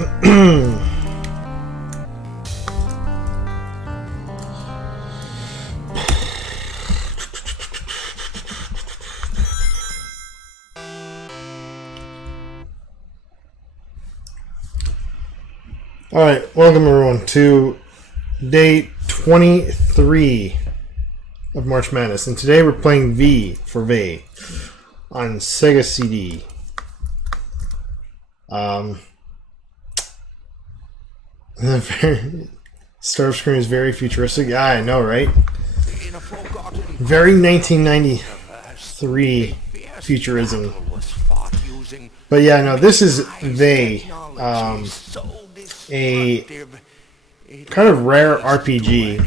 Alright, welcome everyone to day 23 of March Madness, and today we're playing V for V on Sega CD. The start screen is very futuristic. Yeah, I know, right? Very 1993 futurism. But yeah, no, this is V. A kind of rare RPG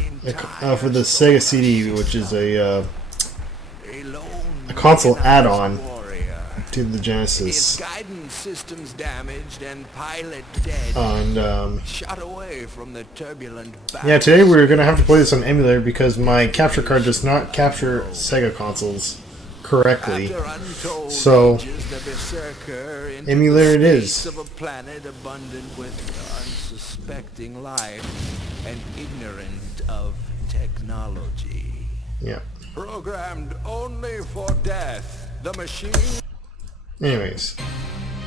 for the Sega CD, which is a console add-on to the Genesis. Guidance systems damaged and pilot dead. And Shot away from the turbulent yeah, today we're gonna have to play this on emulator because my capture card does not capture Sega consoles correctly. So emulator it is. Of a planet abundant with unsuspecting life and ignorant of technology. Yeah. Programmed only for death. The machine. Anyways,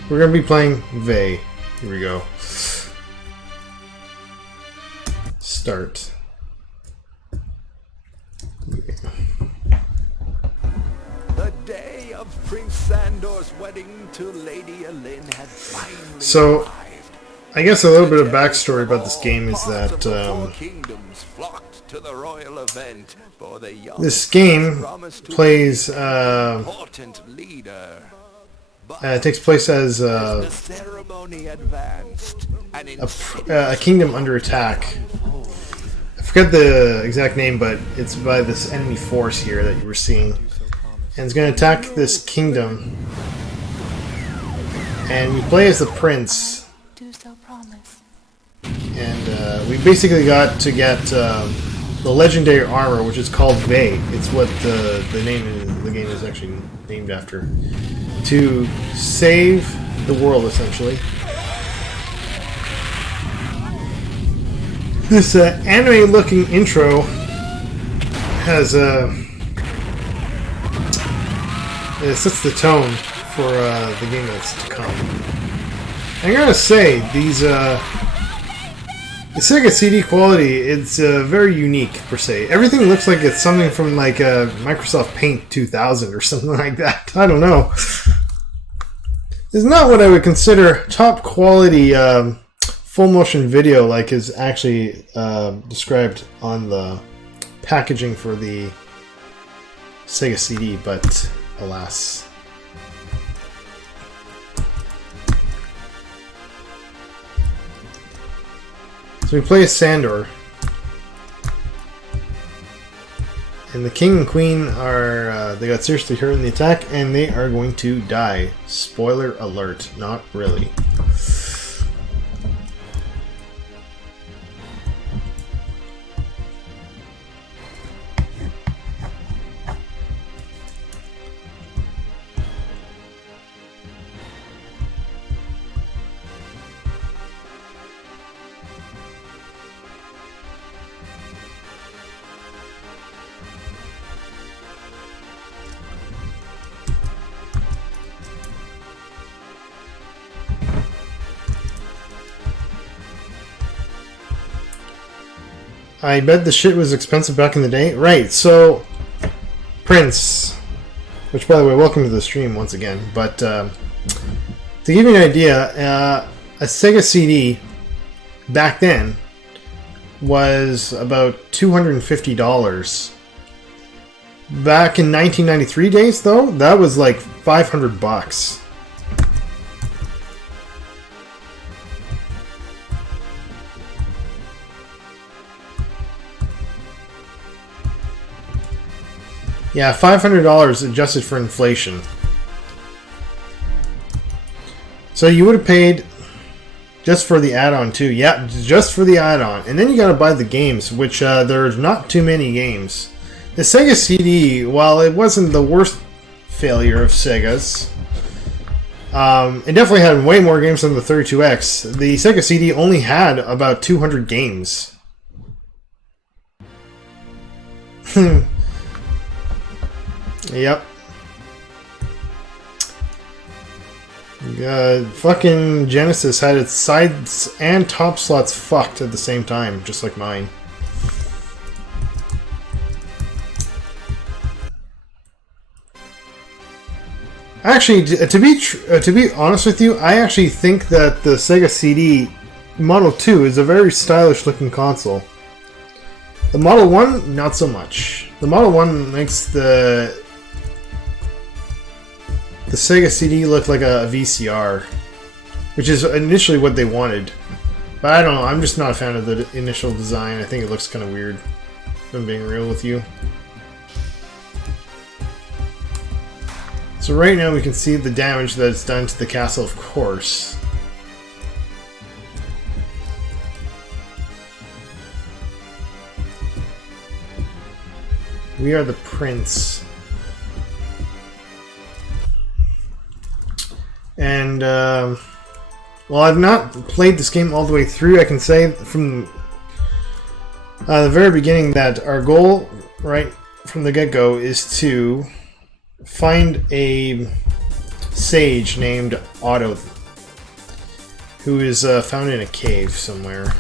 we're gonna be playing V. Here we go. Start. Yeah. The day of Prince Sandor's wedding to Lady Ellen had finally So, arrived. I guess a little bit of backstory about this game is that Kingdoms flocked to the royal event for the young this game promised to plays. be an important leader. It takes place as The ceremony advanced and a kingdom under attack. I forget the exact name, but it's by this enemy force here that you were seeing. And it's going to attack this kingdom. And you play as the prince. Do so promise. And we basically got to get the legendary armor, which is called V. It's what the name is, the game is actually named after. To save the world, essentially. This anime-looking intro has it sets the tone for the game that's to come. I gotta say, these the Sega CD quality, it's very unique per se. Everything looks like it's something from like Microsoft Paint 2000 or something like that. I don't know. It's not what I would consider top quality full motion video like is actually described on the packaging for the Sega CD, but alas. So we play as Sandor. And the king and queen are, they got seriously hurt in the attack, and they are going to die. Spoiler alert, not really. I bet the shit was expensive back in the day. Right, so Prince, which by the way, welcome to the stream once again. But to give you an idea, a Sega CD back then was about $250. Back in 1993 days, though, that was like $500. Yeah, $500 adjusted for inflation. So you would have paid just for the add-on too. Yeah, just for the add-on. And then you gotta buy the games, which there's not too many games. The Sega CD, while it wasn't the worst failure of Sega's, It definitely had way more games than the 32X. The Sega CD only had about 200 games. Yep. Fucking Genesis had its sides and top slots fucked at the same time, just like mine. Actually, to be honest with you, I actually think that the Sega CD Model 2 is a very stylish looking console. The Model 1, not so much. The Model 1 makes the Sega CD look like a VCR, which is initially what they wanted. But I don't know, I'm just not a fan of the initial design. I think it looks kind of weird, if I'm being real with you. So right now we can see the damage that it's done to the castle, of course. We are the prince. And, well, I've not played this game all the way through. I can say from the very beginning that our goal, right from the get-go, is to find a sage named Otto, who is found in a cave somewhere.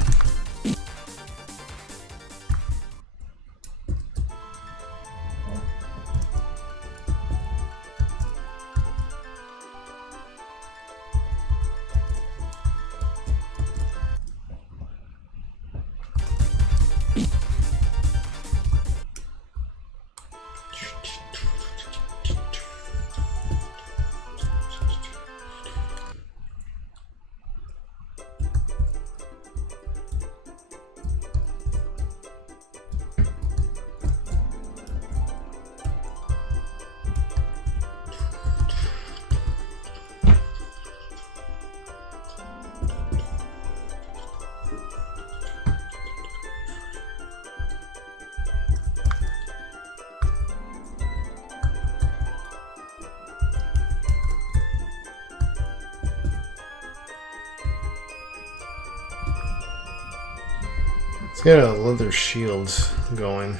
It's got a leather shield going.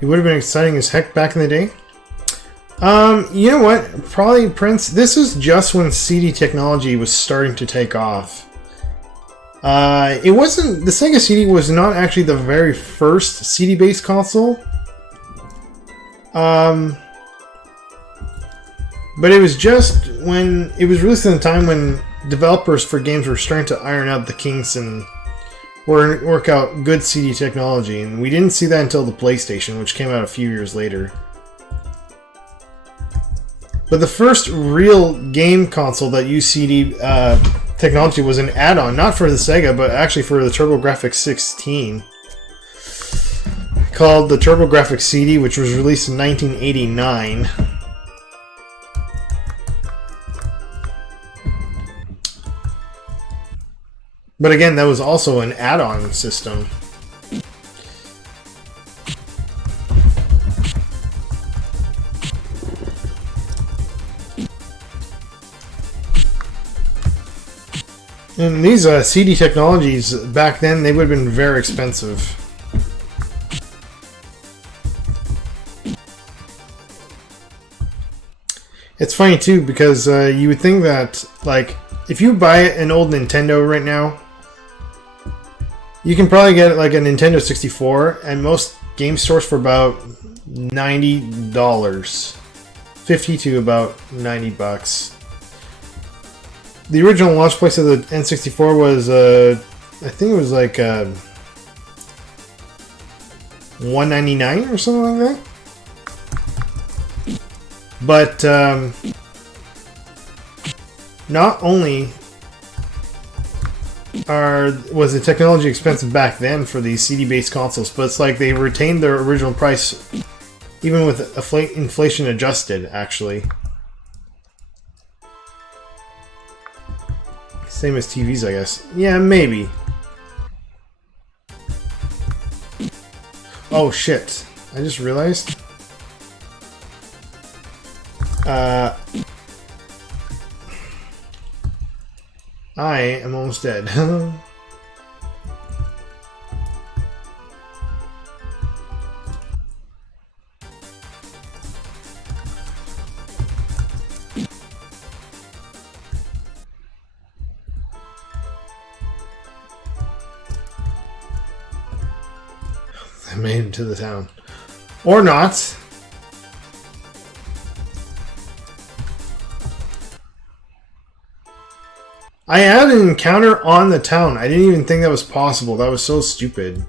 It would have been exciting as heck back in the day. You know what? Probably Prince. This is just when CD technology was starting to take off. It wasn't. The Sega CD was not actually the very first CD-based console. But it was just when it was released in a time when developers for games were starting to iron out the kinks and work out good CD technology, and we didn't see that until the PlayStation, which came out a few years later. But the first real game console that used CD technology was an add-on, not for the Sega, but actually for the TurboGrafx 16, called the TurboGrafx CD, which was released in 1989. But again, that was also an add-on system. And these CD technologies, back then, they would have been very expensive. It's funny, too, because you would think that, like, if you buy an old Nintendo right now, you can probably get like a Nintendo 64 and most game stores for about $90. 50 to about $90. The original launch price of the N64 was, I think it was like $199 or something like that. But not only was the technology expensive back then for these CD-based consoles, but it's like they retained their original price even with inflation adjusted, actually. Same as TVs, I guess. Yeah, maybe. Oh shit. I just realized. I am almost dead. I made it to the town. Or not. I had an encounter on the town. I didn't even think that was possible. That was so stupid.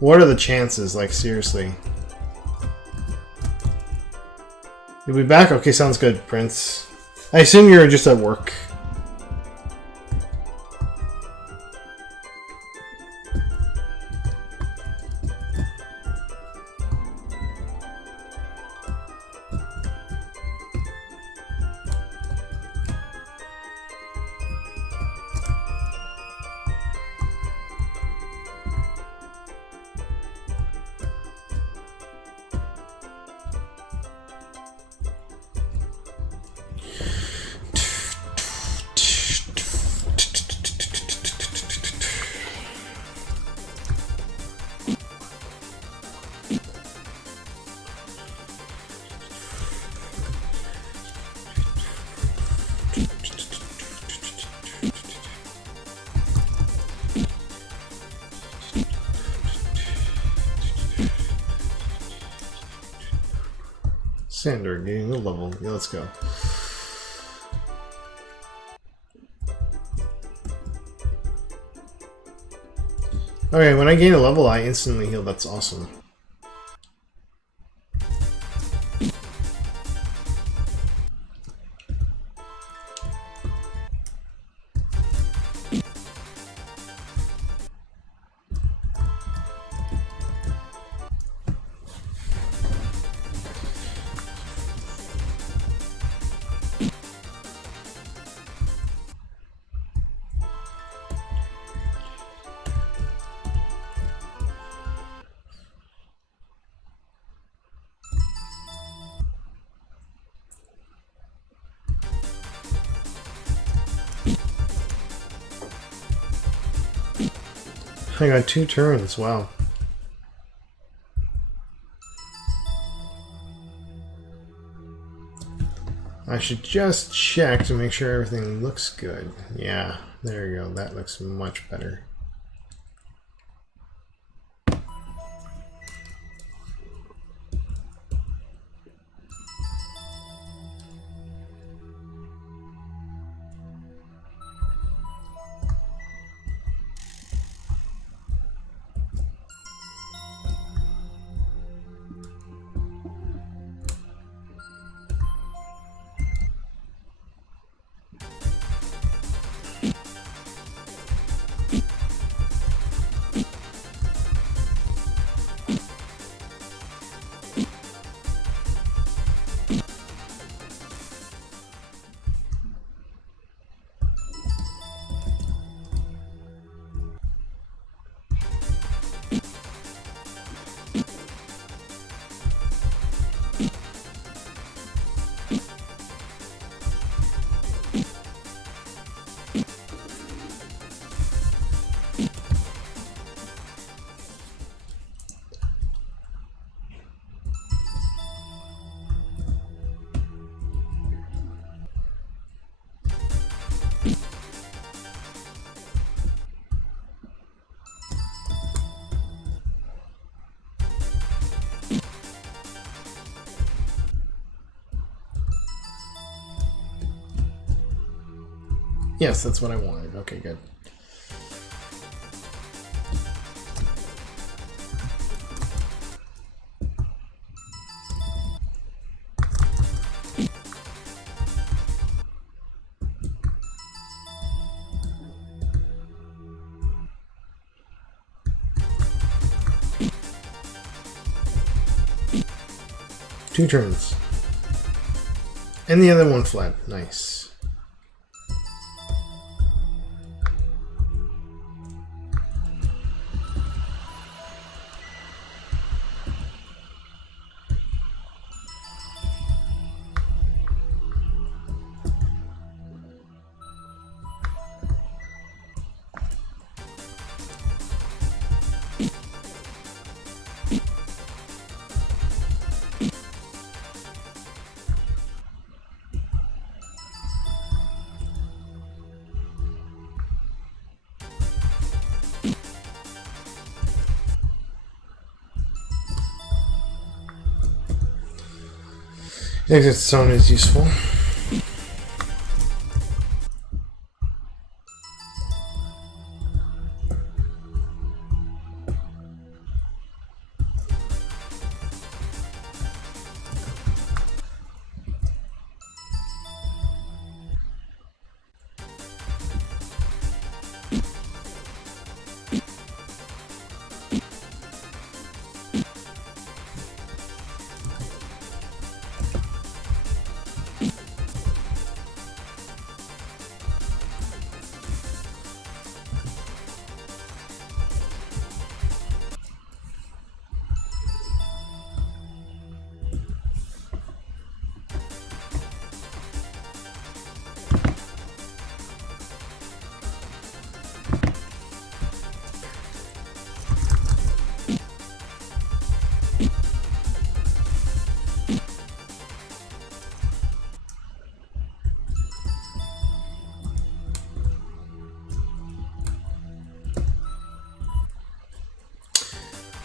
What are the chances? Like, seriously. You'll be back? Okay, sounds good, Prince. I assume you're just at work. Sander, getting the level. Yeah, let's go. Okay, when I gain a level, I instantly heal. That's awesome. I got 2 turns, wow. I should just check to make sure everything looks good. Yeah, there you go. That looks much better. Yes, that's what I wanted. Okay, good. Two turns. And the other one fled. Nice. Exit zone is useful.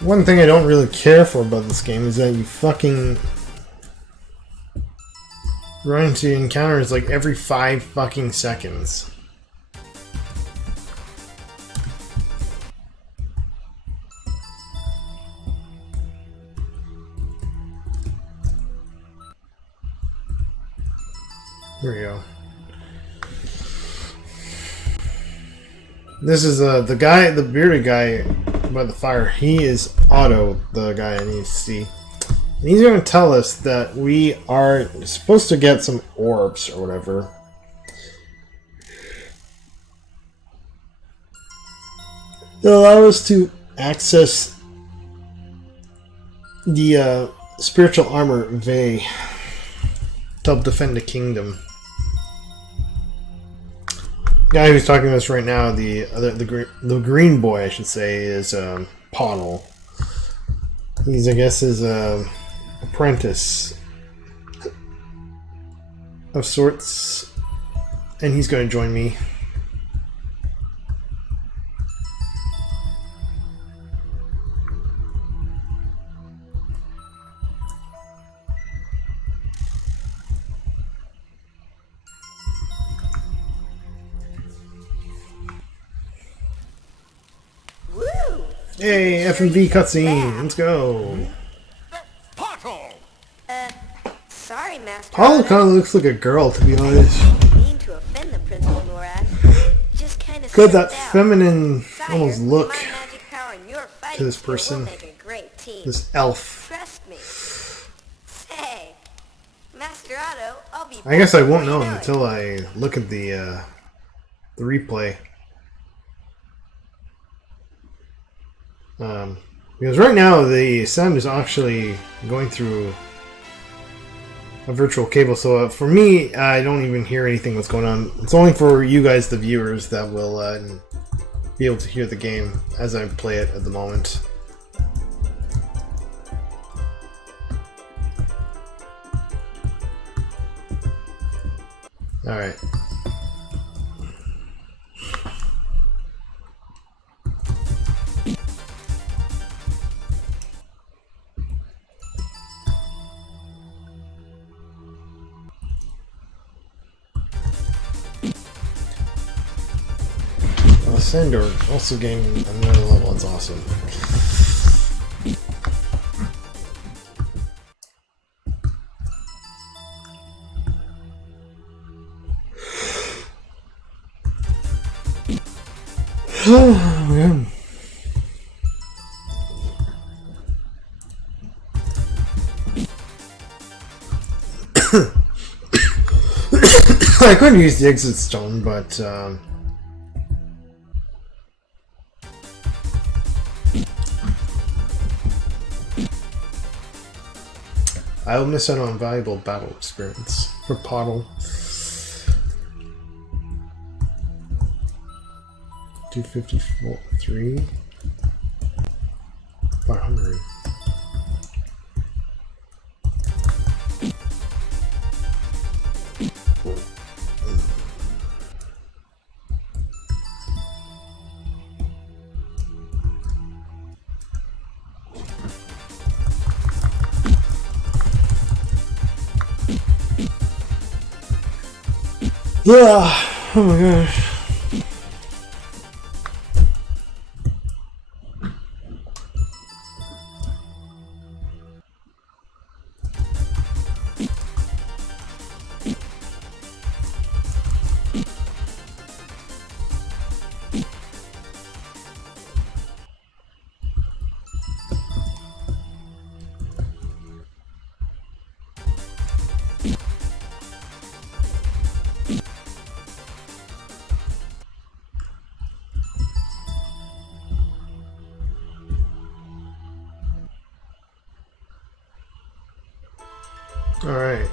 One thing I don't really care for about this game is that you fucking run into encounters like every 5 fucking seconds. Here we go. This is the guy, the bearded guy by the fire. He is Otto, the guy I need to see. And he's going to tell us that we are supposed to get some orbs or whatever. They'll allow us to access the spiritual armor Vey to help defend the kingdom. The guy who's talking to us right now, the green boy, I should say, is Pottle. He's, I guess, his apprentice of sorts, and he's going to join me. Hey, FMV cutscene, let's go. Pottle! Sorry, Master. Pottle kind of looks like a girl, to be honest. I didn't mean to offend the Principal Norak. Just kind of Got that slipped out. feminine Sire, almost look my magic power and your fighting to this skill will person. make a great team. This elf. Trust me. Say, Master Otto, I'll be I guess I won't back know before you until I look at the replay. Because right now the sound is actually going through a virtual cable, so for me, I don't even hear anything that's going on. It's only for you guys, the viewers, that will be able to hear the game as I play it at the moment. Alright. Sandor also gained another level. That's awesome. Oh, man. I couldn't use the exit stone, but I'll miss out on valuable battle experience for Pottle. 253. 500. Yeah. Oh my gosh. All right.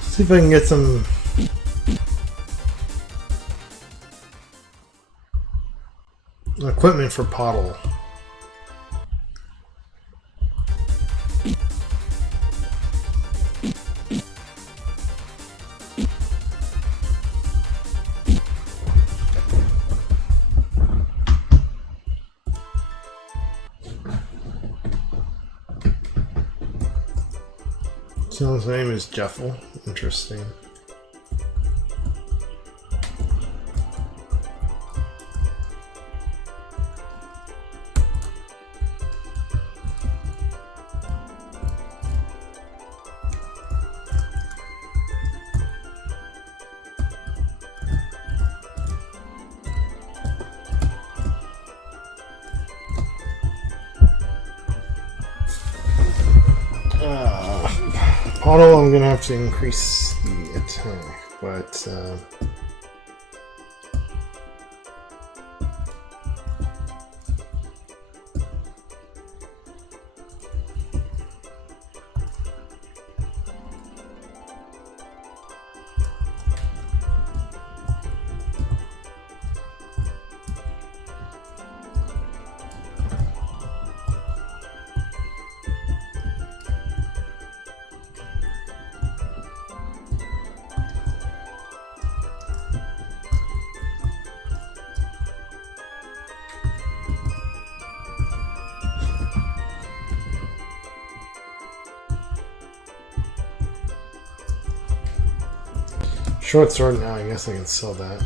See if I can get some equipment for Pottle. So his name is Jeffel. Interesting. Pottle, I'm gonna have to increase the attack, but short sword now. I guess I can sell that.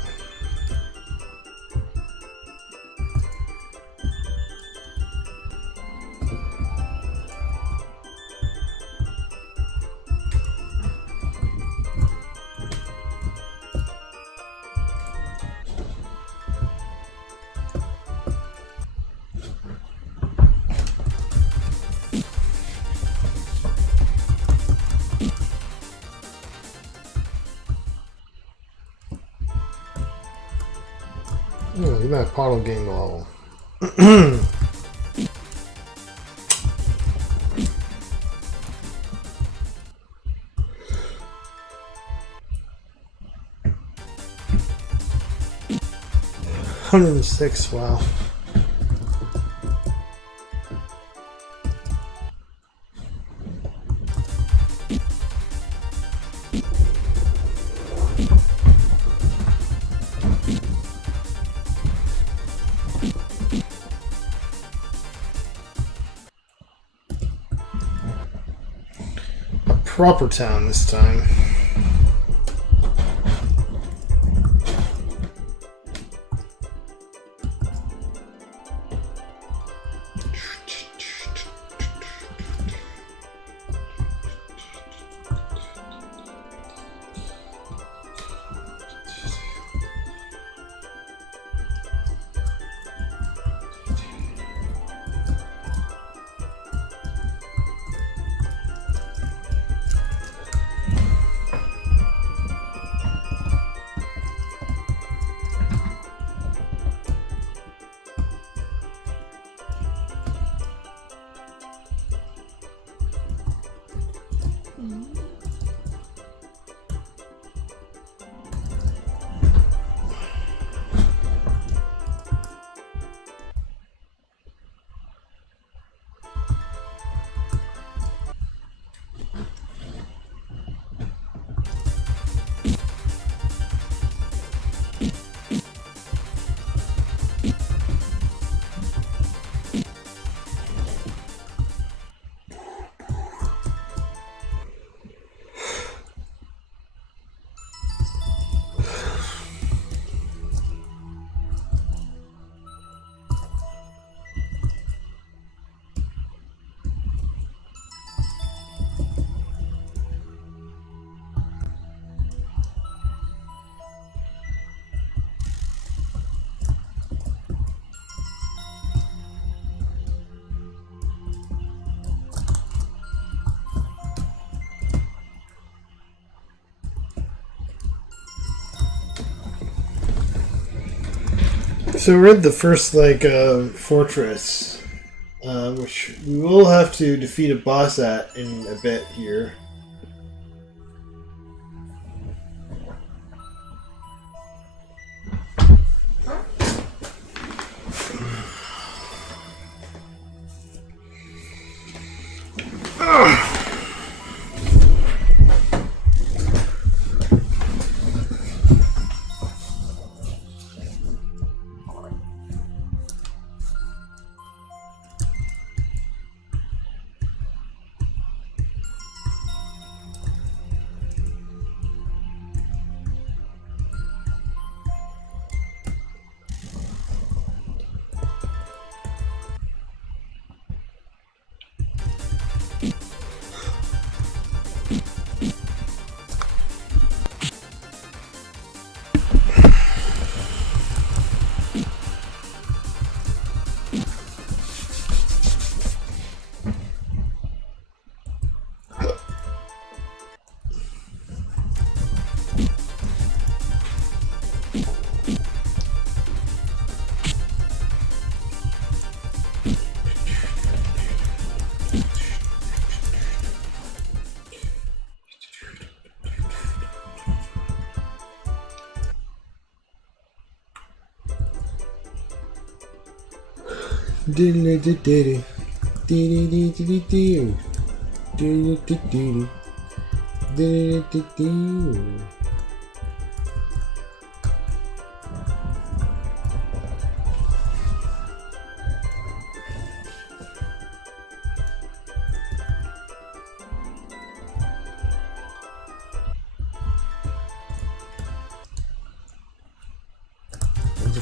Oh, look at that Pottle gained a level. $106, wow. Proper town this time. So we're at the first like fortress, which we will have to defeat a boss at in a bit here.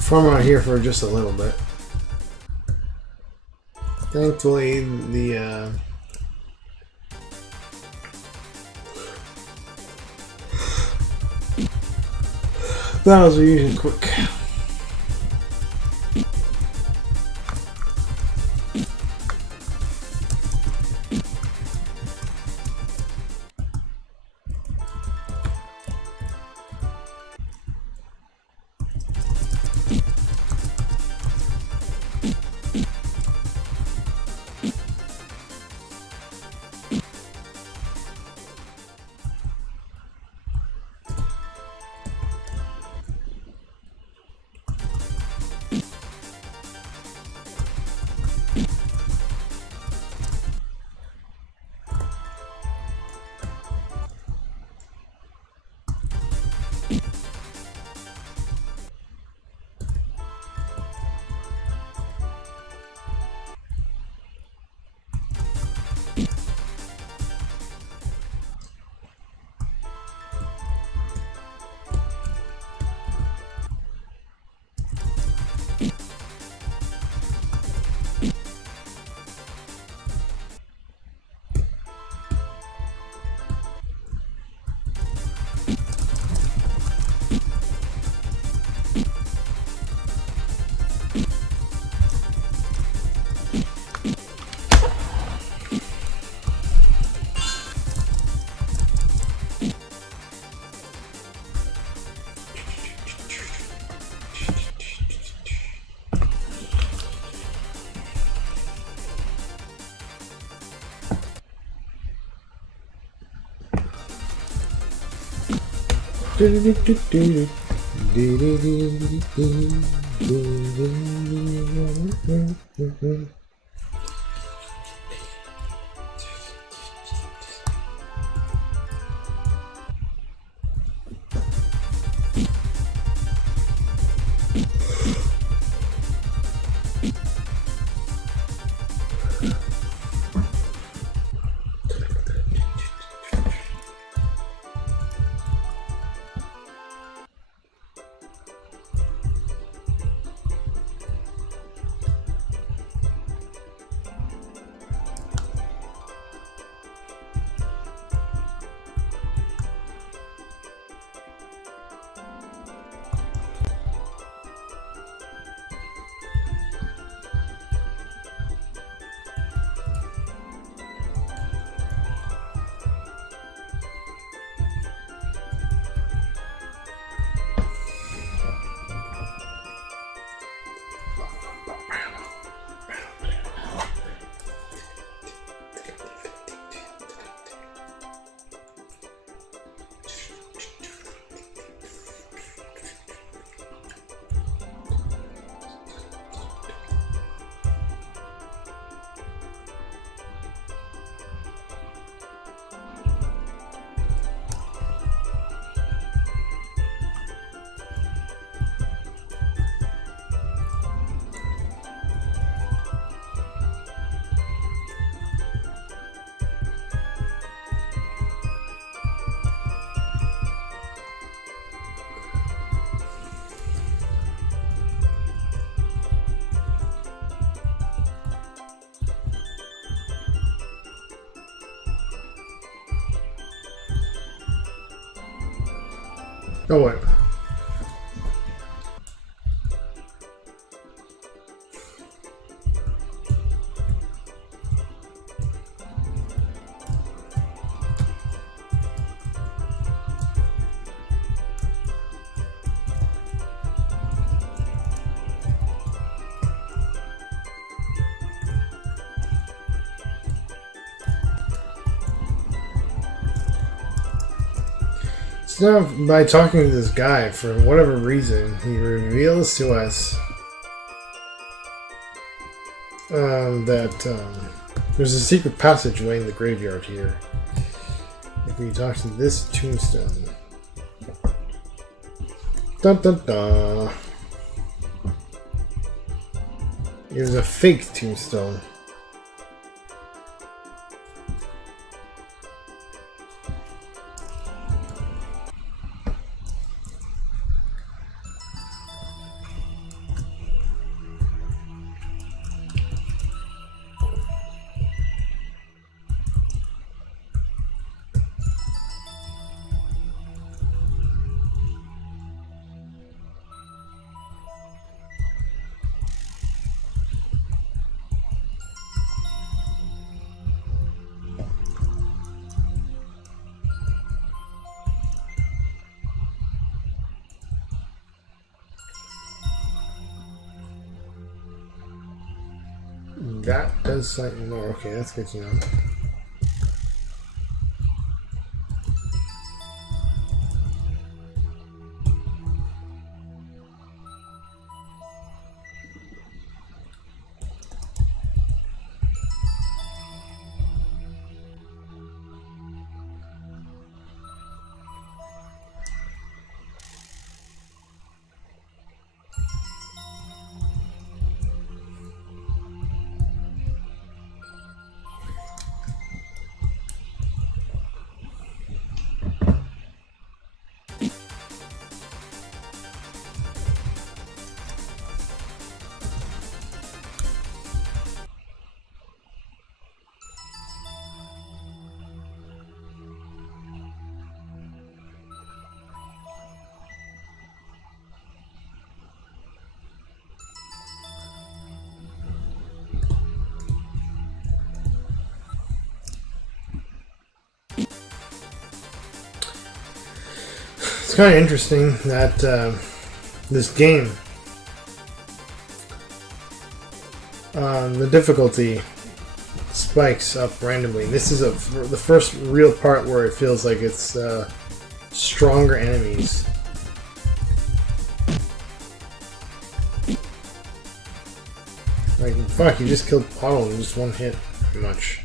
Farm out here for just a little bit. Thankfully, the battles are usually quick. Oh wait. So now, by talking to this guy, for whatever reason, he reveals to us that there's a secret passageway in the graveyard here. If we talk to this tombstone. Dun dun dun. It was a fake tombstone. That does slightly more. Okay, that's good to know. It's kind of interesting that this game, the difficulty spikes up randomly. This is the first real part where it feels like it's stronger enemies. Like, fuck, you just killed Puddle in just one hit, pretty much.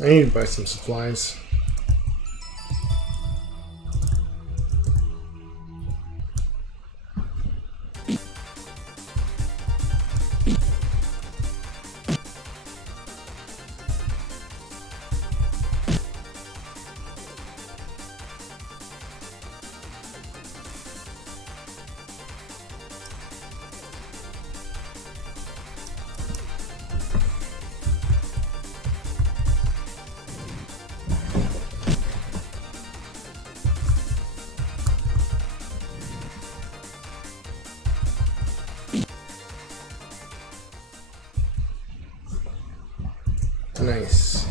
I need to buy some supplies. Nice.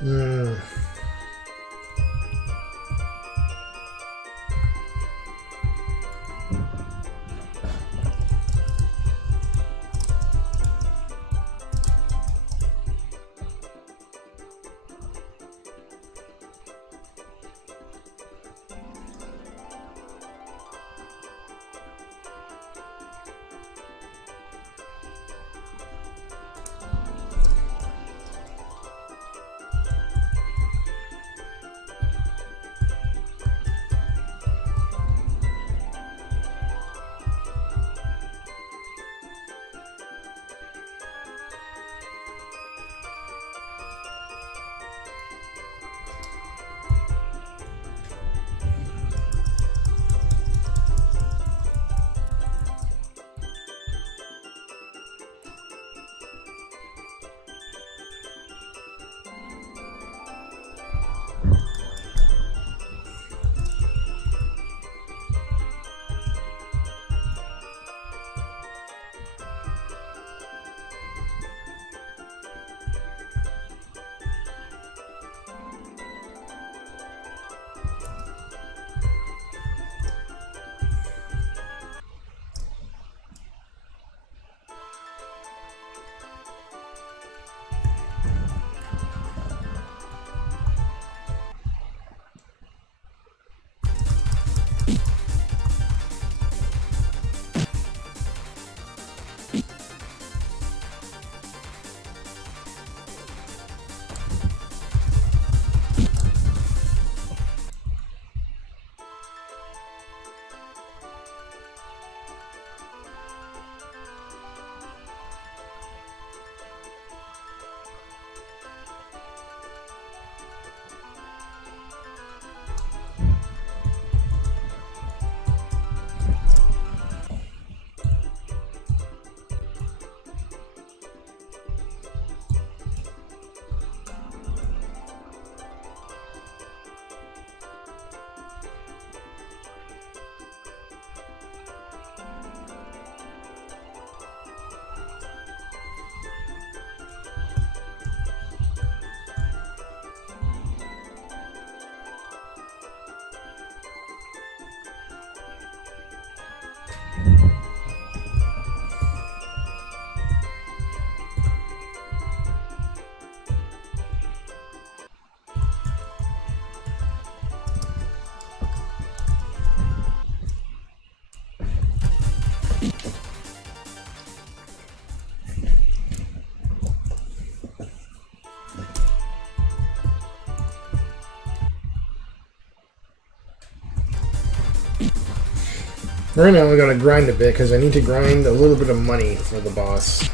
Hmm. Right now, I'm gonna grind a bit because I need to grind a little bit of money for the boss.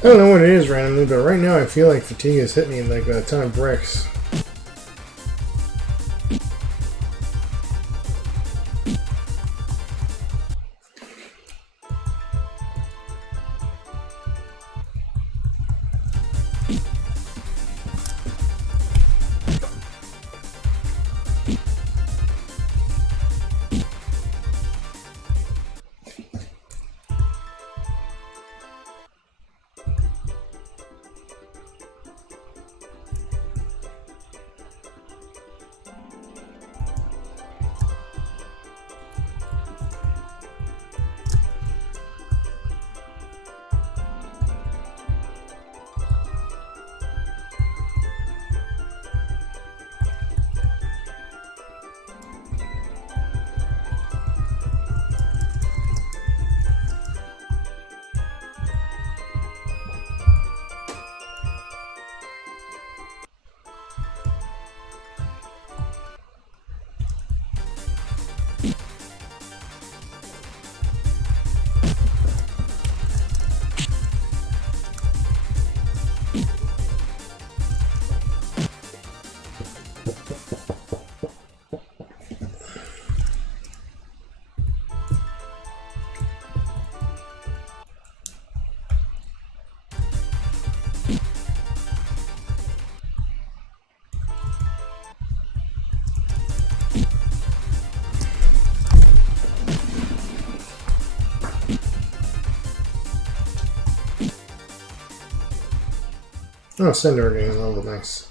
I don't know what it is randomly, but right now I feel like fatigue has hit me like a ton of bricks. Oh, Cinder getting level, nice.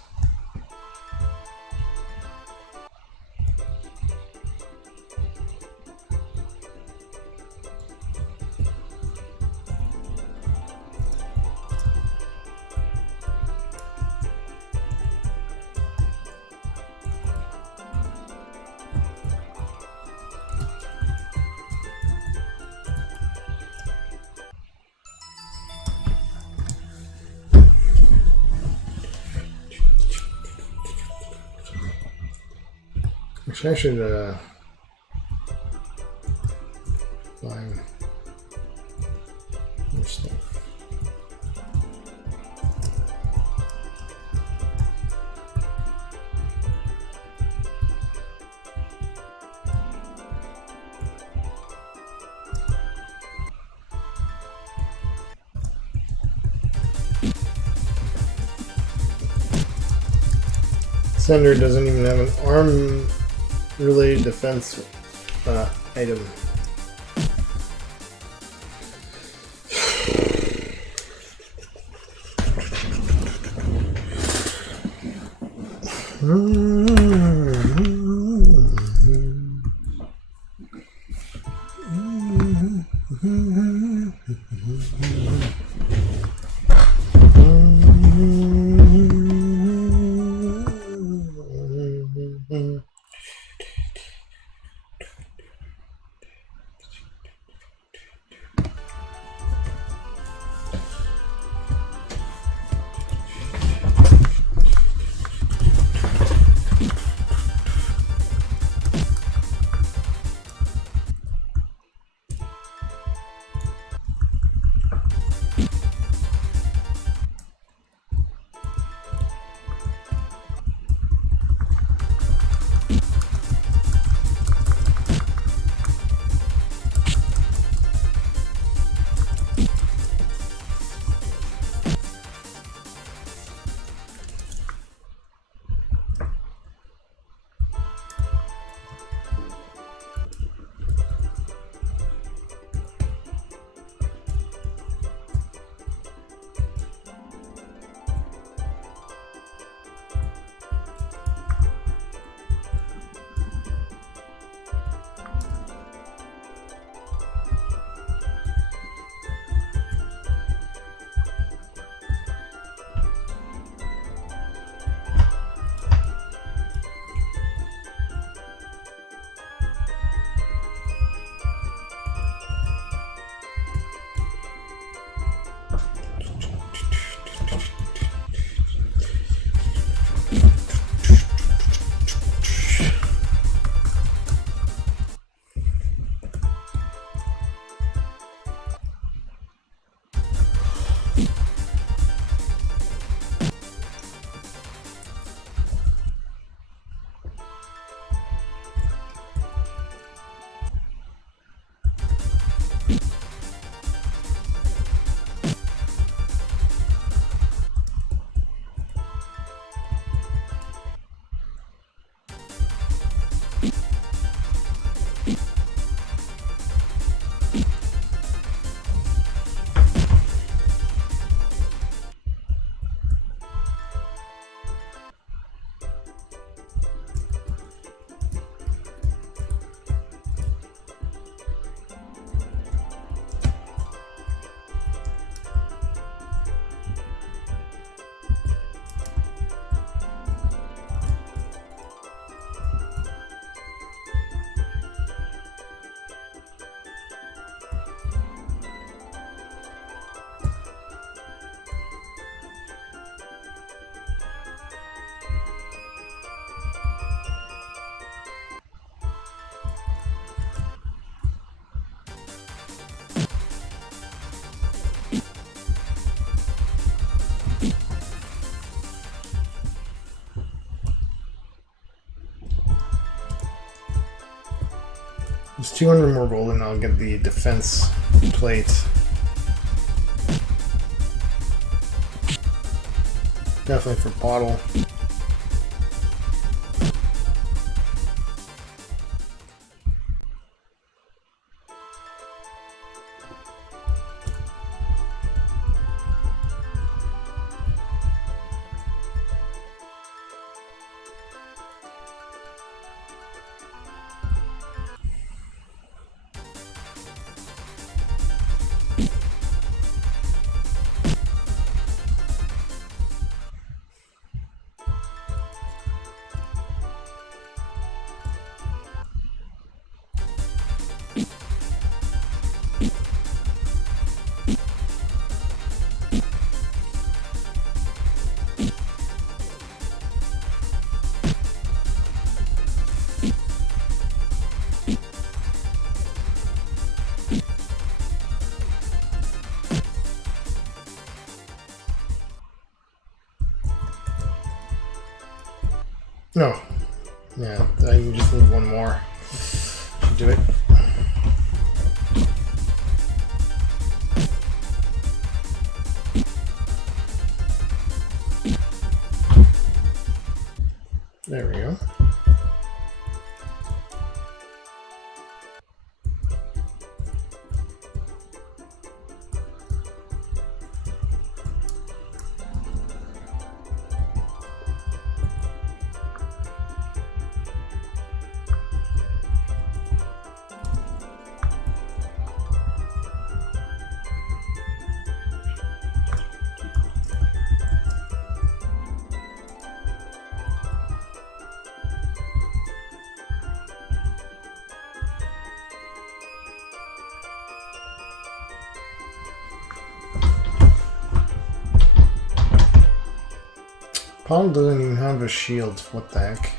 Actually, I should buy more stuff. Cinder doesn't even have an arm-related defense item. 200 more gold and I'll get the defense plate. Definitely for bottle. No. Yeah, I just need one more. Should do it. There we go. Paul doesn't even have a shield. What the heck?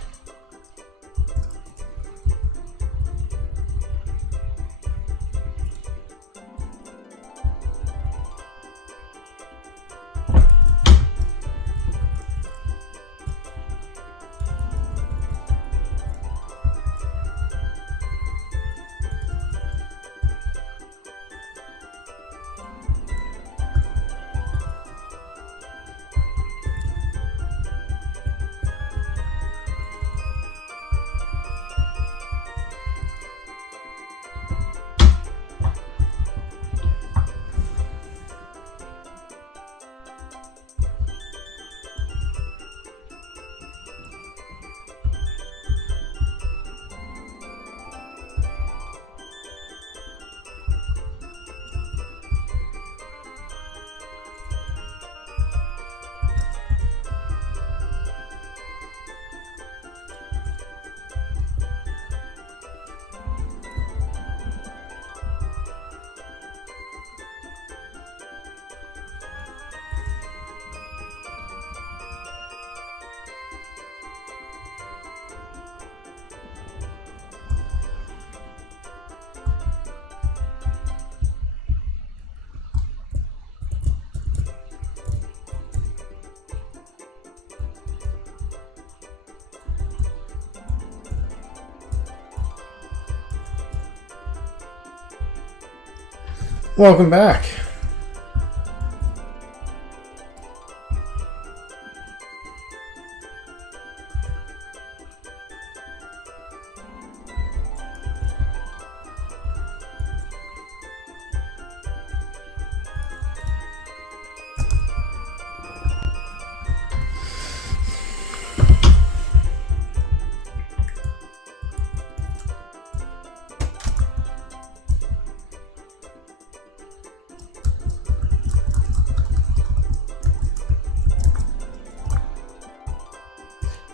Welcome back.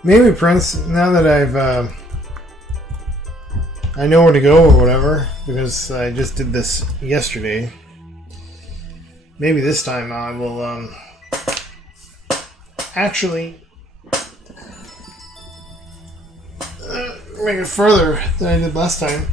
Maybe Prince, now that I know where to go or whatever, because I just did this yesterday. Maybe this time I will actually make it further than I did last time.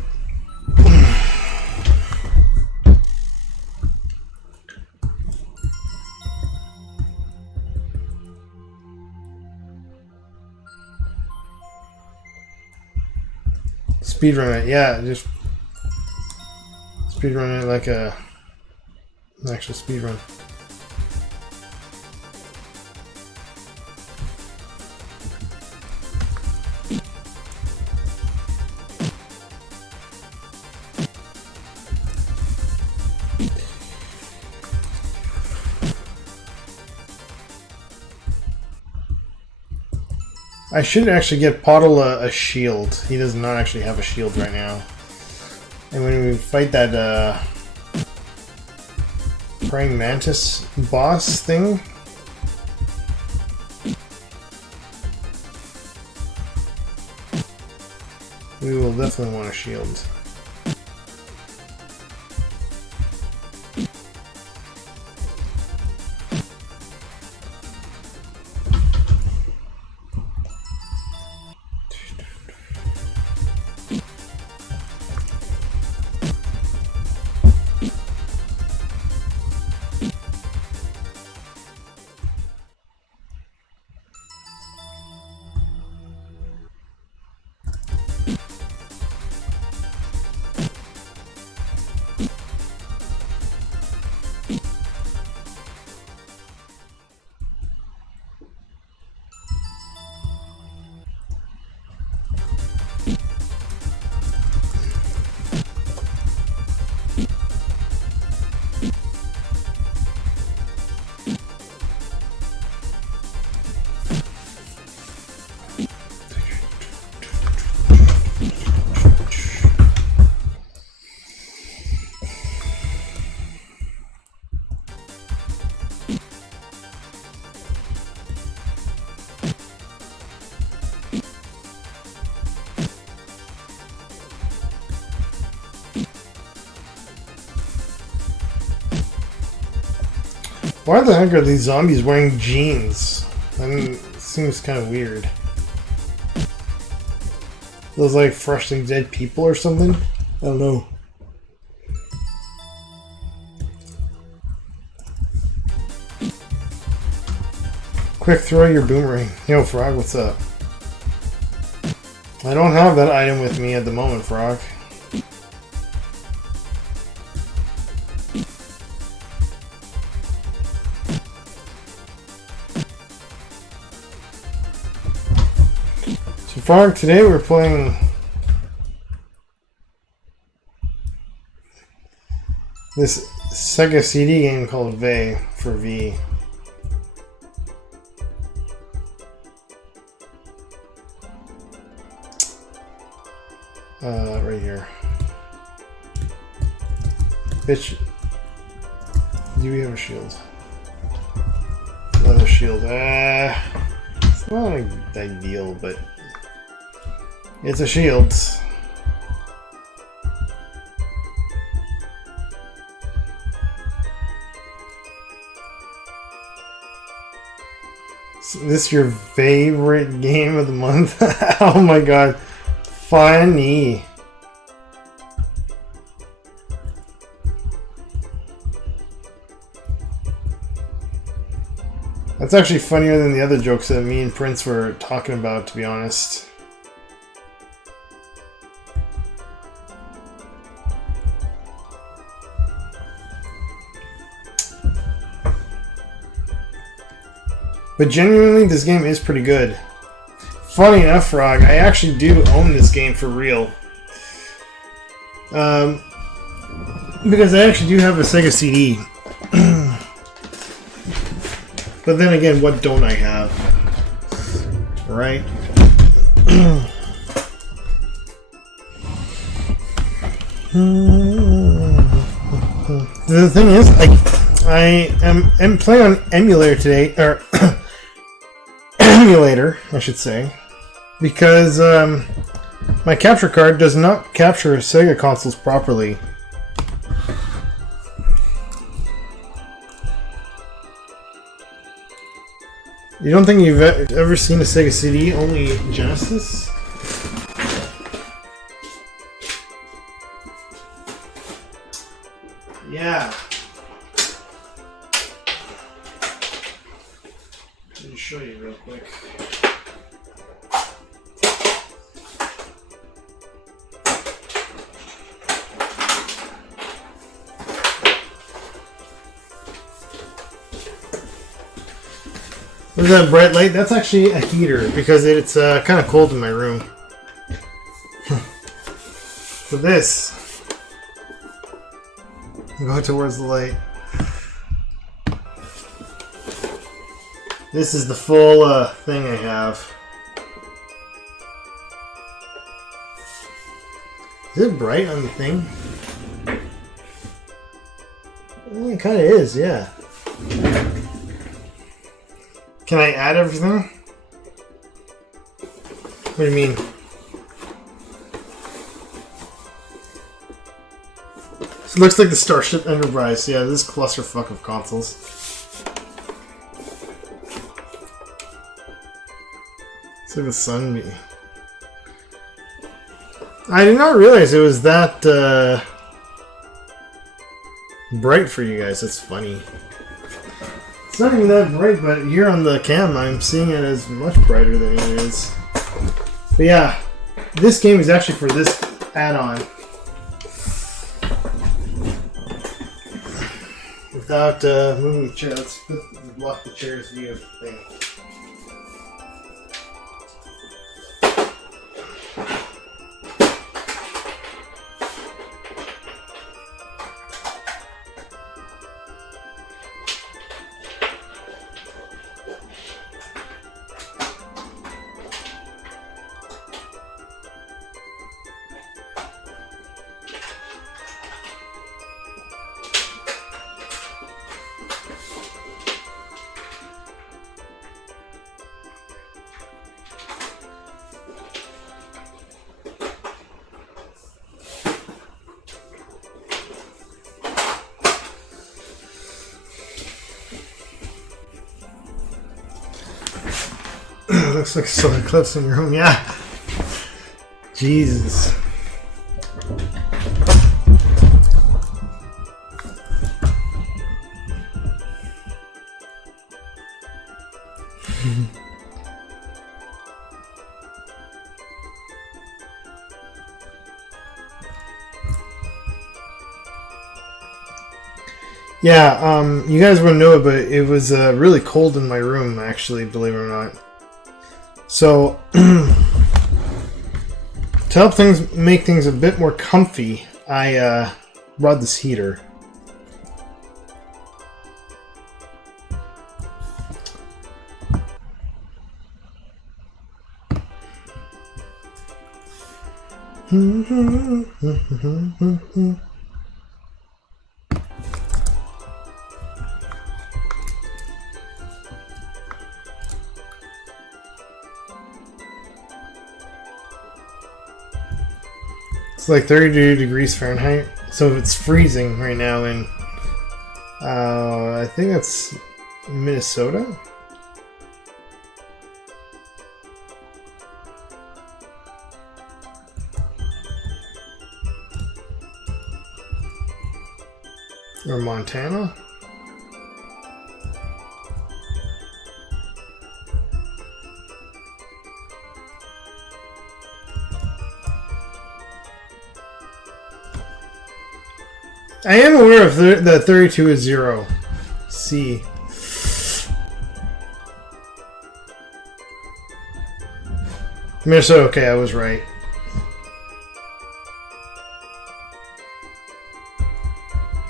Speedrun it, yeah, just speedrun it like an actual speedrun. I should actually get Pottle a shield. He does not actually have a shield right now. And when we fight that praying mantis boss thing, we will definitely want a shield. Why the heck are these zombies wearing jeans? I mean, it seems kind of weird. Those like freshly dead people or something? I don't know. Quick, throw your boomerang. Yo, Frog, what's up? I don't have that item with me at the moment, Frog. So, Frog, today we're playing this Sega CD game called V for V. Right here. Bitch. Do we have a shield? Another shield. It's not ideal, but it's a shield. Is this your favorite game of the month? Oh my god. Funny. That's actually funnier than the other jokes that me and Prince were talking about, to be honest. But genuinely, this game is pretty good. Funny enough, Frog, I actually do own this game for real. Because I actually do have a Sega CD. But then again, what don't I have? Right? The thing is, I am playing on emulator today, or emulator, I should say, because my capture card does not capture Sega consoles properly. You don't think you've ever seen a Sega CD, only Genesis? Yeah. Let me show you real quick. There's that bright light. That's actually a heater because it's kind of cold in my room. So this, go towards the light. This is the full thing I have. Is it bright on the thing? Well, it kind of is, yeah. Can I add everything? What do you mean? It looks like the Starship Enterprise. Yeah, this clusterfuck of consoles. It's like the sun. I did not realize it was that bright for you guys. That's funny. It's not even that bright, but here on the cam, I'm seeing it as much brighter than it is. But yeah, this game is actually for this add-on. Without moving the chair, let's block the chair's view of the thing. Looks like solar eclipse in your room, yeah. Jesus. Yeah, you guys wouldn't know it, but it was really cold in my room, actually, believe it or not. So, to help things make things a bit more comfy, I brought this heater. It's like 32 degrees Fahrenheit, so it's freezing right now in, I think that's Minnesota? Or Montana? I am aware of that 32 is 0 C. Minnesota, okay, I was right.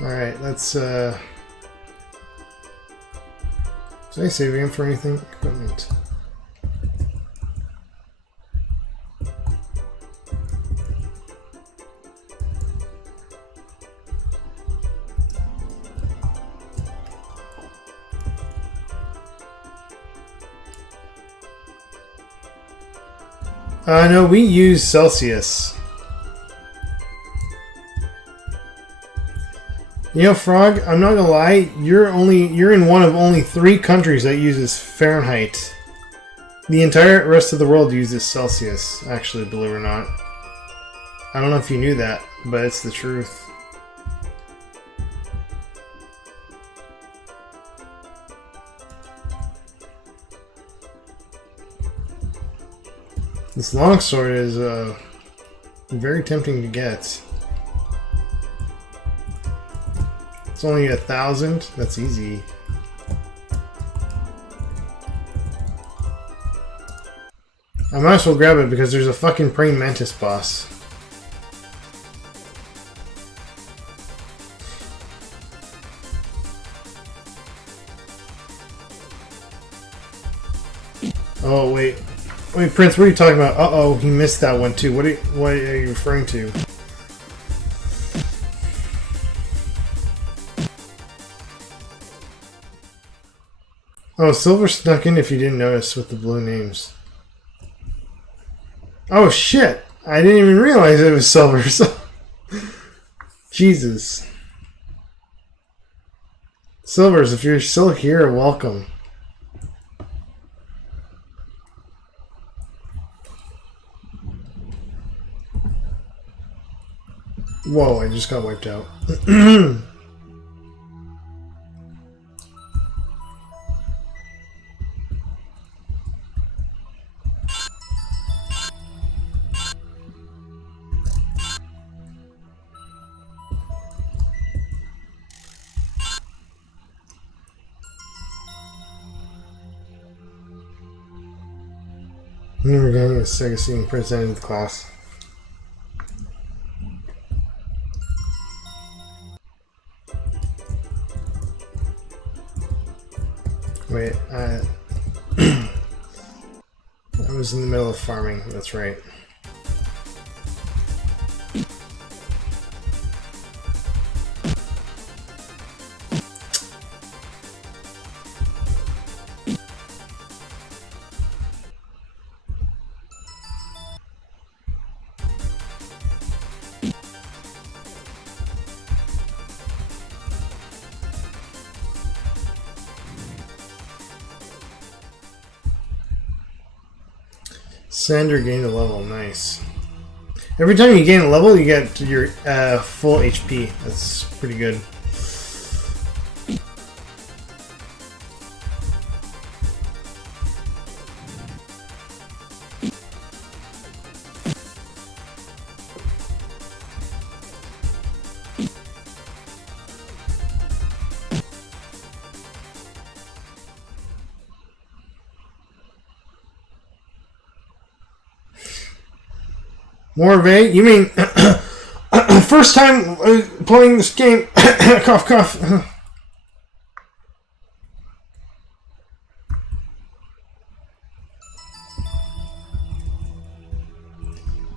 Alright, let's did I save again for anything? Equipment. No, we use Celsius. You know, Frog, I'm not gonna lie, you're in one of only 3 countries that uses Fahrenheit. The entire rest of the world uses Celsius, actually, believe it or not. I don't know if you knew that, but it's the truth. This longsword is very tempting to get. It's only 1,000. That's easy. I might as well grab it because there's a fucking praying mantis boss. Oh wait, Prince, what are you talking about? Uh-oh, he missed that one too. What are you referring to? Oh, Silver snuck in if you didn't notice with the blue names. Oh shit! I didn't even realize it was Silver. So Jesus. Silvers, if you're still here, welcome. Whoa, I just got wiped out. We're getting a Sega CD Prince end of the class. Wait, I was in the middle of farming, that's right. Sander gained a level, nice. Every time you gain a level, you get to your full HP. That's pretty good. Morve, you mean first time playing this game? Cough, cough.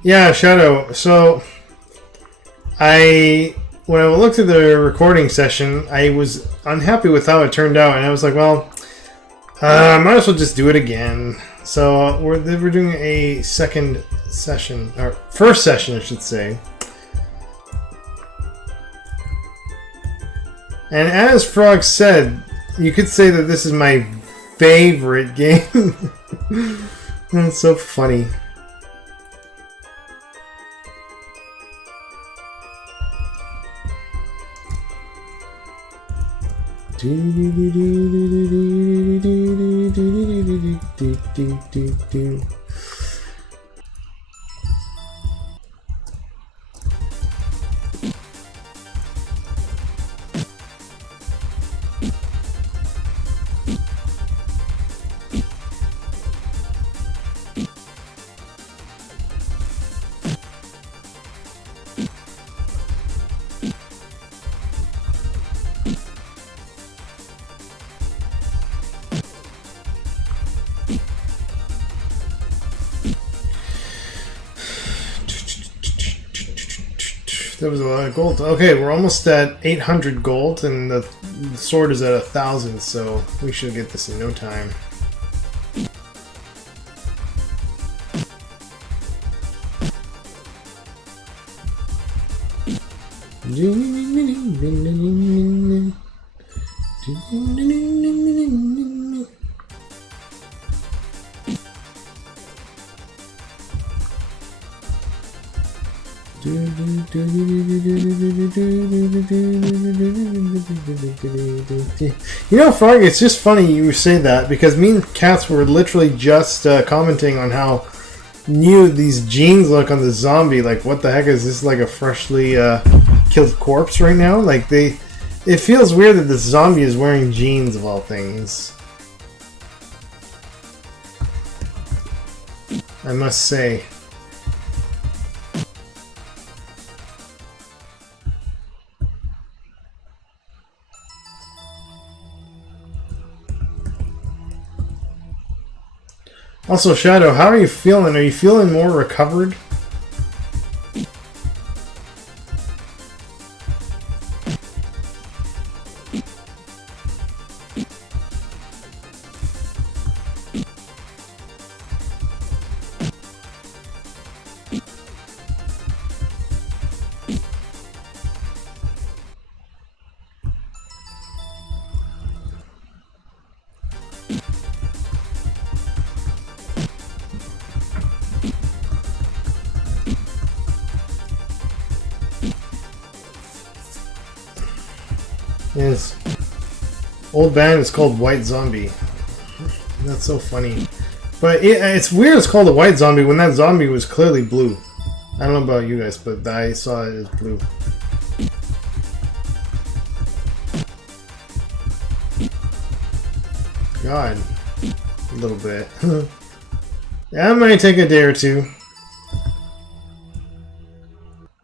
Yeah, Shadow. So, when I looked at the recording session, I was unhappy with how it turned out, and I was like, well, I might as well just do it again. So we're doing a second session, or first session, I should say. And as Frog said, you could say that this is my favorite game. That's so funny. That was a lot of gold. Okay, we're almost at 800 gold, and the sword is at 1,000, so we should get this in no time. You know, Frog, it's just funny you say that, because me and Cats were literally just commenting on how new these jeans look on the zombie. Like, what the heck is this, like a freshly killed corpse right now? Like, it feels weird that this zombie is wearing jeans of all things. I must say. Also, Shadow, how are you feeling? Are you feeling more recovered? His old band is called White Zombie. That's so funny. But it's weird it's called a White Zombie when that zombie was clearly blue. I don't know about you guys, but I saw it as blue. God. A little bit. Yeah, it might take a day or two.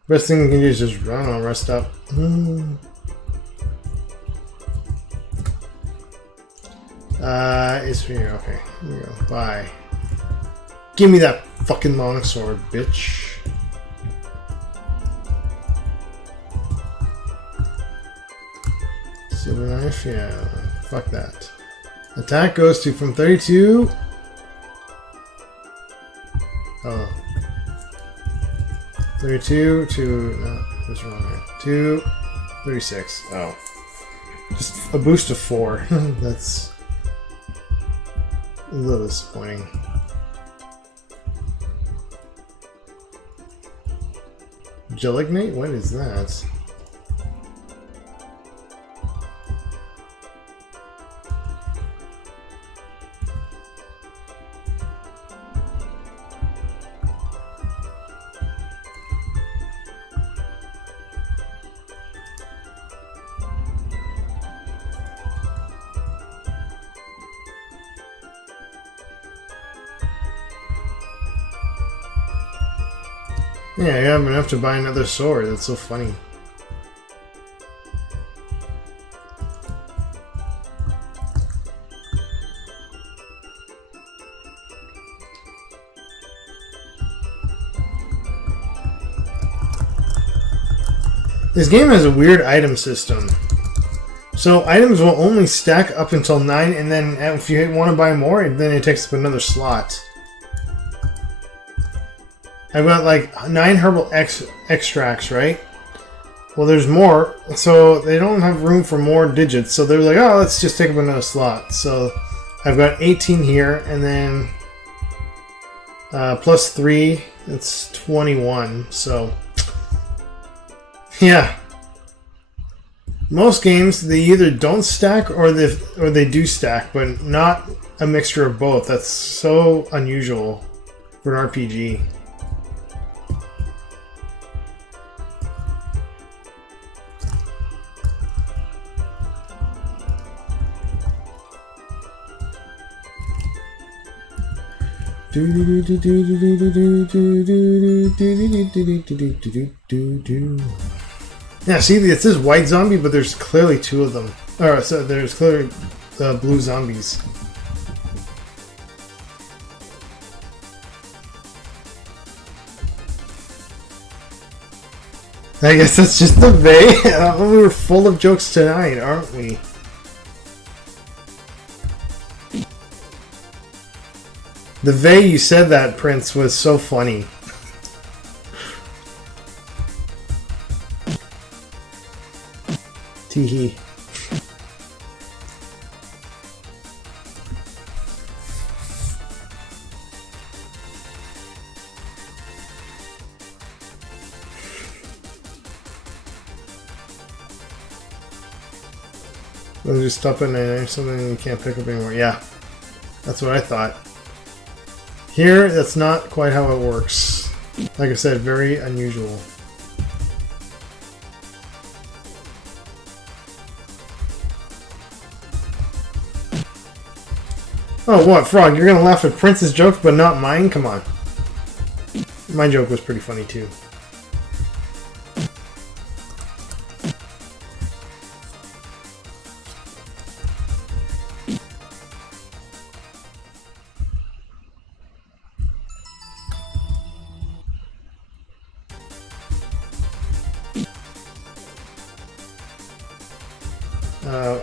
Best thing you can do is just, I don't know, rest up. It's here. Okay, here we go. Bye. Give me that fucking long sword, bitch. Silver knife, yeah. Fuck that. Attack goes to from 32. Oh. 32 to no, what's wrong there? 2, 36. Oh. Just a boost of 4. That's a little disappointing. Gelignate? What is that? Yeah, you have enough to buy another sword. That's so funny. This game has a weird item system. So items will only stack up until 9, and then if you want to buy more, then it takes up another slot. I've got like 9 herbal extracts, right? Well, there's more, so they don't have room for more digits. So they're like, oh, let's just take up another slot. So I've got 18 here, and then plus 3, that's 21. So yeah, most games they either don't stack or they do stack, but not a mixture of both. That's so unusual for an RPG. Yeah, see, it says white zombie, but there's clearly 2 of them. Or so there's clearly blue zombies. I guess that's just the Vey. We were full of jokes tonight, aren't we? The way you said that, Prince, was so funny. Teehee. We'll just stop in there, something you can't pick up anymore. Yeah, that's what I thought. Here, that's not quite how it works. Like I said, very unusual. Oh, what, Frog? You're gonna laugh at Prince's jokes, but not mine? Come on. My joke was pretty funny too.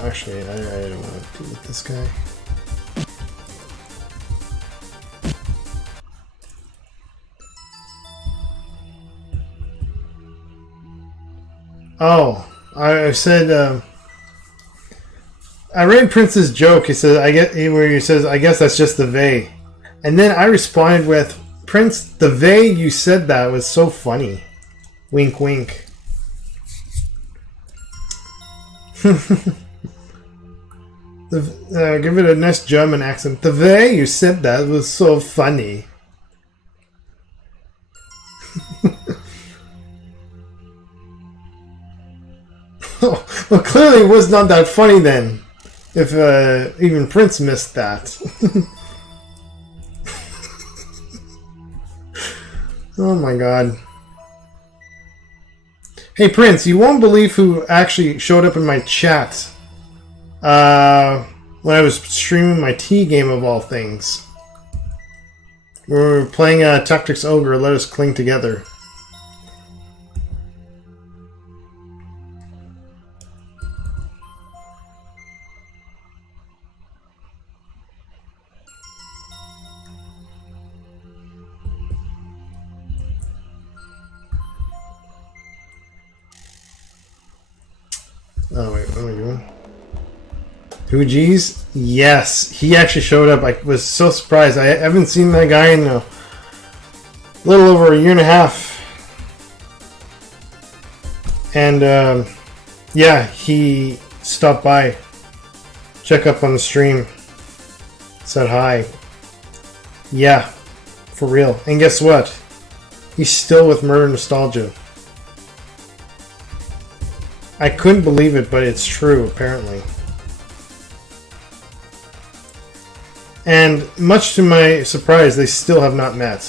Actually, I don't want to deal with this guy. Oh, I said, I read Prince's joke. He says, where he says, I guess that's just the vey. And then I responded with, Prince, the vey you said that was so funny. Wink, wink. Give it a nice German accent. The way you said that was so funny. Well, clearly it was not that funny then. If even Prince missed that. Oh my god. Hey Prince, you won't believe who actually showed up in my chat. When I was streaming my T game of all things. We were playing Tactics Ogre, Let Us Cling Together. Oh wait, what am I doing? Who G's? Yes, he actually showed up. I was so surprised. I haven't seen that guy in a little over a year and a half. And yeah, he stopped by, check up on the stream, said hi. Yeah, for real. And guess what? He's still with Murder Nostalgia. I couldn't believe it, but it's true, apparently. And much to my surprise, they still have not met.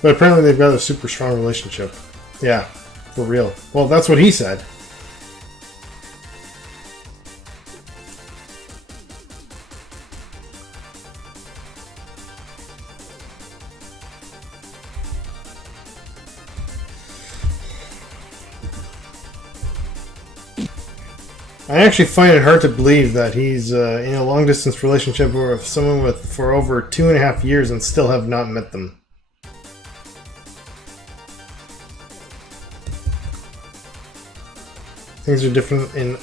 But apparently they've got a super strong relationship. Yeah, for real. Well, that's what he said. I actually find it hard to believe that he's in a long-distance relationship with someone for over 2.5 years and still have not met them. Things are different in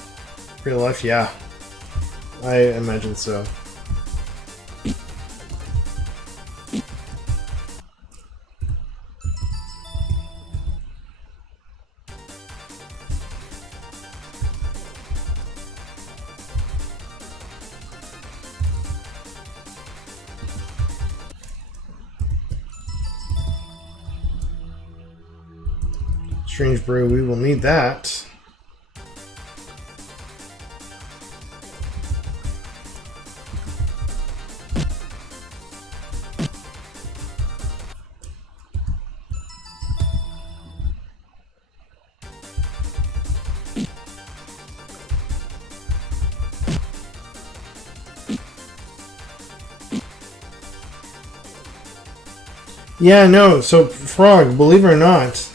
real life? Yeah. I imagine so. Strange brew, we will need that. Yeah, no, so Frog, believe it or not,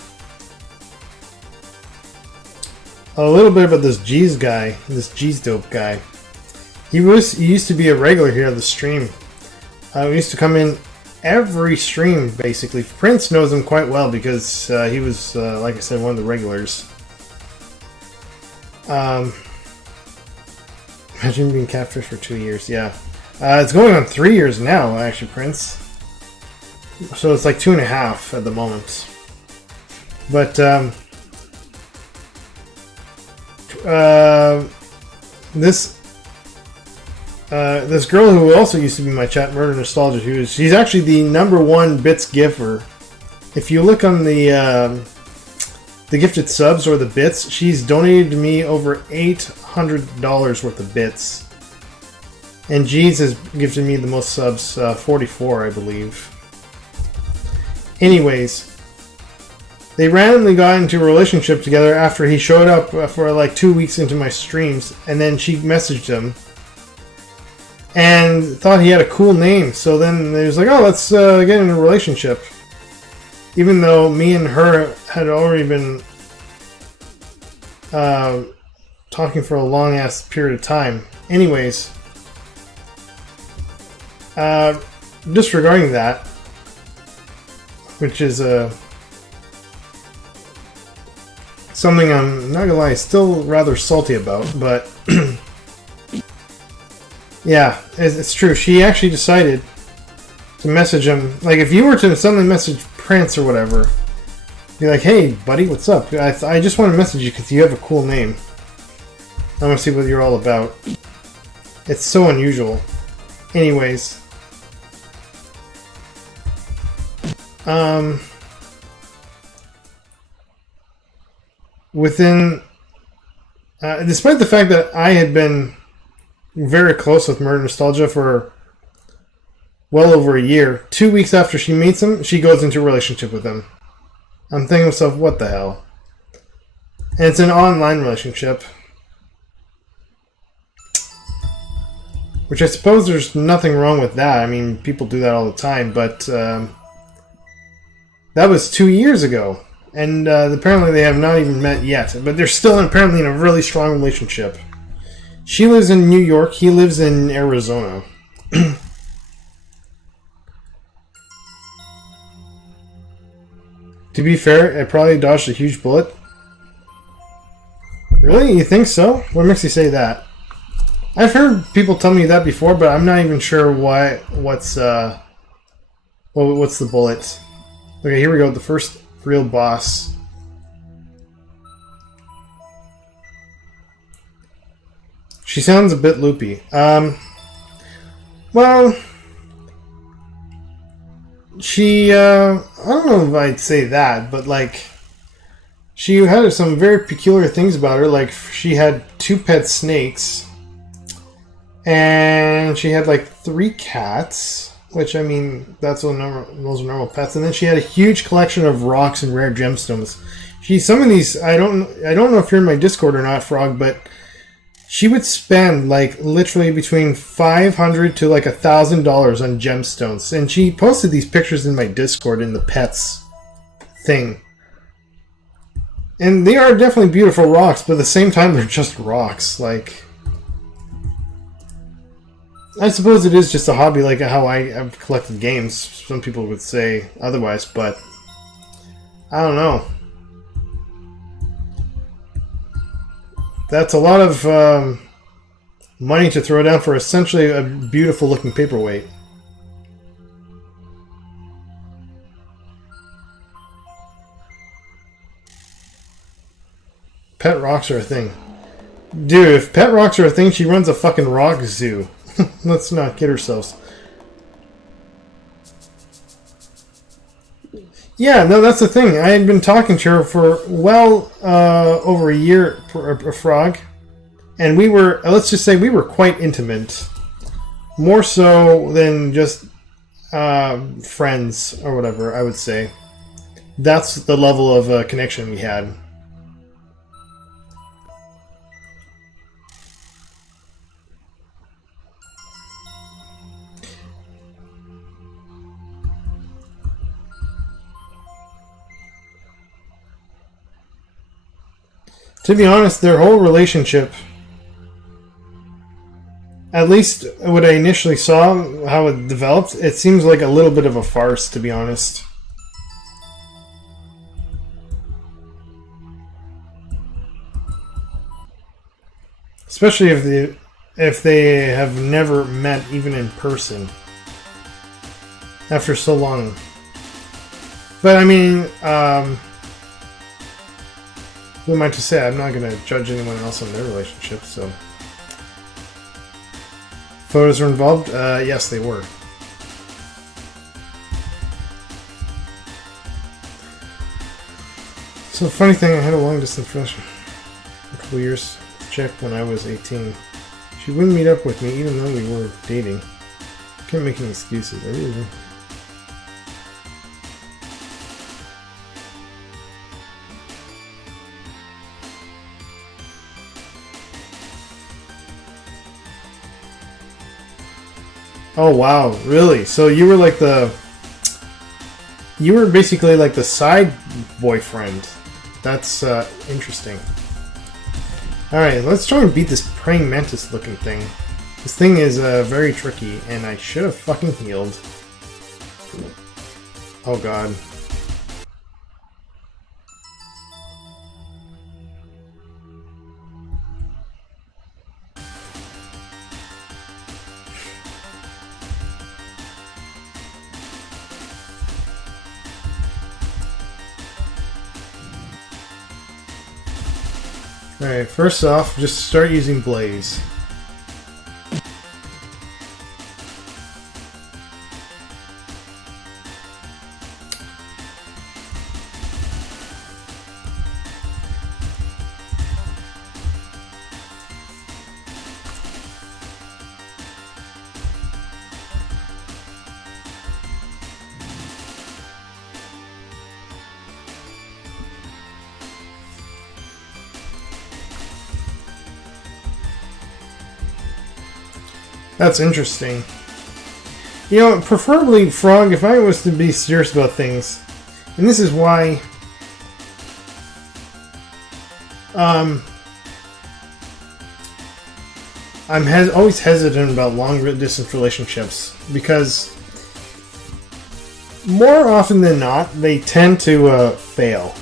a little bit about this G's guy, this G's dope guy. He used to be a regular here at the stream. He used to come in every stream, basically. Prince knows him quite well because he was, like I said, one of the regulars. Imagine being catfished for 2 years, yeah. It's going on 3 years now, actually, Prince. So it's like 2.5 at the moment. But, this girl who also used to be in my chat, Murder Nostalgia, she's actually the #1 bits giver. If you look on the gifted subs or the bits, she's donated to me over $800 worth of bits. And Jeez has given me the most subs, 44, I believe. Anyways, they randomly got into a relationship together after he showed up for like 2 weeks into my streams, and then she messaged him and thought he had a cool name. So then they was like, oh, let's get in a relationship. Even though me and her had already been talking for a long ass period of time. Anyways, disregarding that, which is something I'm not gonna lie, still rather salty about, but yeah, it's true. She actually decided to message him. Like, if you were to suddenly message Prince or whatever, be like, hey, buddy, what's up? I just want to message you because you have a cool name. I want to see what you're all about. It's so unusual. Anyways. Despite the fact that I had been very close with Murder Nostalgia for well over a year, 2 weeks after she meets him, she goes into a relationship with him. I'm thinking to myself, what the hell? And it's an online relationship. Which I suppose there's nothing wrong with that. I mean, people do that all the time, but that was 2 years ago. And apparently they have not even met yet. But they're still apparently in a really strong relationship. She lives in New York. He lives in Arizona. To be fair, I probably dodged a huge bullet. Really? You think so? What makes you say that? I've heard people tell me that before, but I'm not even sure what's the bullet. Okay, here we go. The first real boss. She sounds a bit loopy. Well, she, I don't know if I'd say that, but like, she had some very peculiar things about her. Like, she had 2 pet snakes, and she had like 3 cats, which, I mean, those are normal pets. And then she had a huge collection of rocks and rare gemstones. Some of these, I don't know if you're in my Discord or not, Frog, but she would spend like literally between $500 to like $1,000 on gemstones. And she posted these pictures in my Discord in the pets thing. And they are definitely beautiful rocks, but at the same time, they're just rocks. Like, I suppose it is just a hobby, like how I have collected games. Some people would say otherwise, but I don't know. That's a lot of money to throw down for essentially a beautiful looking paperweight. Pet rocks are a thing. Dude, if pet rocks are a thing, she runs a fucking rock zoo. Let's not kid ourselves. Yeah, no, that's the thing. I had been talking to her for well over a year, a Frog. And we were, let's just say we were quite intimate. More so than just friends or whatever, I would say. That's the level of connection we had. To be honest, their whole relationship, at least what I initially saw, how it developed, it seems like a little bit of a farce, to be honest. Especially if they have never met even in person after so long. But I mean, who am I to say? I'm not going to judge anyone else on their relationship, so. Photos are involved? Yes, they were. So, funny thing, I had a long distance relationship for a couple years. Check when I was 18. She wouldn't meet up with me even though we were dating. Can't make any excuses. I didn't. Oh wow, really? So you were like you were basically like the side boyfriend. That's interesting. Alright, let's try and beat this praying mantis looking thing. This thing is very tricky, and I should have fucking healed. Oh god. Alright, first off, just start using Blaze. That's interesting. You know, preferably, Frog, if I was to be serious about things, and this is why I'm always hesitant about long-distance relationships, because more often than not, they tend to fail.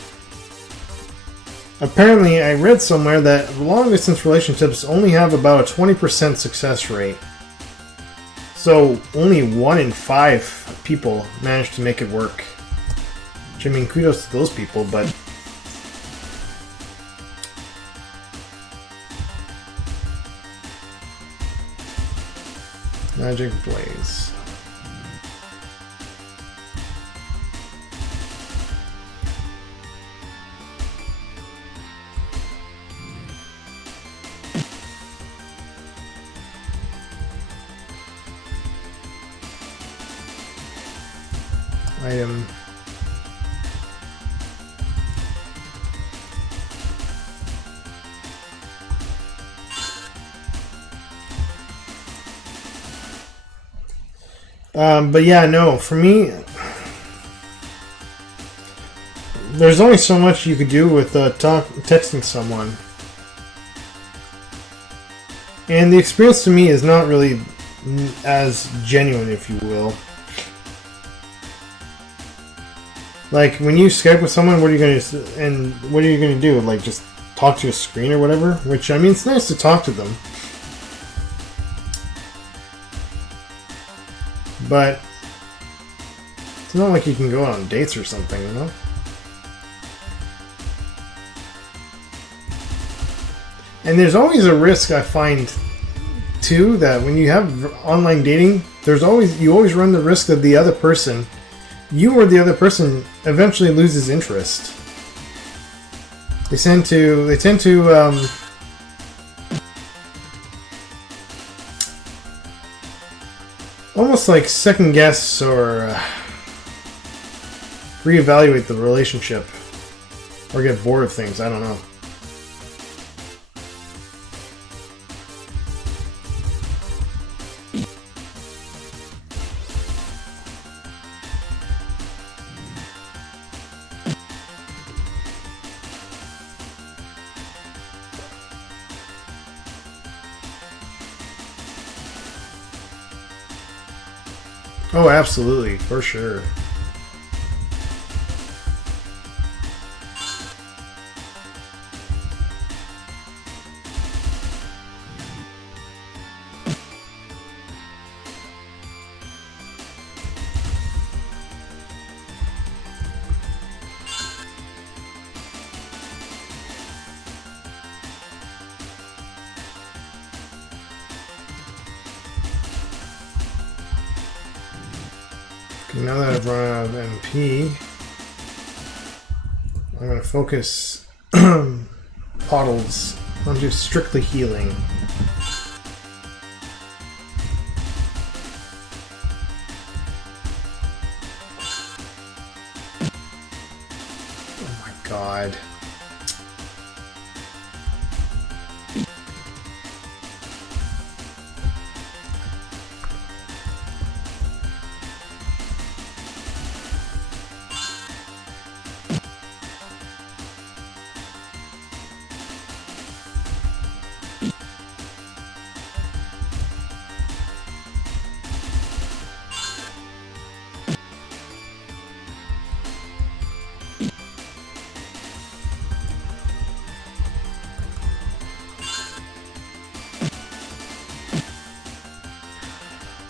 Apparently, I read somewhere that long-distance relationships only have about a 20% success rate. So, only 1 in 5 people manage to make it work. Which, I mean, kudos to those people, but... Magic Blaze. Item. But yeah, no, for me, there's only so much you could do with texting someone. And the experience to me is not really as genuine, if you will. Like, when you Skype with someone, what are you gonna do? Like, just talk to a screen or whatever? Which, I mean, it's nice to talk to them. But it's not like you can go on dates or something, you know? And there's always a risk, I find, too, that when you have online dating, you always run the risk that the other person, you or the other person, eventually loses interest. They tend to almost like second guess or reevaluate the relationship, or get bored of things. I don't know. Oh, absolutely, for sure. Now that I've run out of MP, I'm going to focus Pottles onto strictly healing. god.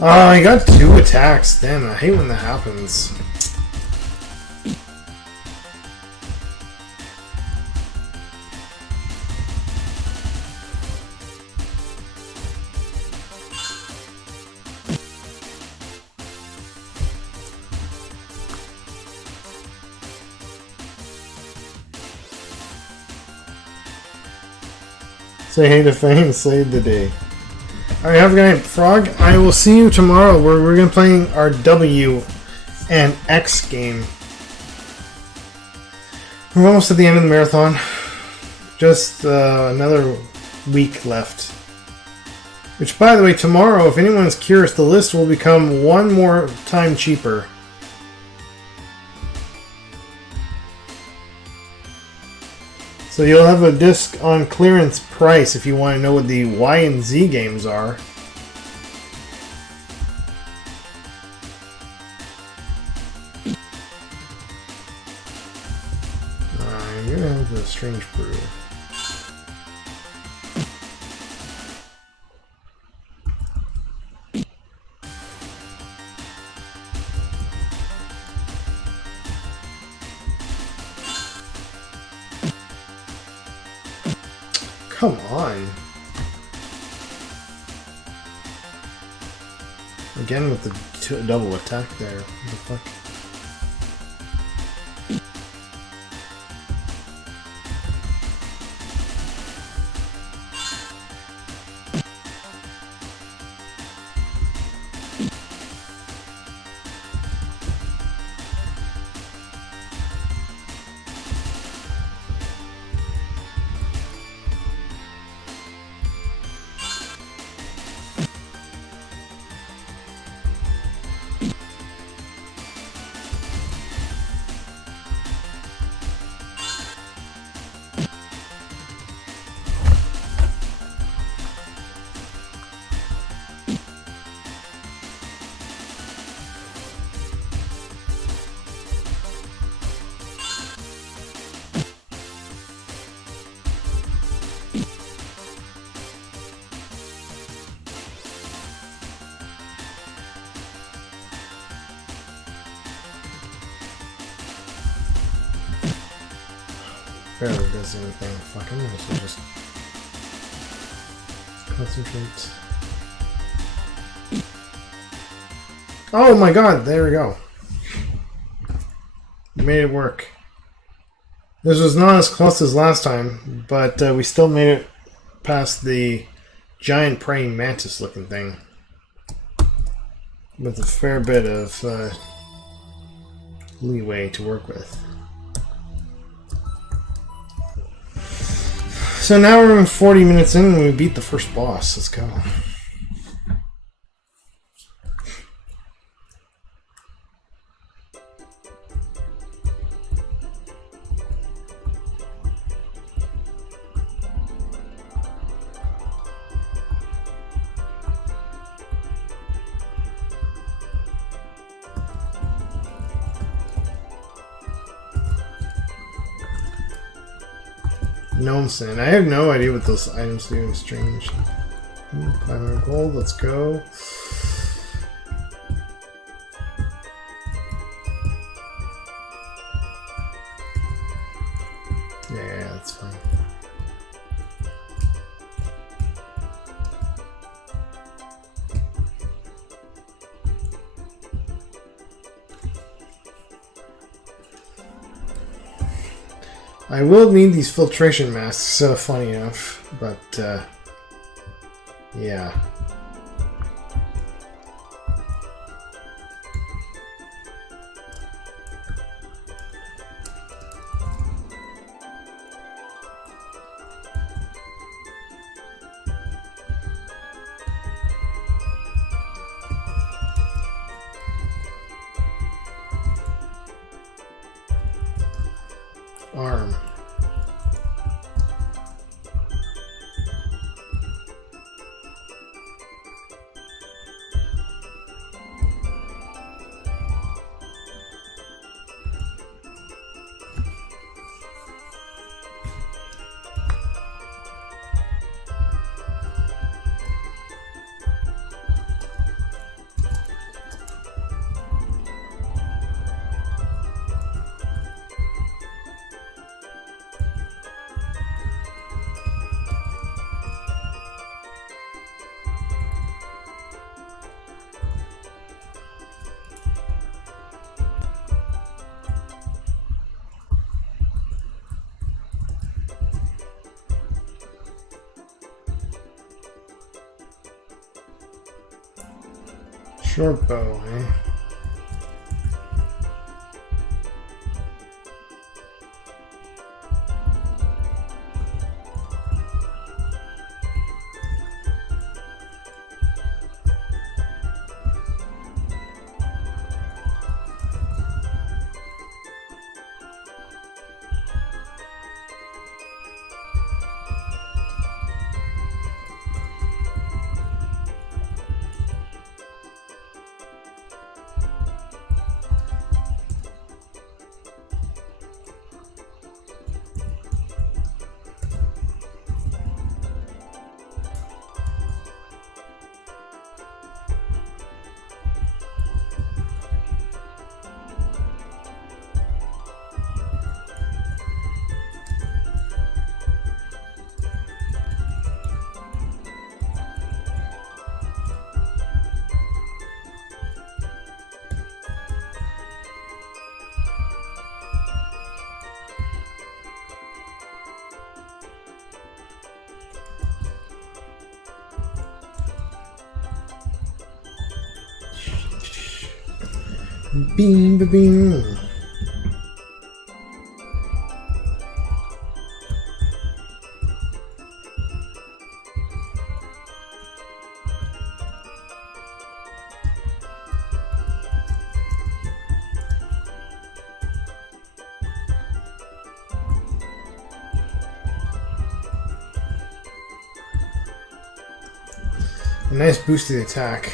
Oh, I got 2 attacks. Damn, I hate when that happens. Say hey to Fame, save the day. Alright, have a good night, Frog. I will see you tomorrow where we're going to play our W and X game. We're almost at the end of the marathon. Just another week left. Which, by the way, tomorrow, if anyone's curious, the list will become 1 more time cheaper. So you'll have a disc on clearance price if you want to know what the Y and Z games are. You're gonna have the Strange Brew. Come on. Again with the double attack there. What the fuck? Barely does anything. Fuck, I'm gonna just concentrate. Oh my god, there we go. Made it work. This was not as close as last time, but we still made it past the giant praying mantis looking thing. With a fair bit of leeway to work with. So now we're 40 minutes in and we beat the first boss. Let's go. Gnome Sand. I have no idea what those items do. Strange. 500 gold. Let's go. Yeah, that's fine. I will need these filtration masks, funny enough, but, yeah. arm. Short bow, eh? Beam, beam. A nice boost to the attack.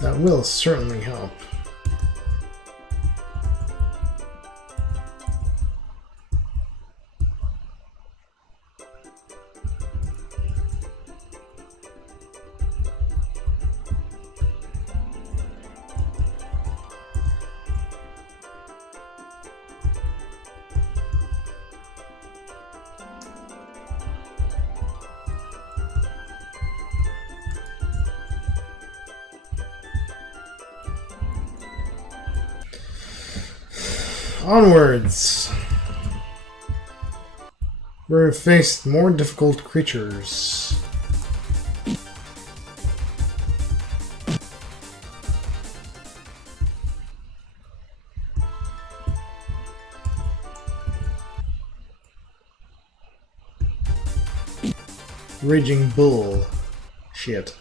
That will certainly help. Onwards! We're faced more difficult creatures. Raging Bull. Shit.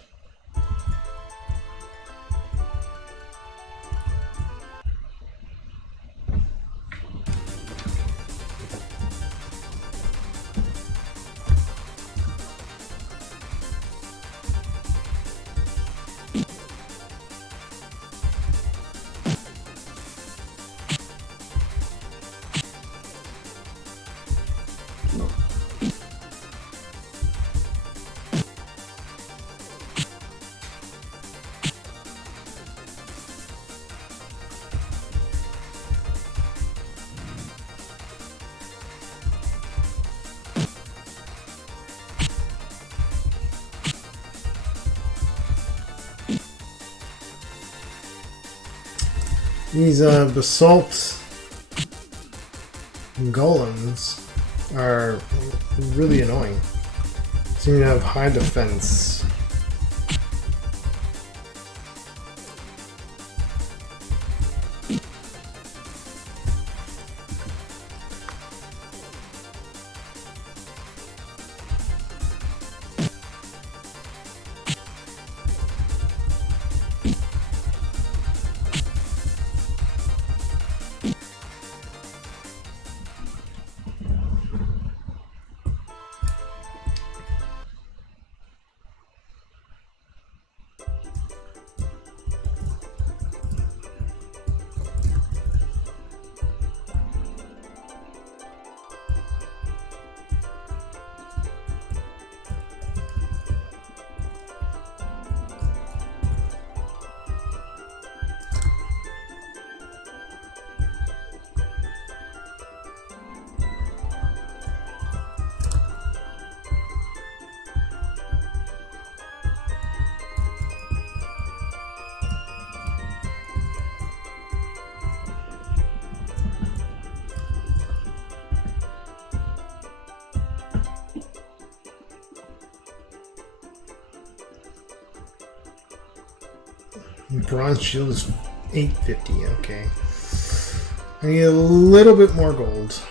These basalt golems are really annoying. Seem to have high defense. Bronze shield is 850. Okay. I need a little bit more gold.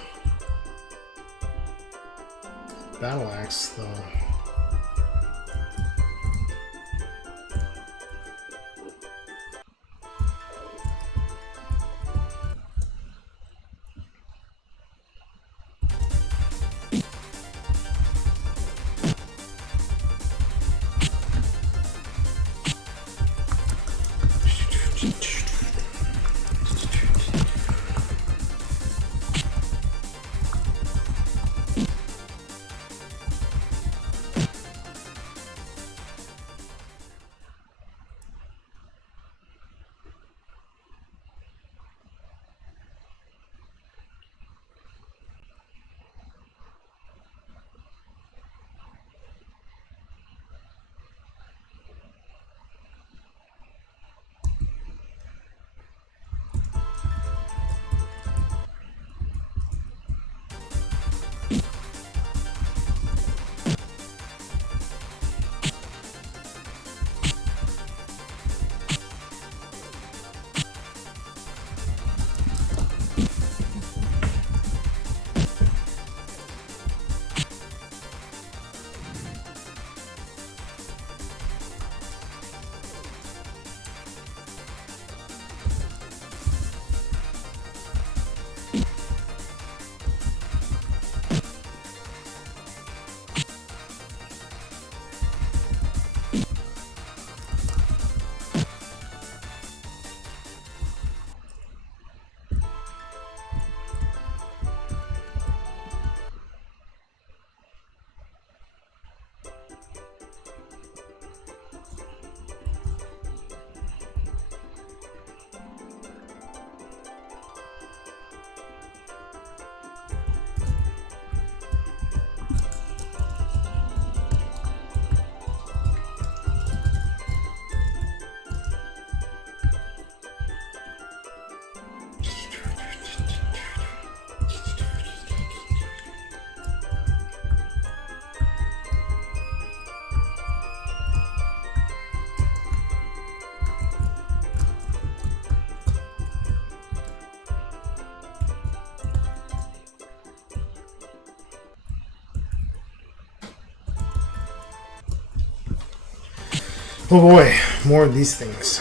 Battle axe, though. Oh boy, more of these things.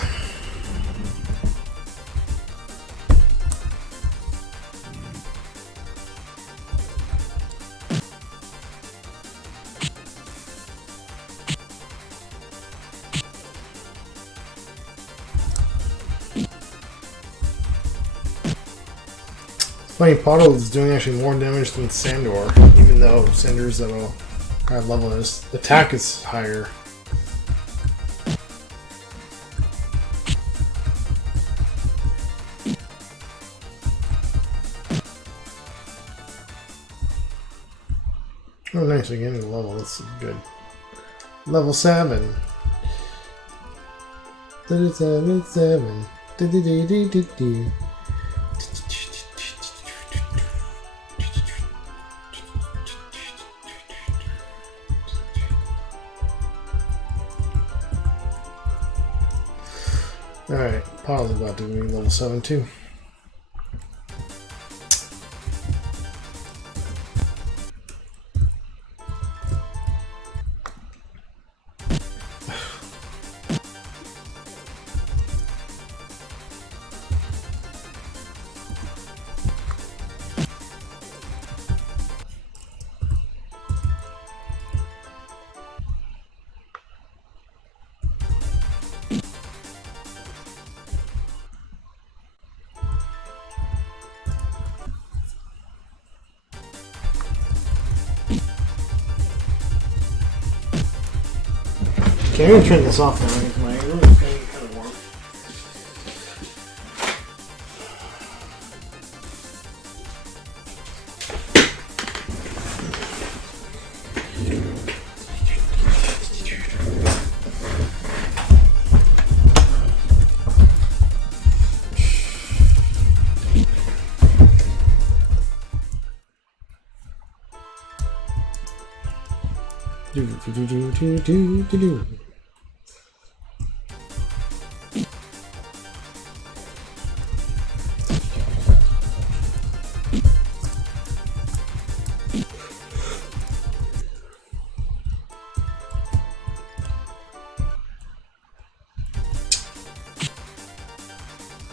Funny, Pottle is doing actually more damage than Sandor, even though Sandor's at a high level. His attack is higher. Oh, nice, we're getting a level. That's good. Level 7. 7. Alright, Paul's about to be level 7 too. Okay, I'm gonna turn this off now because my room is getting kind of warm.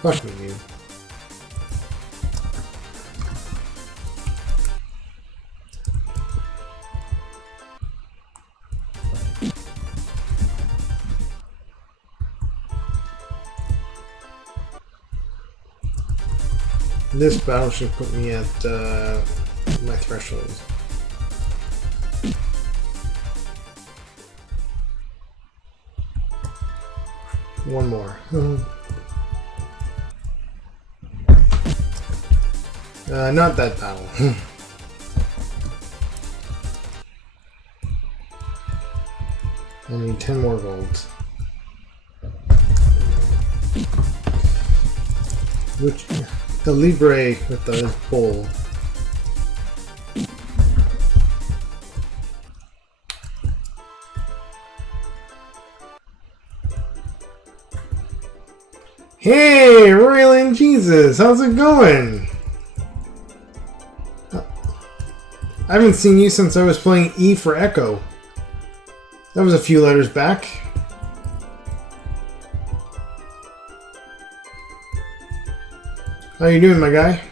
Fuck me, dude. This battle should put me at my threshold. One more. Not that battle. I need 10 more golds. Which the Libre with the bowl. Hey, Royland Jesus, how's it going? I haven't seen you since I was playing E for Echo. That was a few letters back. How you doing, my guy?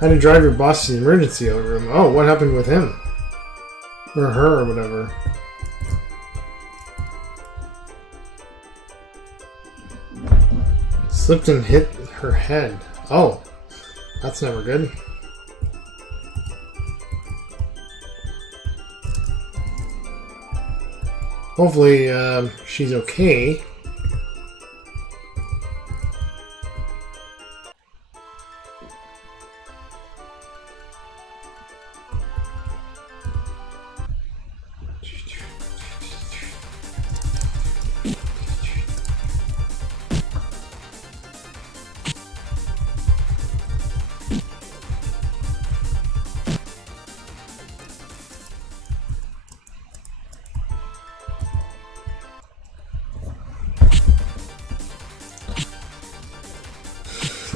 How to drive your boss to the emergency room. Oh, what happened with him? Or her, or whatever. Slipped and hit her head. Oh, that's never good. Hopefully, she's okay.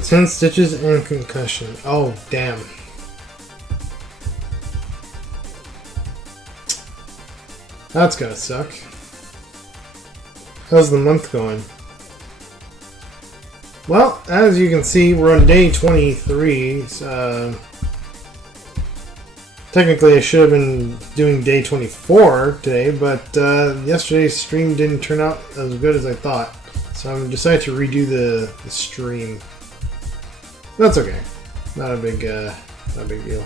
Ten stitches and concussion. Oh, damn. That's gotta suck. How's the month going? Well, as you can see, we're on day 23. Technically, I should have been doing day 24 today, but yesterday's stream didn't turn out as good as I thought. So I'm decided to redo the stream. That's okay. Not a big deal.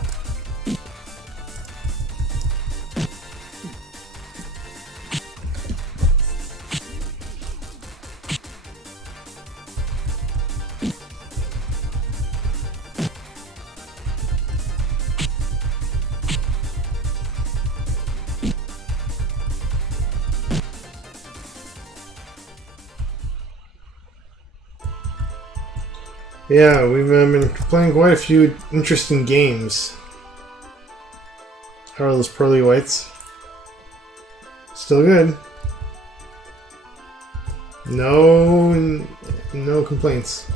Yeah, we've been playing quite a few interesting games. How are those pearly whites? Still good. No complaints.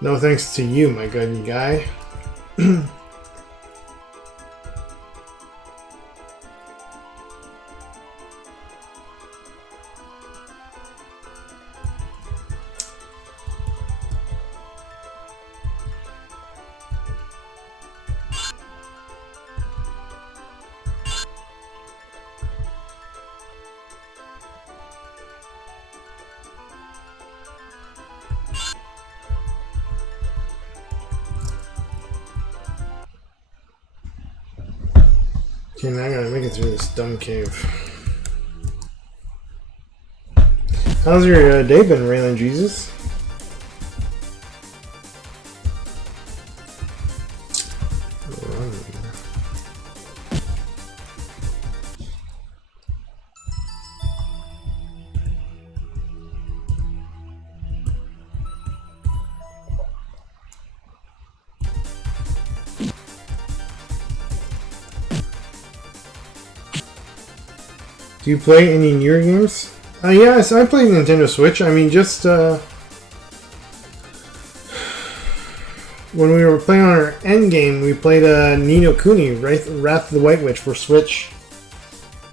No thanks to you, my good guy. Okay, now I gotta make it through this dumb cave. How's your day been, Raylan Jesus? Do you play any newer games? Yes, I play Nintendo Switch. I mean, just when we were playing on our end game, we played Ni no Kuni, Wrath of the White Witch for Switch.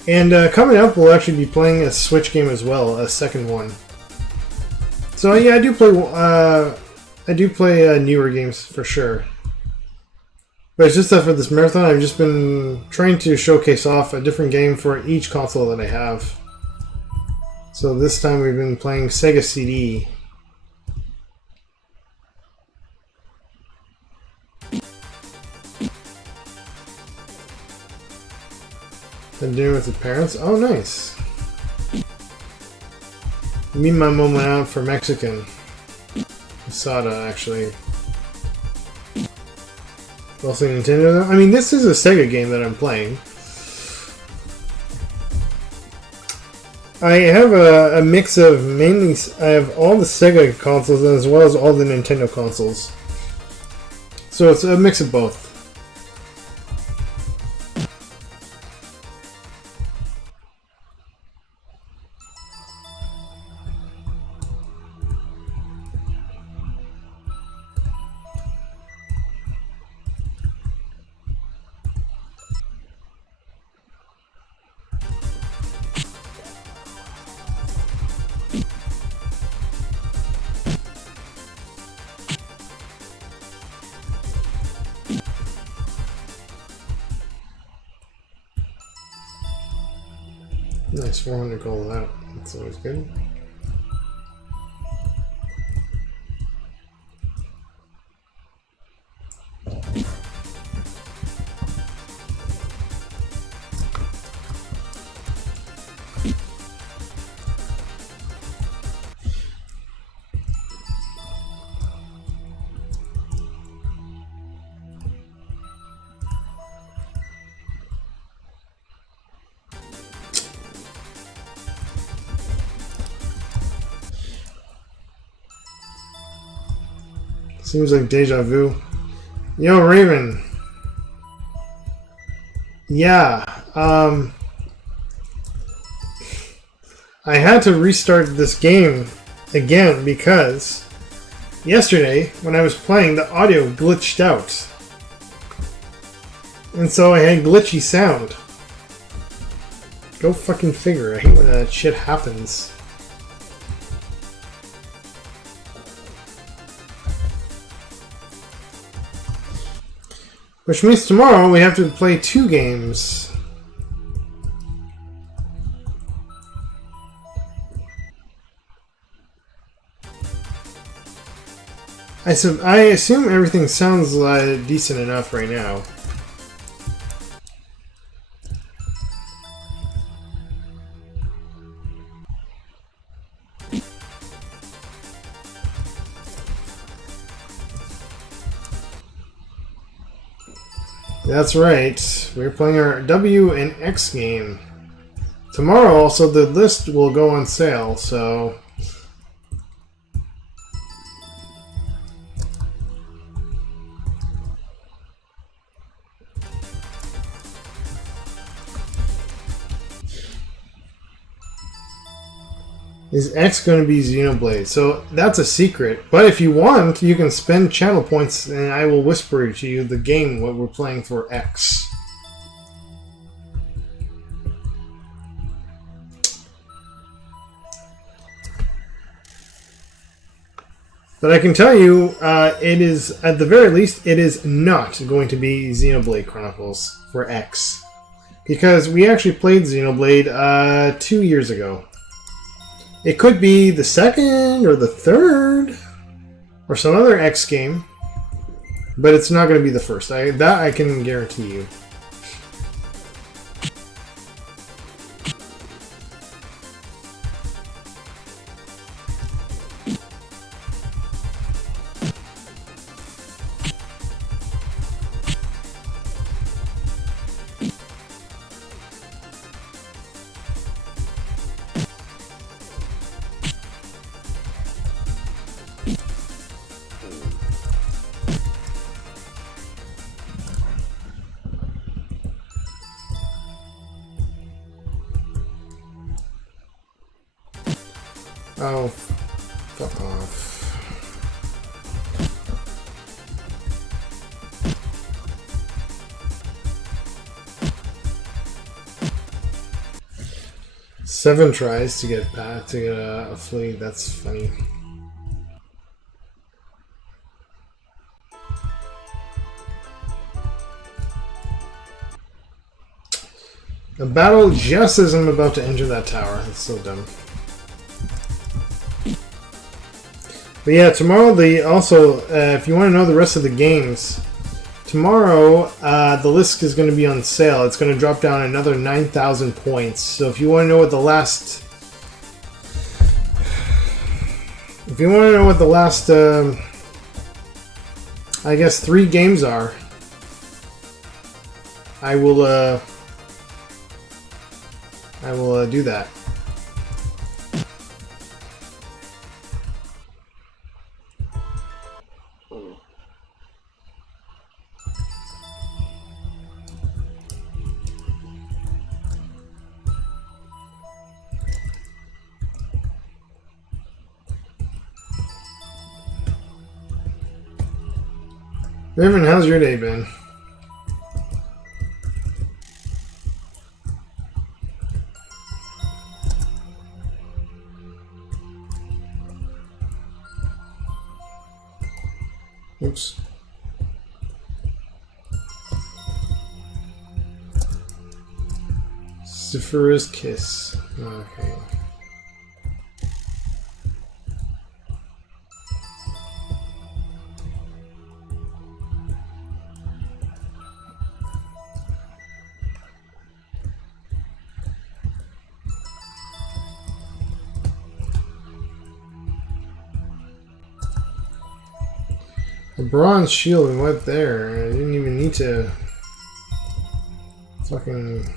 And coming up, we'll actually be playing a Switch game as well, a second one. So yeah, I do play newer games for sure. But it's just that for this marathon, I've just been trying to showcase off a different game for each console that I have. So this time we've been playing Sega CD. And dinner with the parents? Oh, nice. Me and my mom went out for Mexican. Asada, actually. Also Nintendo though? I mean, this is a Sega game that I'm playing. I have a mix of mainly... I have all the Sega consoles as well as all the Nintendo consoles. So it's a mix of both. Nice 400 gold out. That's always good. Seems like deja vu. Yo, Raven. Yeah, I had to restart this game again because yesterday, when I was playing, the audio glitched out. And so I had glitchy sound. Go fucking figure. I hate when that shit happens. Which means tomorrow we have to play 2 games. I assume everything sounds decent enough right now. That's right. We're playing our W and X game. Tomorrow also the list will go on sale, so... Is X going to be Xenoblade? So that's a secret. But if you want, you can spend channel points and I will whisper to you the game what we're playing for X. But I can tell you, it is, at the very least, it is not going to be Xenoblade Chronicles for X. Because we actually played Xenoblade 2 years ago. It could be the second or the third or some other X game, but it's not going to be the first. That I can guarantee you. Oh, fuck off. Seven tries to get a fleet. That's funny. A battle just as I'm about to enter that tower. That's so dumb. But yeah, tomorrow if you want to know the rest of the games, tomorrow the list is going to be on sale. It's going to drop down another 9,000 points. So if you want to know what the last, I guess 3 games are, I will do that. Raven, how's your day been? Oops. Zephyr's Kiss. Okay. A bronze shield and what there? I didn't even need to fucking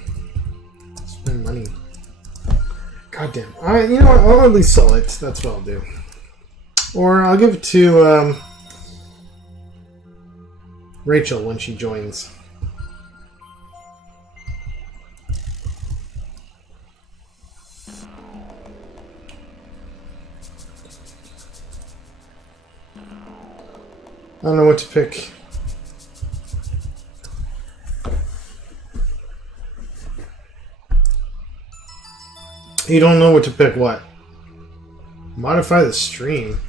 spend money. Goddamn. You know what? I'll at least sell it. That's what I'll do. Or I'll give it to Rachel when she joins. I don't know what to pick. You don't know what to pick, what? Modify the stream.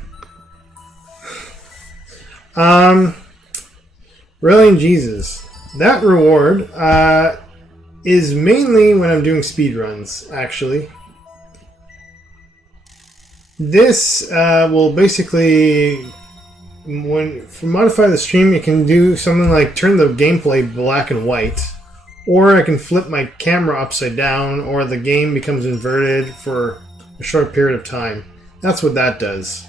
Really, Jesus. That reward is mainly when I'm doing speedruns, actually. This will basically... For modify the stream, you can do something like turn the gameplay black and white, or I can flip my camera upside down, or the game becomes inverted for a short period of time. That's what that does.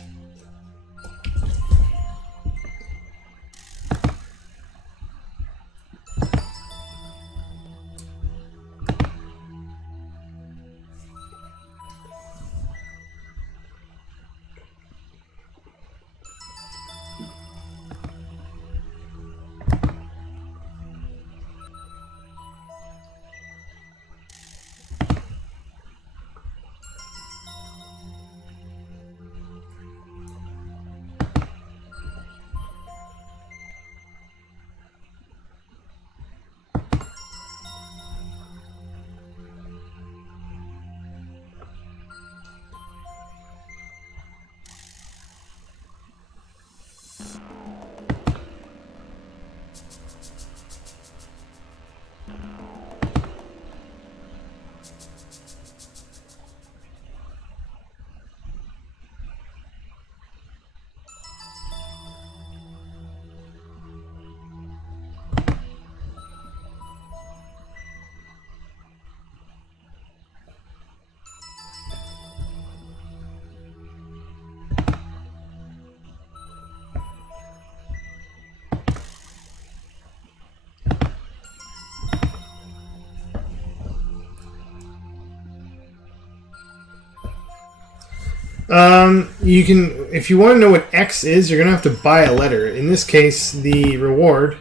You can, if you want to know what X is, you're going to have to buy a letter. In this case, the reward,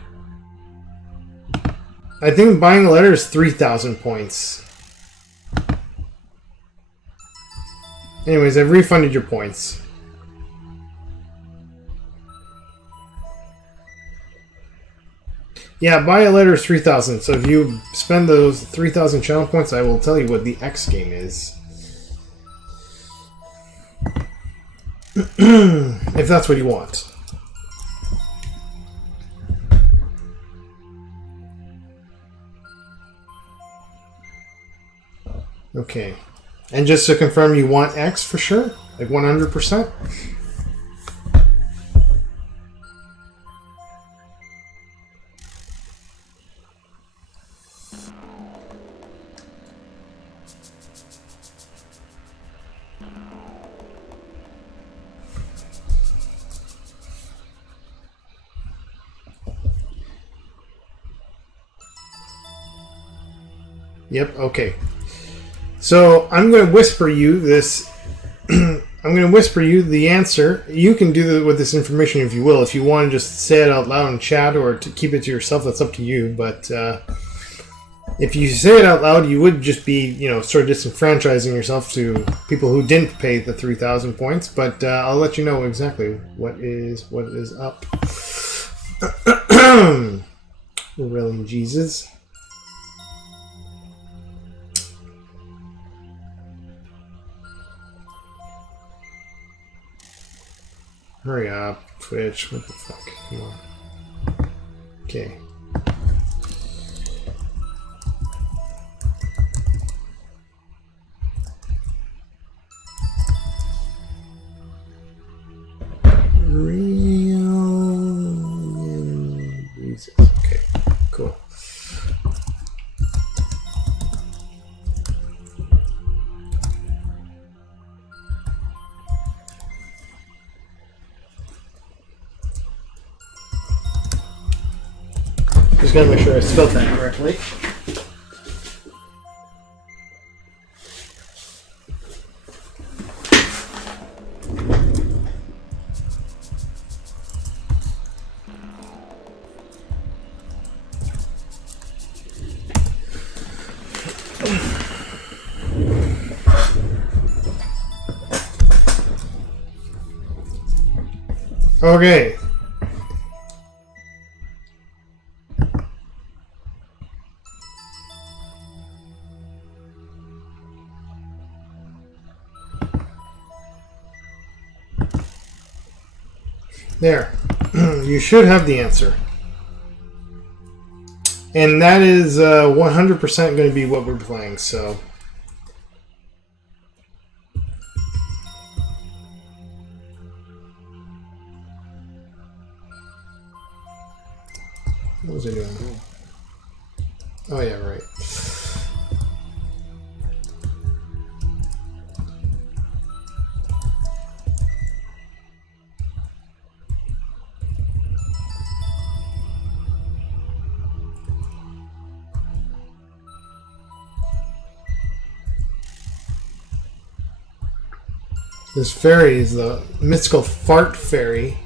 I think buying a letter is 3,000 points. Anyways, I've refunded your points. Yeah, buy a letter is 3,000. So if you spend those 3,000 channel points, I will tell you what the X game is. If that's what you want. Okay. And just to confirm, you want X for sure? Like 100%? Yep, okay. So I'm going to whisper you this. I'm going to whisper you the answer. You can do with this information if you will. If you want to just say it out loud in chat or to keep it to yourself, that's up to you. But if you say it out loud, you would just be, sort of disenfranchising yourself to people who didn't pay the 3,000 points. But I'll let you know exactly what is up. Really, Jesus. Hurry up, Twitch. What the fuck? Come on. Okay. Real Jesus. Okay, cool. Just gotta make sure I spelled that correctly. Okay. There. You should have the answer. And that is 100% going to be what we're playing, so... What was I doing? Oh yeah, right. This fairy is the mystical fart fairy.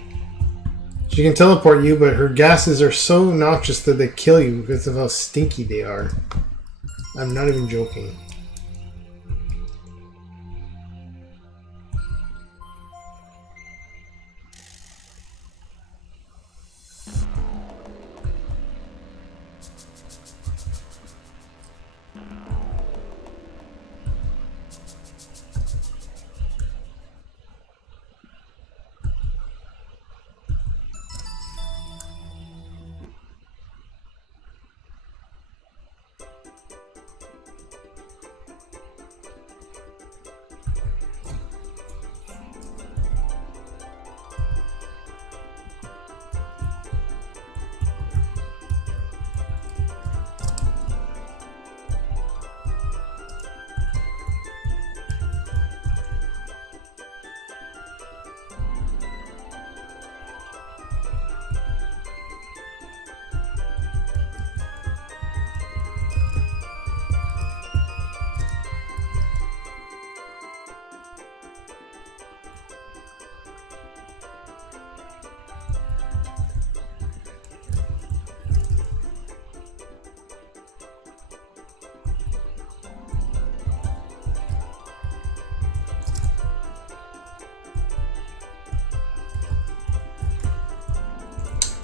She can teleport you, but her gases are so noxious that they kill you because of how stinky they are. I'm not even joking.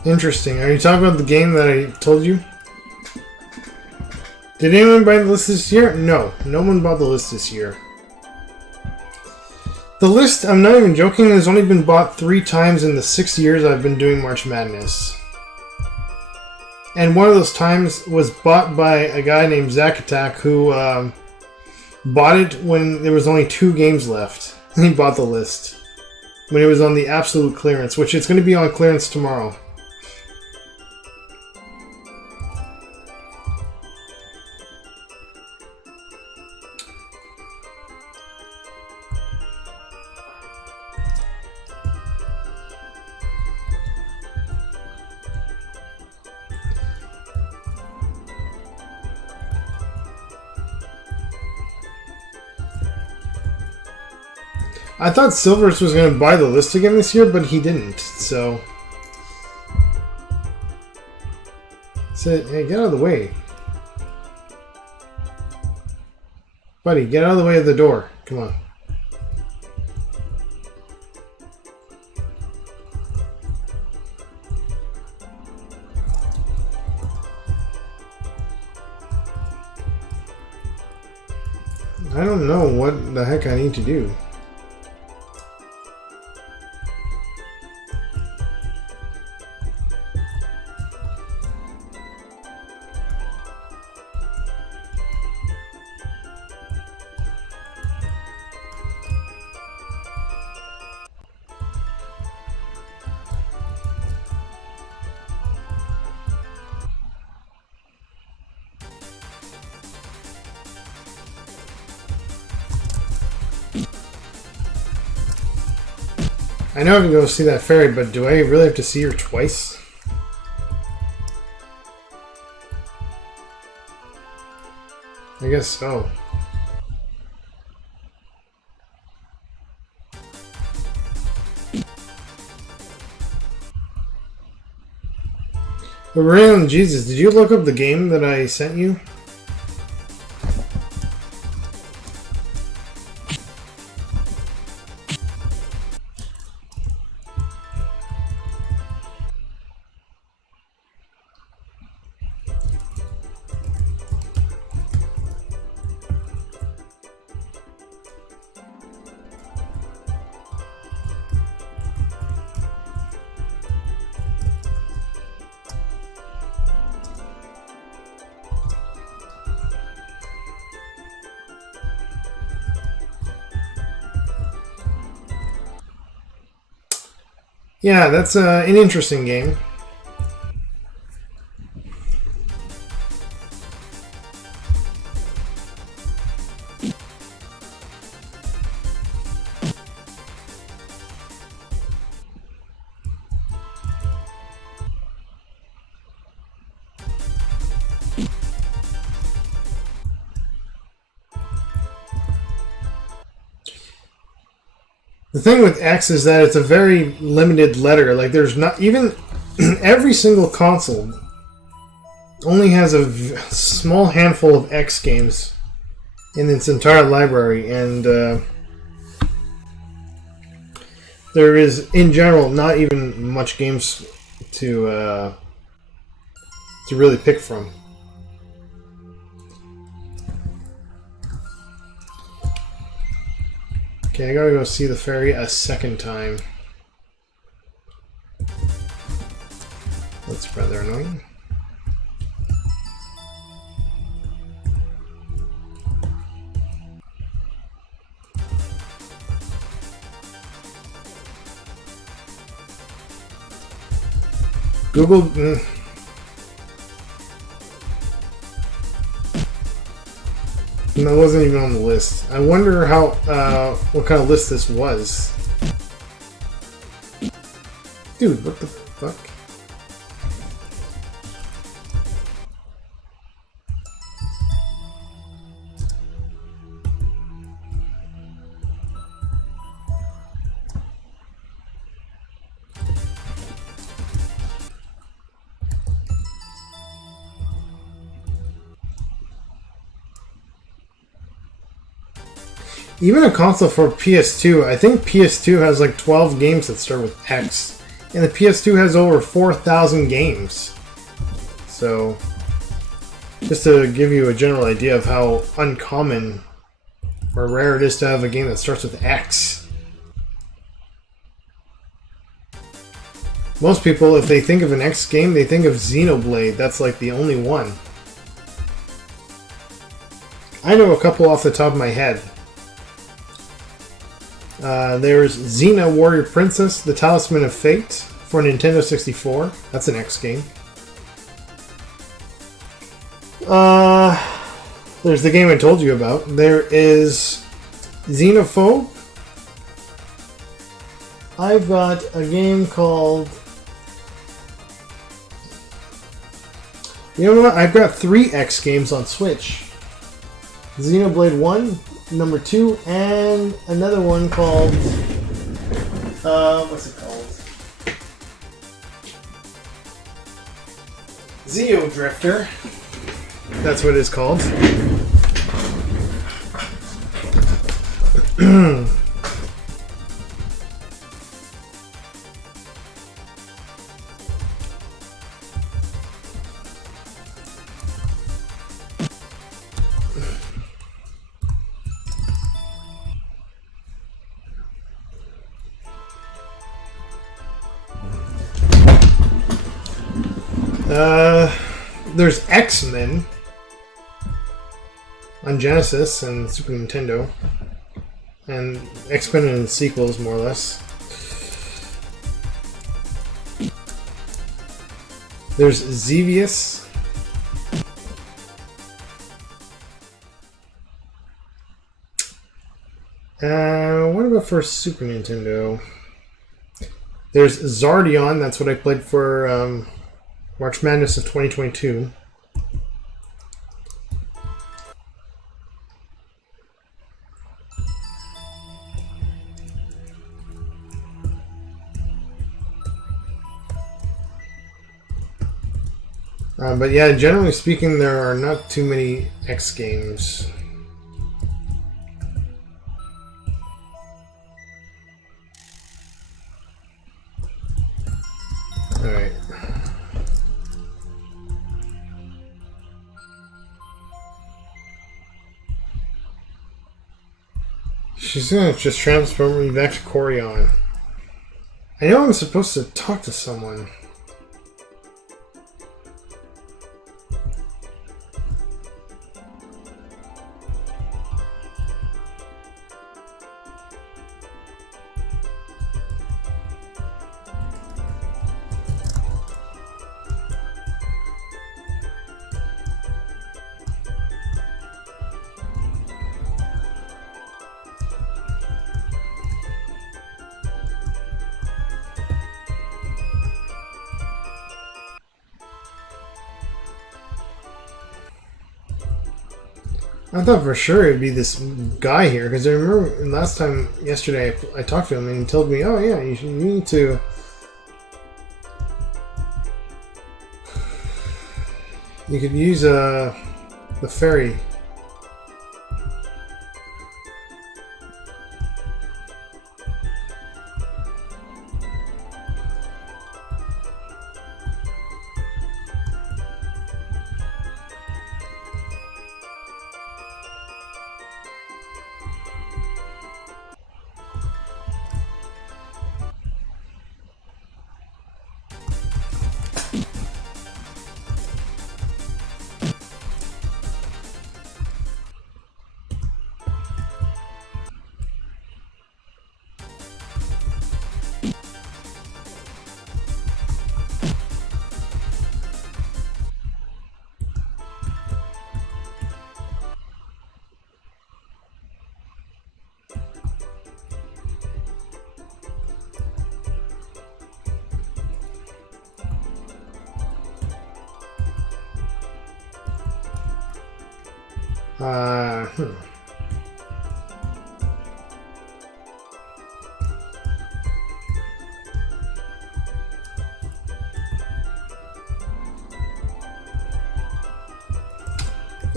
Interesting. Are you talking about the game that I told you? Did anyone buy the list this year? No. No one bought the list this year. The list, I'm not even joking, has only been bought 3 times in the 6 years I've been doing March Madness. And one of those times was bought by a guy named Zack Attack who bought it when there was only 2 games left. He bought the list when it was on the absolute clearance, which it's going to be on clearance tomorrow. I thought Silvers was going to buy the list again this year, but he didn't, so... Hey, get out of the way. Buddy, get out of the way of the door. Come on. I don't know what the heck I need to do. I know I can go see that fairy, but do I really have to see her twice? I guess so. But Random Jesus, did you look up the game that I sent you? Yeah, that's an interesting game. The thing with X is that it's a very limited letter. Like, there's not even every single console only has a small handful of X games in its entire library, and there is, in general, not even much games to really pick from. Okay, I gotta go see the fairy a second time. That's rather annoying. Google... That wasn't even on the list. I wonder how, what kind of list this was. Dude, what the fuck? Even a console for PS2, I think PS2 has like 12 games that start with X. And the PS2 has over 4,000 games. So, just to give you a general idea of how uncommon or rare it is to have a game that starts with X. Most people, if they think of an X game, they think of Xenoblade. That's like the only one. I know a couple off the top of my head. There's Xena Warrior Princess, The Talisman of Fate for Nintendo 64. That's an X game. There's the game I told you about. There is Xenophobe. I've got a game called... You know what? I've got 3 X games on Switch. Xenoblade 1, number 2, and another one called... what's it called? Zeo Drifter. That's what it's called. There's X-Men on Genesis and Super Nintendo, and X-Men and the sequels, more or less. There's Xevious. What about for Super Nintendo? There's Zardion. That's what I played for March Madness of 2022. But yeah, generally speaking, there are not too many X games. Alright. She's gonna just transform me back to Corion. I know I'm supposed to talk to someone. I thought for sure it'd be this guy here, because I remember last time, yesterday, I talked to him and he told me, oh yeah, you need to... You could use the ferry.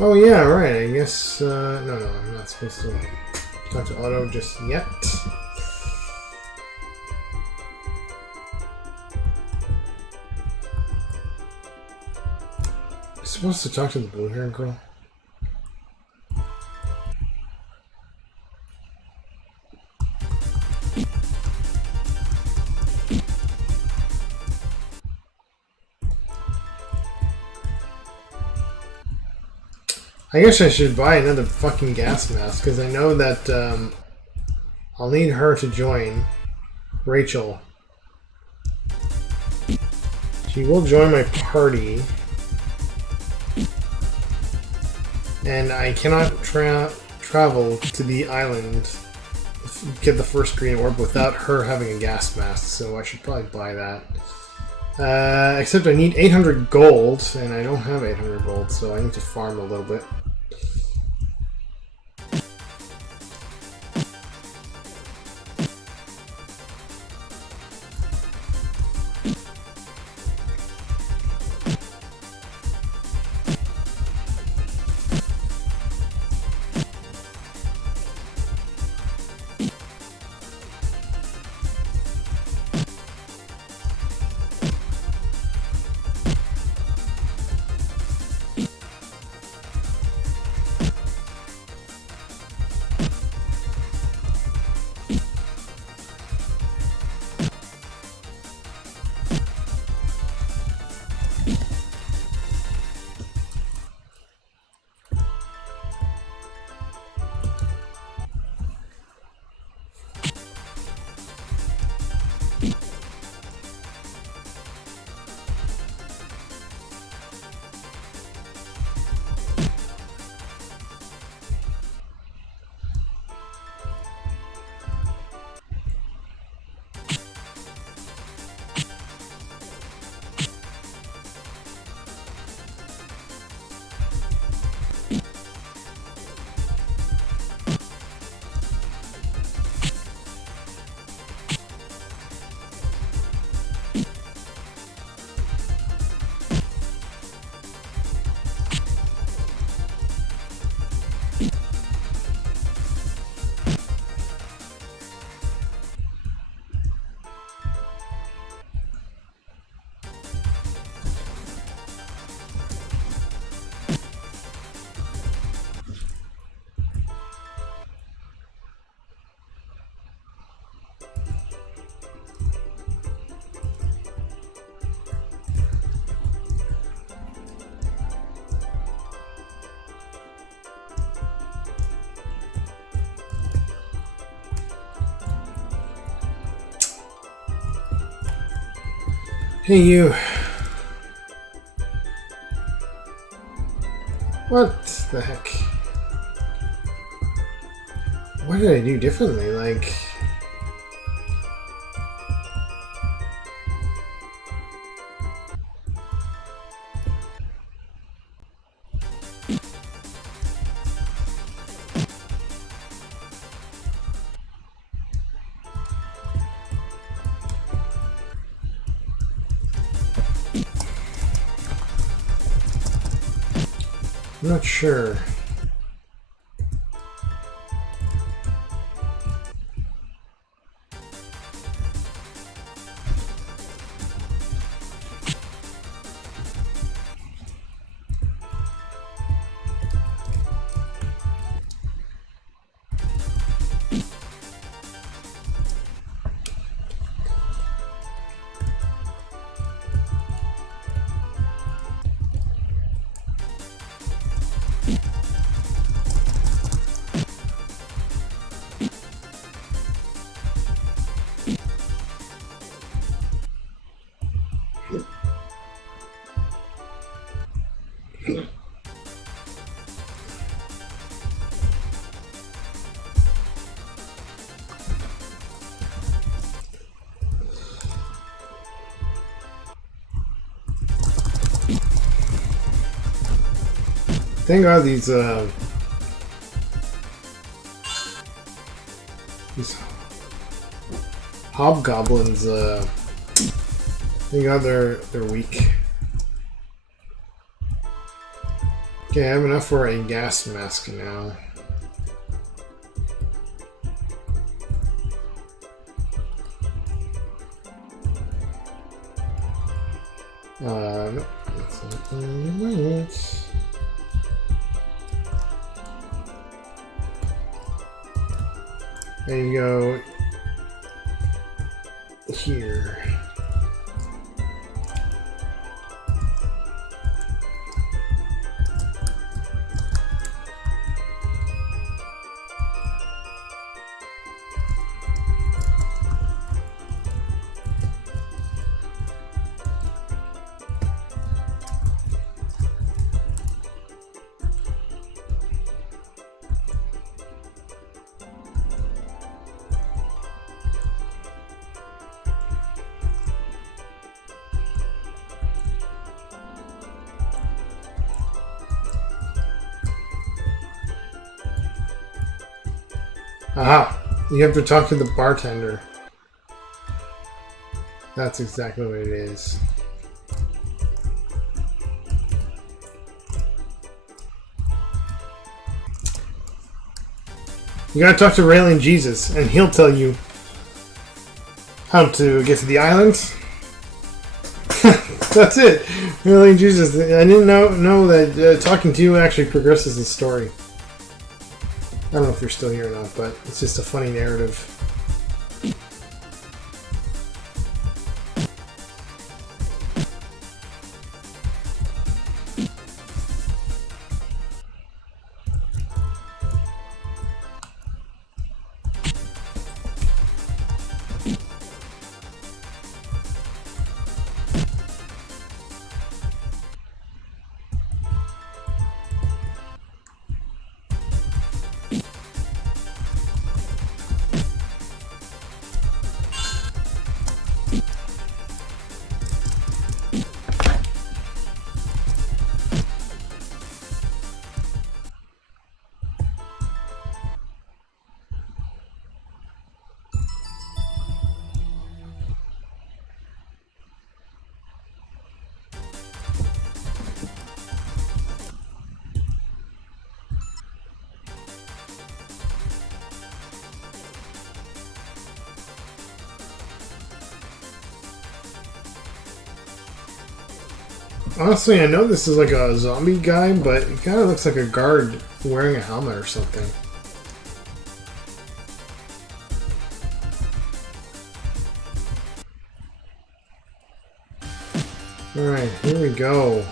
Oh yeah, right, I guess, no, I'm not supposed to talk to Otto just yet. supposed to talk to the blue-haired girl? I guess I should buy another fucking gas mask, because I know that I'll need her to join. Rachel. She will join my party. And I cannot travel to the island, get the first green orb, without her having a gas mask, so I should probably buy that. Except I need 800 gold, and I don't have 800 gold, so I need to farm a little bit. Hey, you. What the heck? What did I do differently? Like... I'm not sure. Thank God these hobgoblins, thank God they're weak. Okay, I have enough for a gas mask now. Nope. And you go here. Aha! You have to talk to the bartender. That's exactly what it is. You gotta talk to Railing Jesus, and he'll tell you how to get to the island. That's it. Railing Jesus. I didn't know that talking to you actually progresses the story. I don't know if you're still here or not, but it's just a funny narrative. Honestly, I know this is like a zombie guy, but it kind of looks like a guard wearing a helmet or something. Alright, here we go.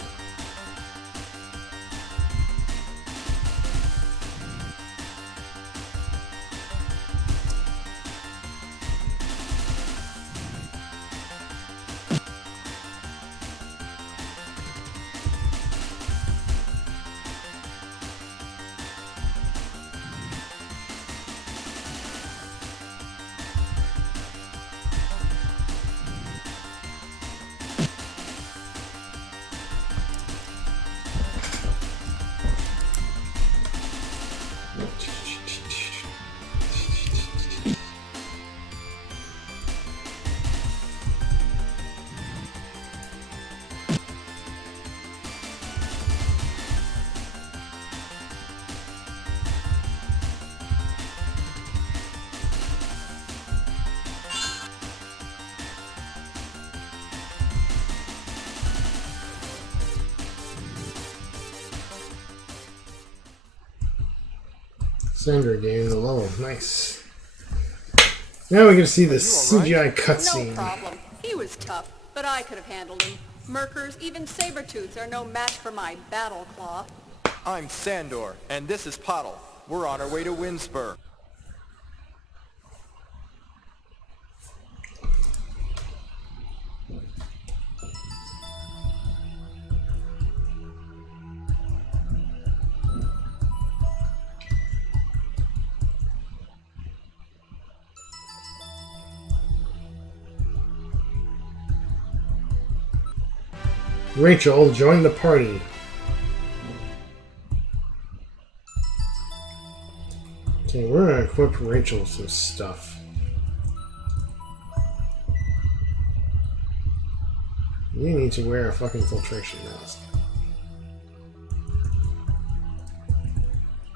Sandra gaining the level. Nice. Now we get to see the CGI cutscene. No problem. He was tough, but I could have handled him. Merkers, even saber-tooths are no match for my battle claw. I'm Sandor, and this is Pottle. We're on our way to Windspur. Rachel, join the party. Okay, we're gonna equip Rachel with some stuff. You need to wear a fucking filtration mask.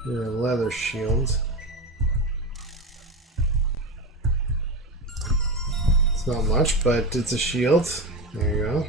You're a leather shield. It's not much, but it's a shield. There you go.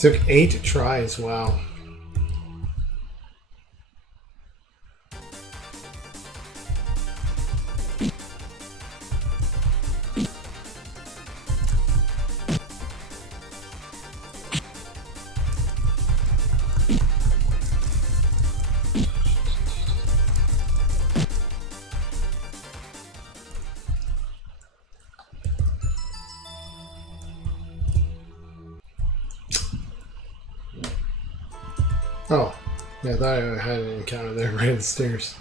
Took 8 tries, wow. Oh, yeah, I thought I had an encounter there right at the stairs.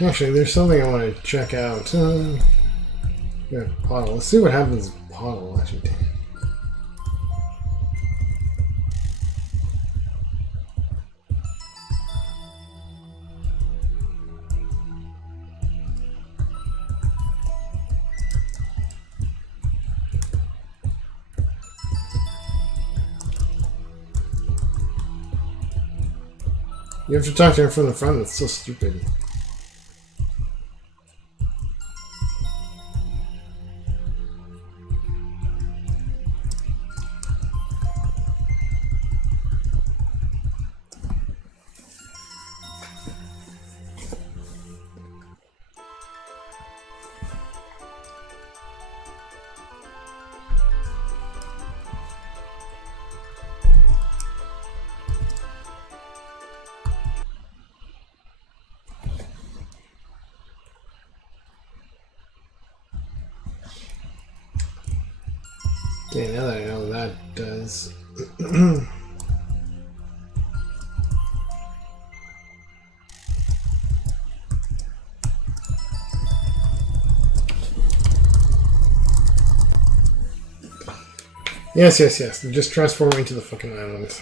Actually, there's something I want to check out. Yeah, Pottle. Let's see what happens with Pottle, actually. You have to talk to her from the front. That's so stupid. Okay, now that I know what that does. Yes, yes, yes. Just transform into the fucking island.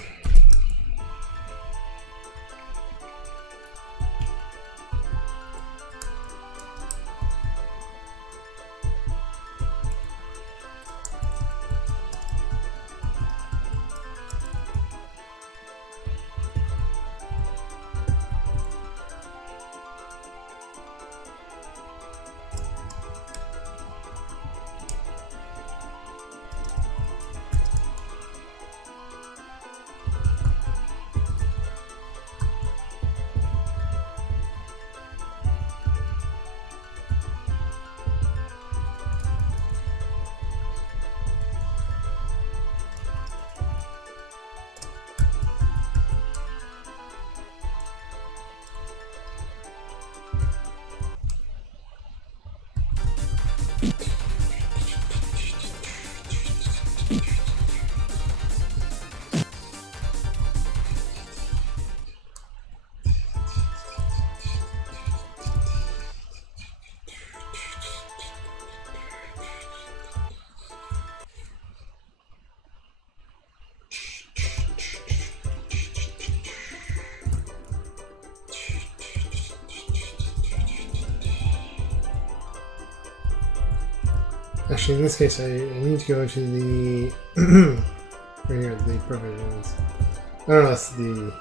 Actually, in this case, I need to go to the right here, the provisions. I don't know, that's the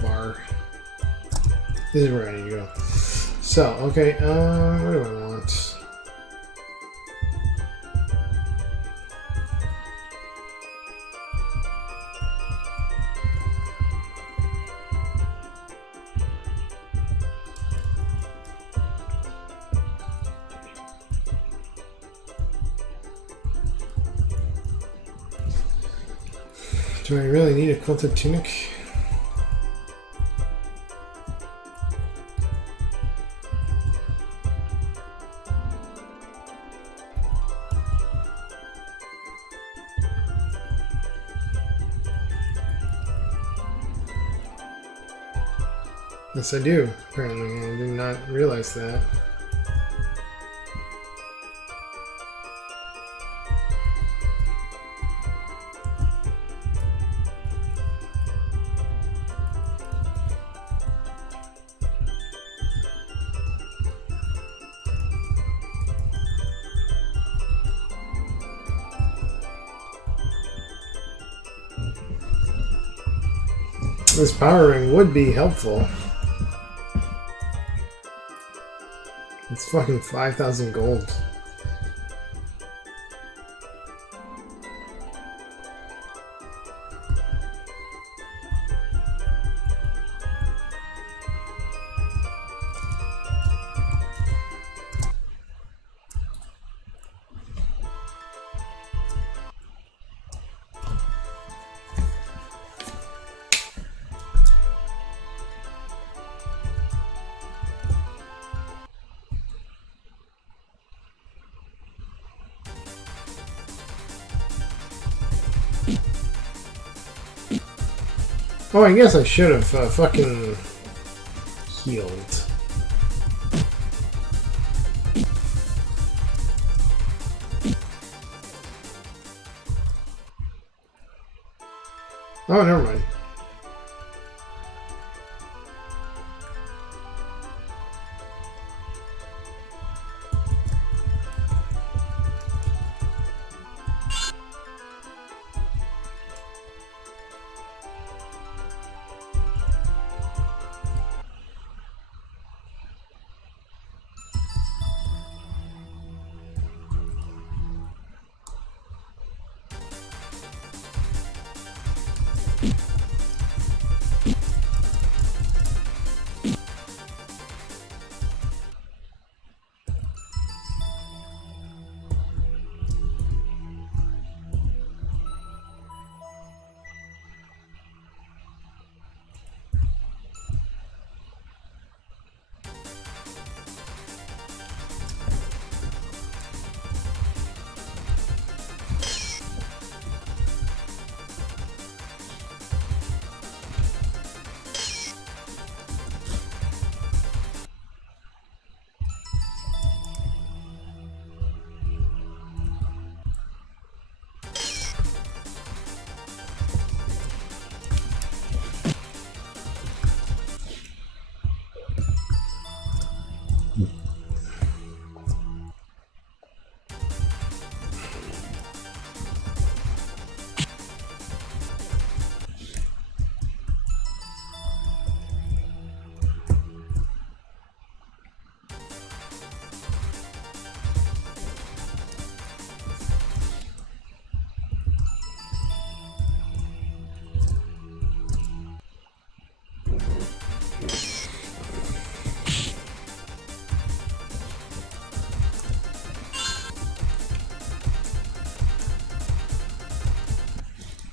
bar. This is where I need to go. So, okay, what do I want? Do I really need a quilted tunic? Yes, I do. Apparently, I did not realize that. This power ring would be helpful. It's fucking 5,000 gold. Oh, I guess I should have fucking healed. Oh, never mind.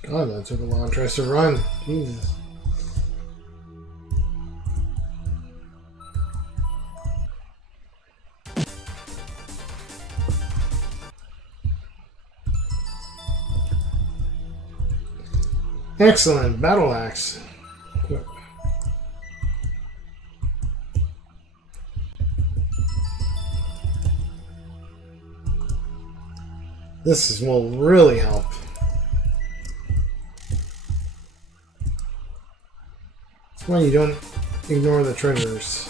God, that took a long time to run. Jesus. Excellent. Battle axe. Equip. Will really help. That's why you don't ignore the treasures.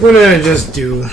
What did I just do?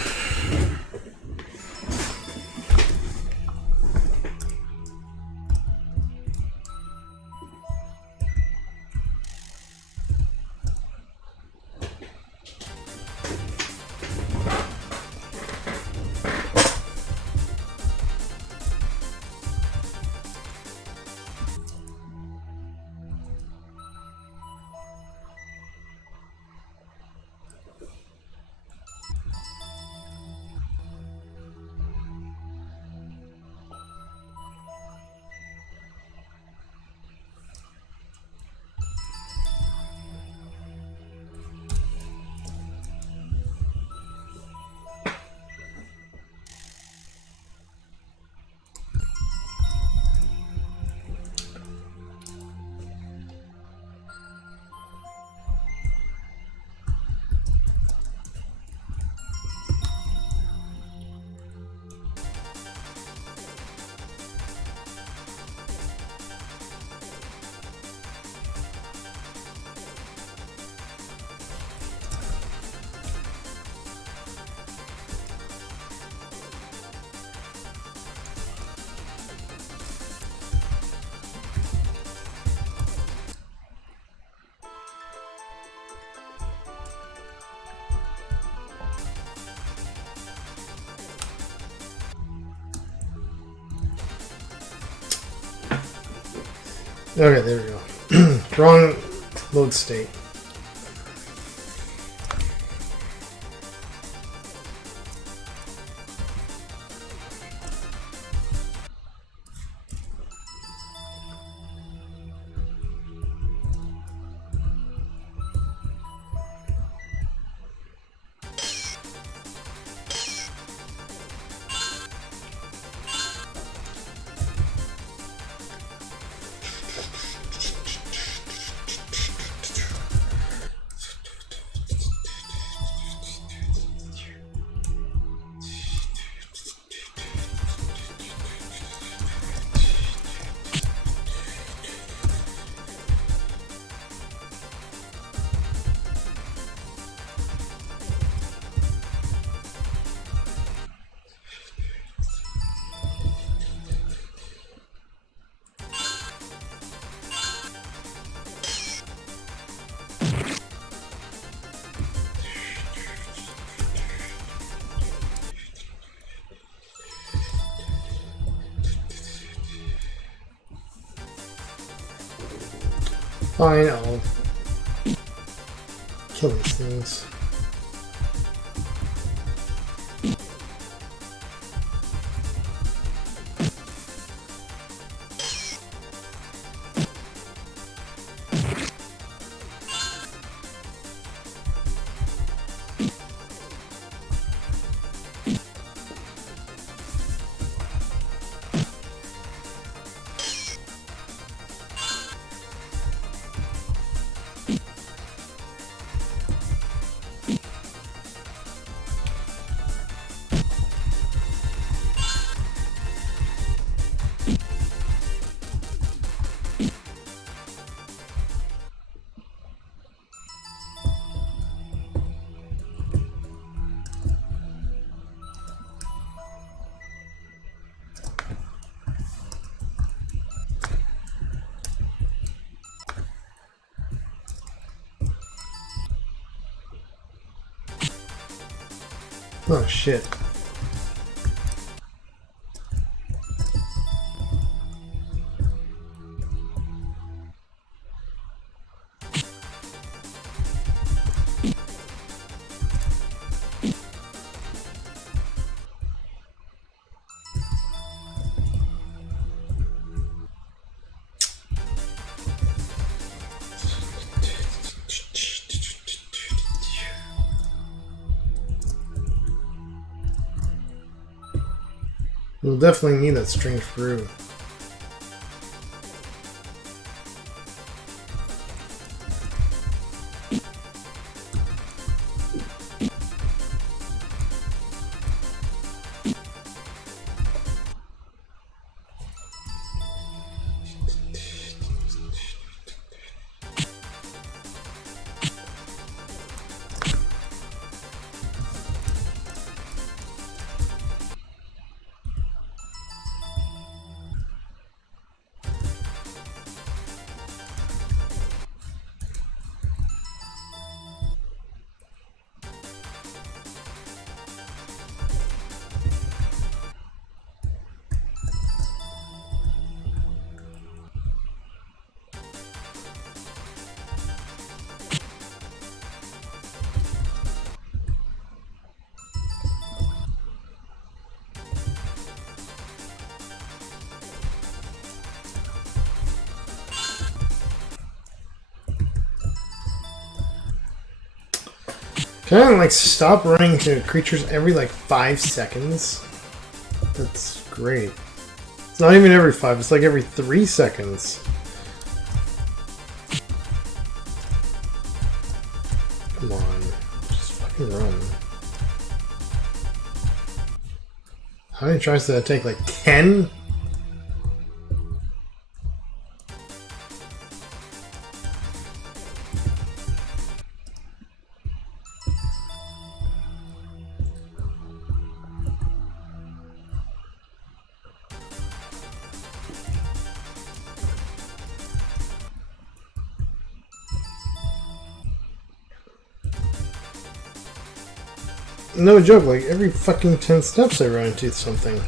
Okay, there we go. Wrong load state. Fine, I'll kill these things. Oh shit. We'll definitely need that strange brew. Can I like stop running into creatures every like 5 seconds? That's great. It's not even every 5, it's like every 3 seconds. Come on, just fucking run. How many tries did that take? Like 10? No joke, like every fucking 10 steps I run into something.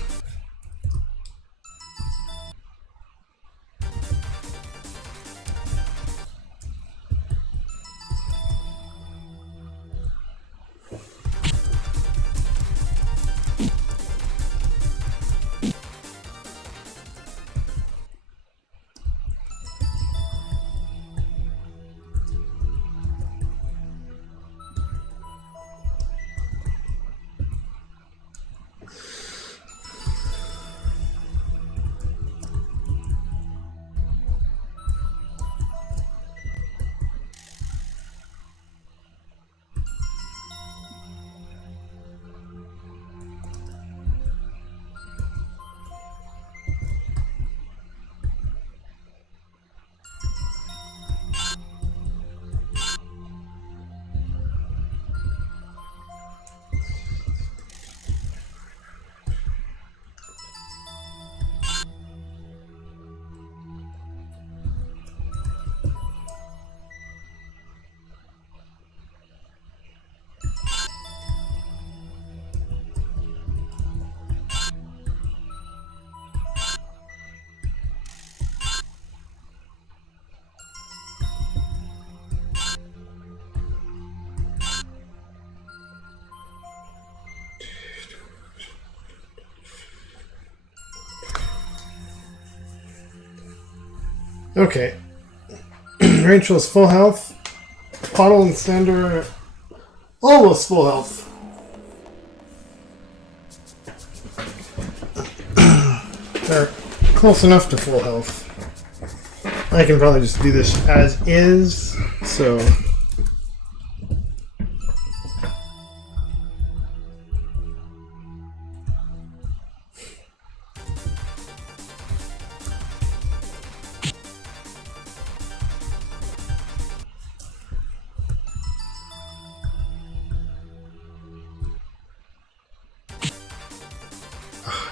Okay. Rachel's full health. Pottle and Sander almost full health. They're close enough to full health. I can probably just do this as is, so...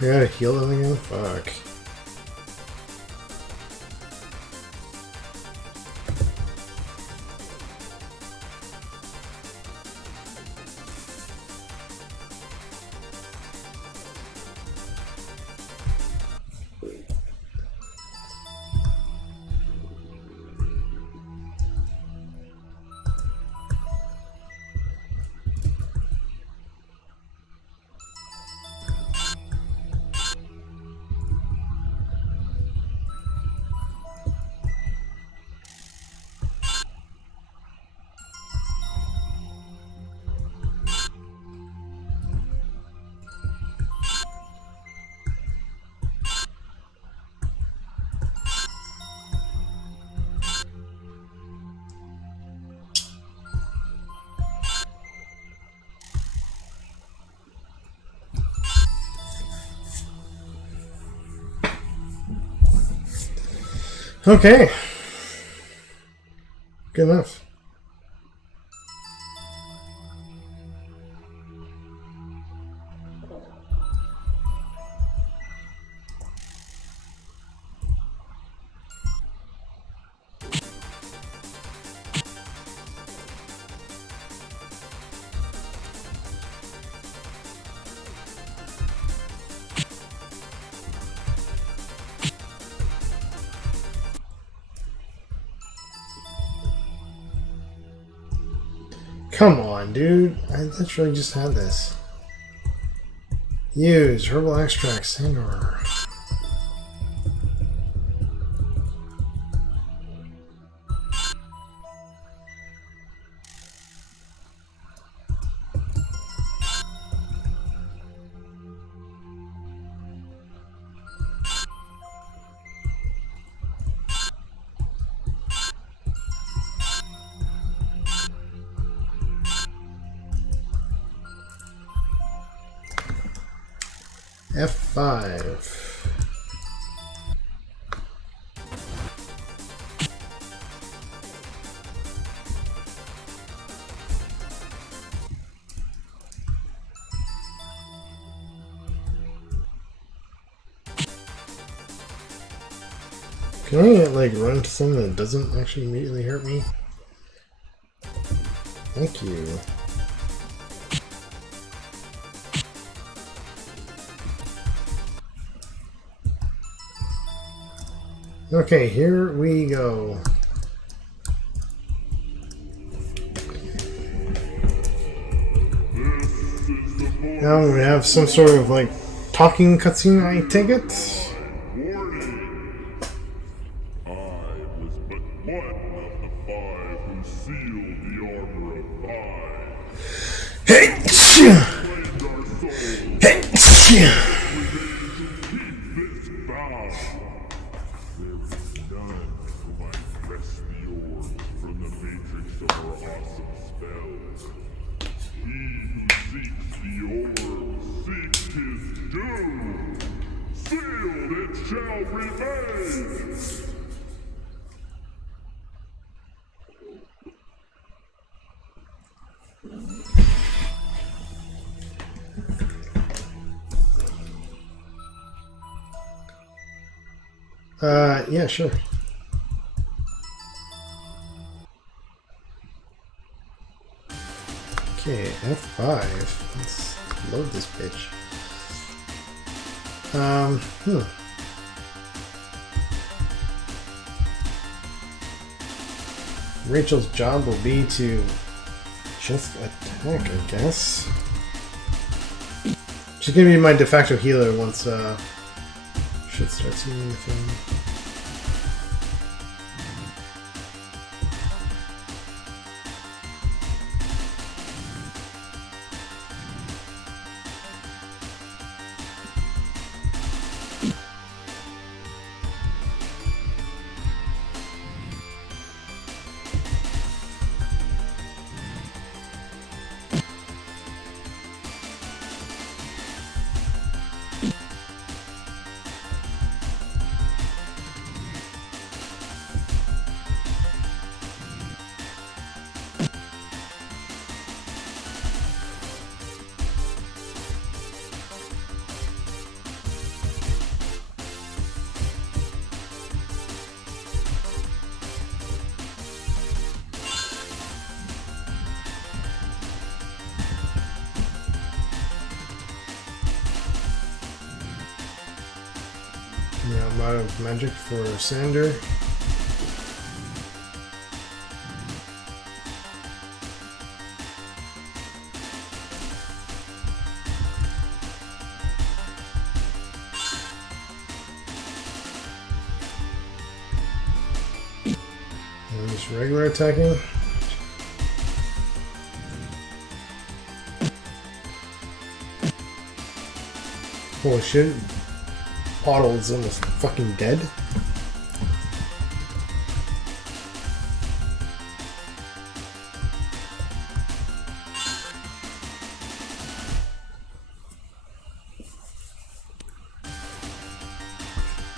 I gotta heal them again? Fuck. Okay. Good enough. Come on, dude. I literally just had this. Use herbal extract, Sandor. F5. Can I like run into something that doesn't actually immediately hurt me? Thank you. Okay, here we go. Now we have some sort of like talking cutscene, I take it. Yeah, sure. Okay, F5. Let's load this bitch. Rachel's job will be to just attack, I guess. She's gonna be my de facto healer once shit starts healing the thing. Yeah, I'm out of magic for Sander. And just regular attacking. Holy shit. Pottle's almost fucking dead.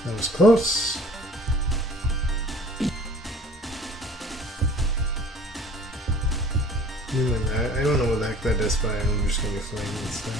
That was close. I don't know what the heck that is, but I'm just gonna flame instead.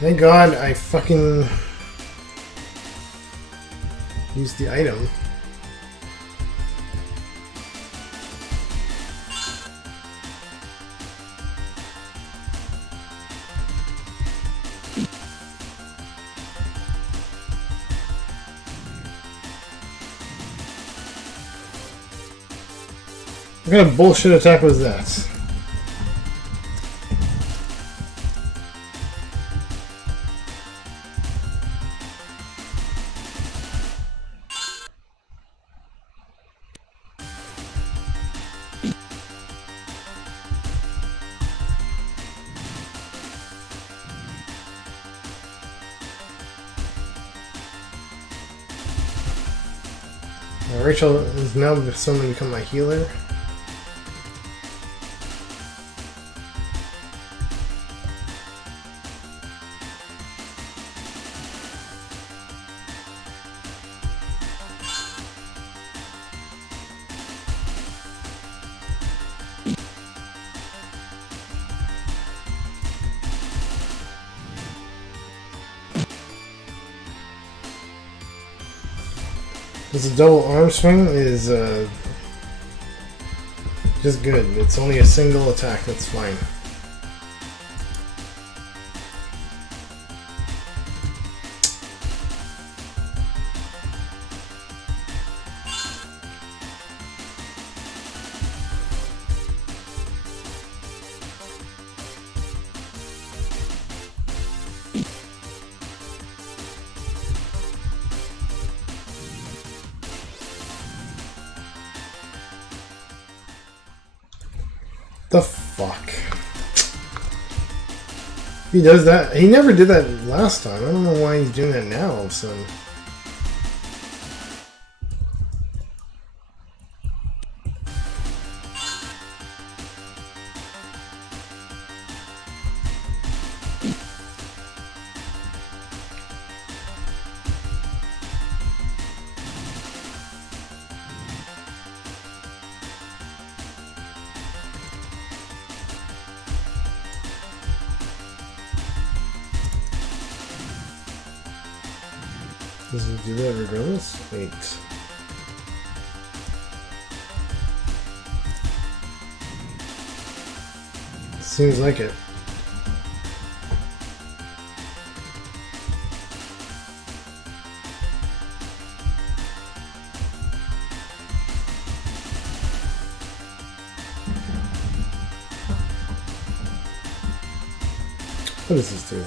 Thank God I fucking used the item. What kind of bullshit attack was that? Rachel is now suddenly become my healer. This double arm swing is just good. It's only a single attack, that's fine. The fuck? He does that. He never did that last time. I don't know why he's doing that now all of a sudden. Does he do that regardless? Wait. Seems like it. What does this do?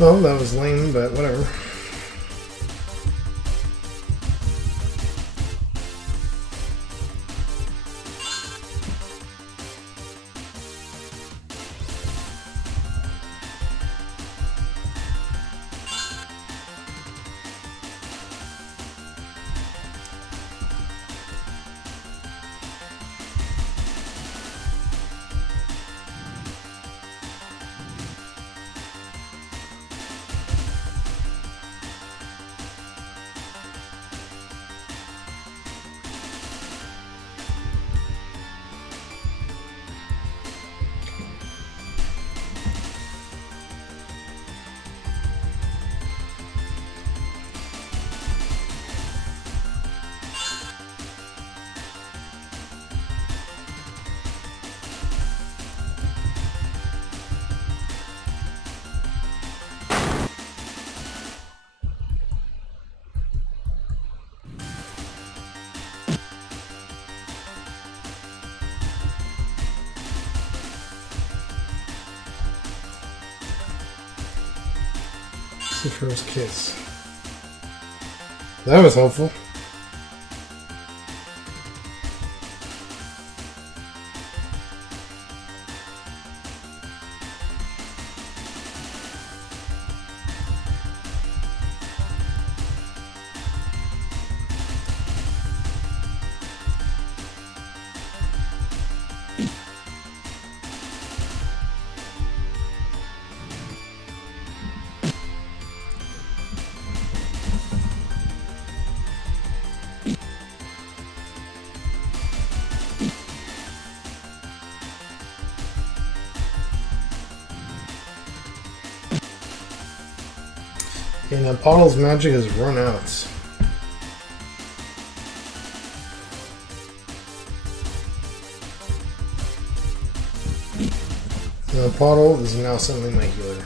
Well, that was lame, but whatever. Sephiroth's kiss. That was helpful. And Apollo's magic has run out. The Apollo is now suddenly my healer.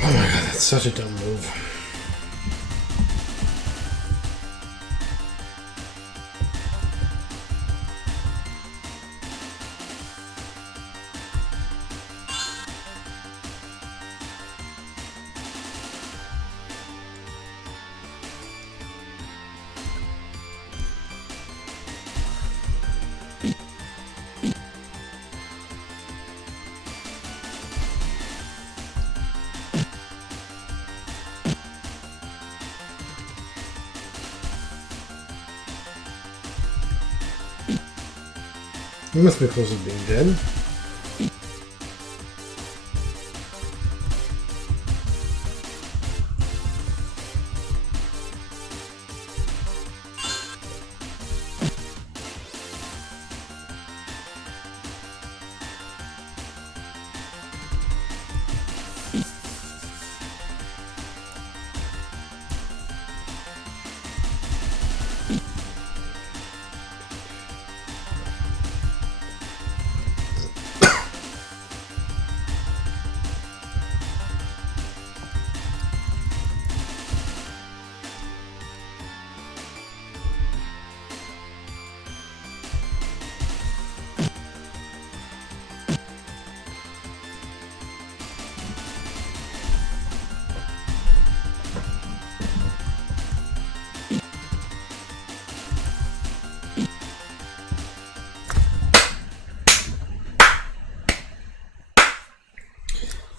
Oh my god, that's such a dumb move. You must be close to being dead.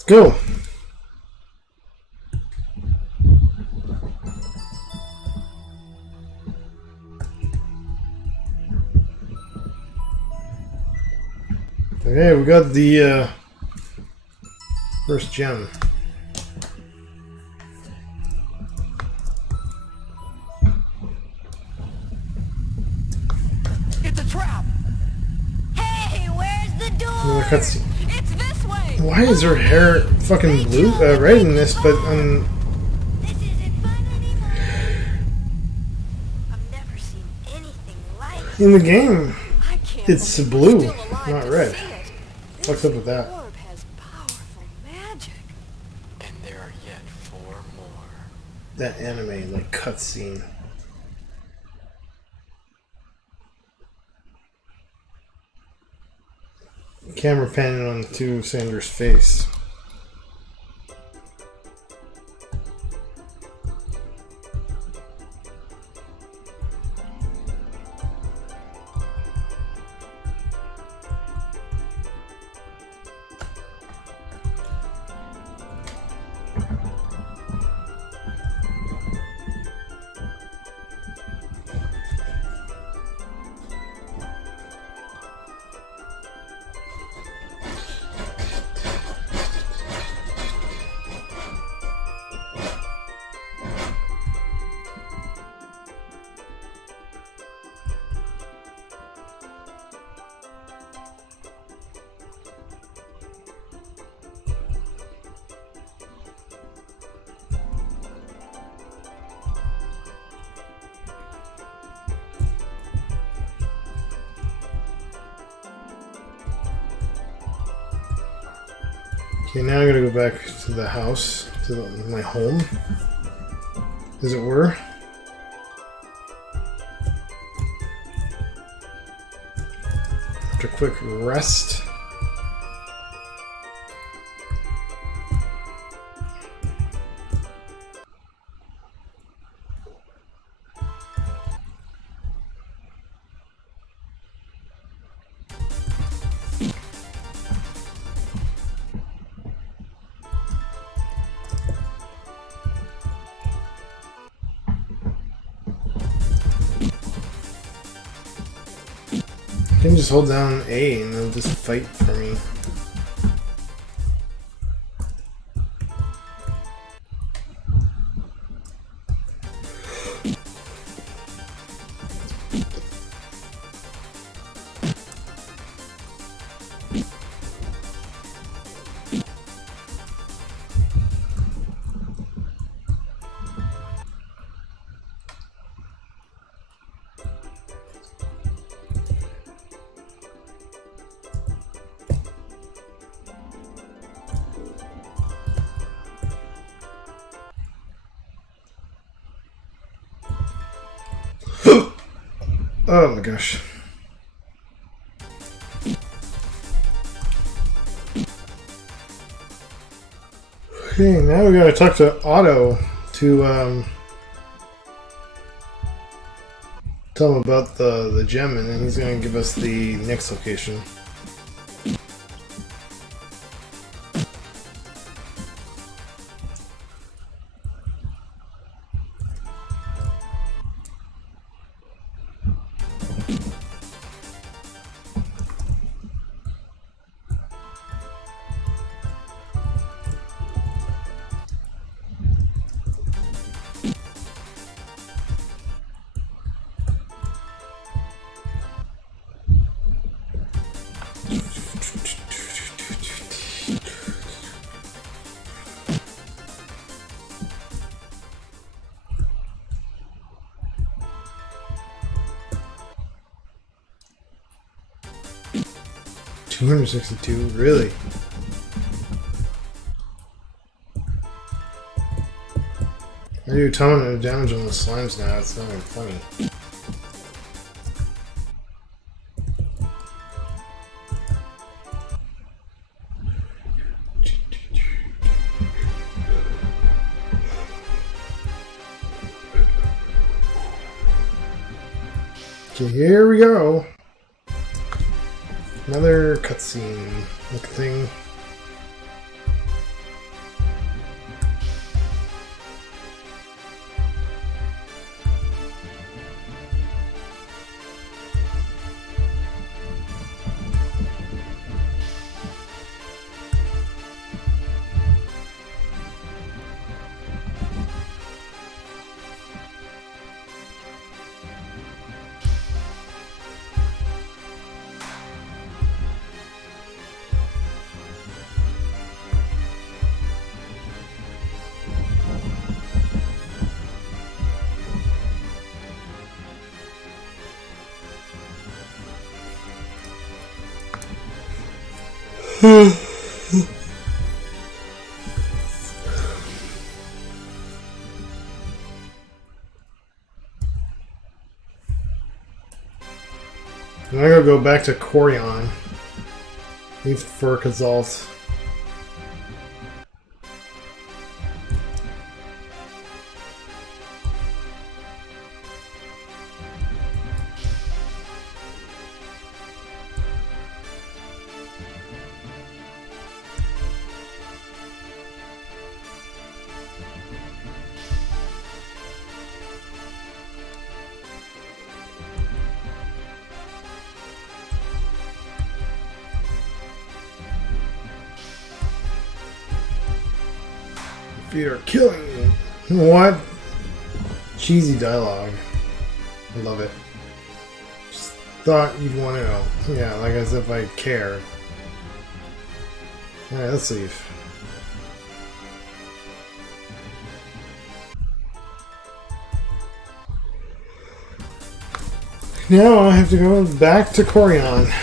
go. Okay, we got the first gem. It's a trap! Hey, where's the door? Another cutscene. It's this way! Why is her hair fucking blue, red in this, but This isn't fun anymore. I've never seen anything like it. in the game, I can't it's believe blue, we're still alive not to red. see it. What's up with that? This orb has powerful magic. And there are yet 4 more. That anime like cutscene. Camera panning on to Sandra's face. Okay, now I'm gonna go back to the house, to my home, as it were. After a quick rest. I can just hold down A and they'll just fight for me. Oh my gosh. Okay, now we gotta talk to Otto to tell him about the gem, and then he's gonna give us the next location. $262, really? I do a ton of damage on the slimes now, it's not even funny. Okay, here we go. Another cutscene looking thing. I'm gonna go back to Corion. Leave for Kazalt. Fear killing me. What? Cheesy dialogue. I love it. Just thought you'd want to know. Yeah, like as if I care. Alright, let's leave. Now I have to go back to Corion.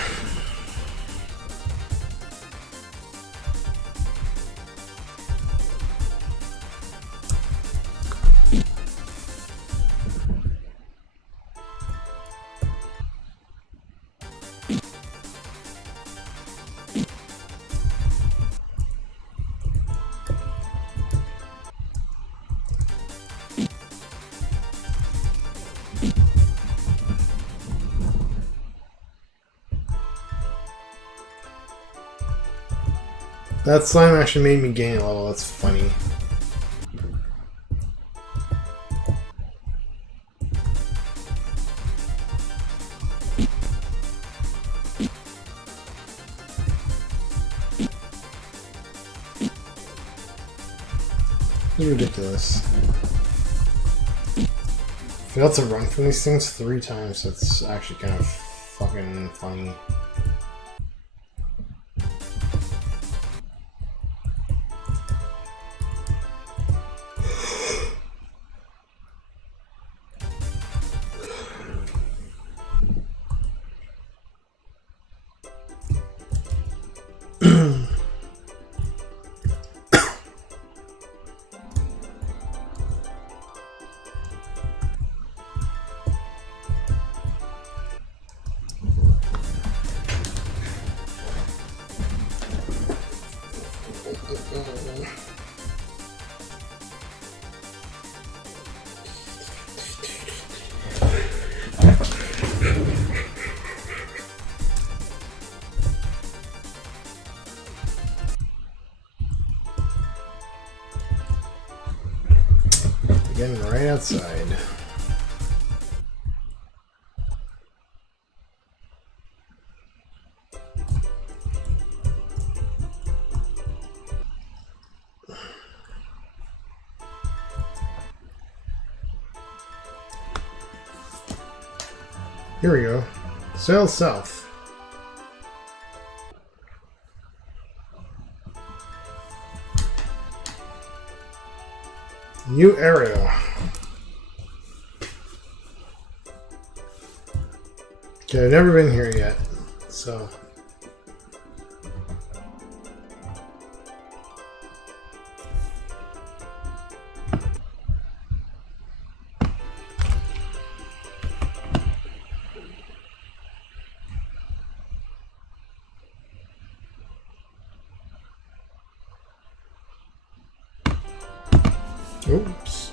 That slime actually made me gain a level, that's funny. Ridiculous. Failed to run from these things 3 times, that's actually kind of fucking funny. Getting right outside. Here we go. Sail south. New area. Okay, I've never been here yet, so. Oops.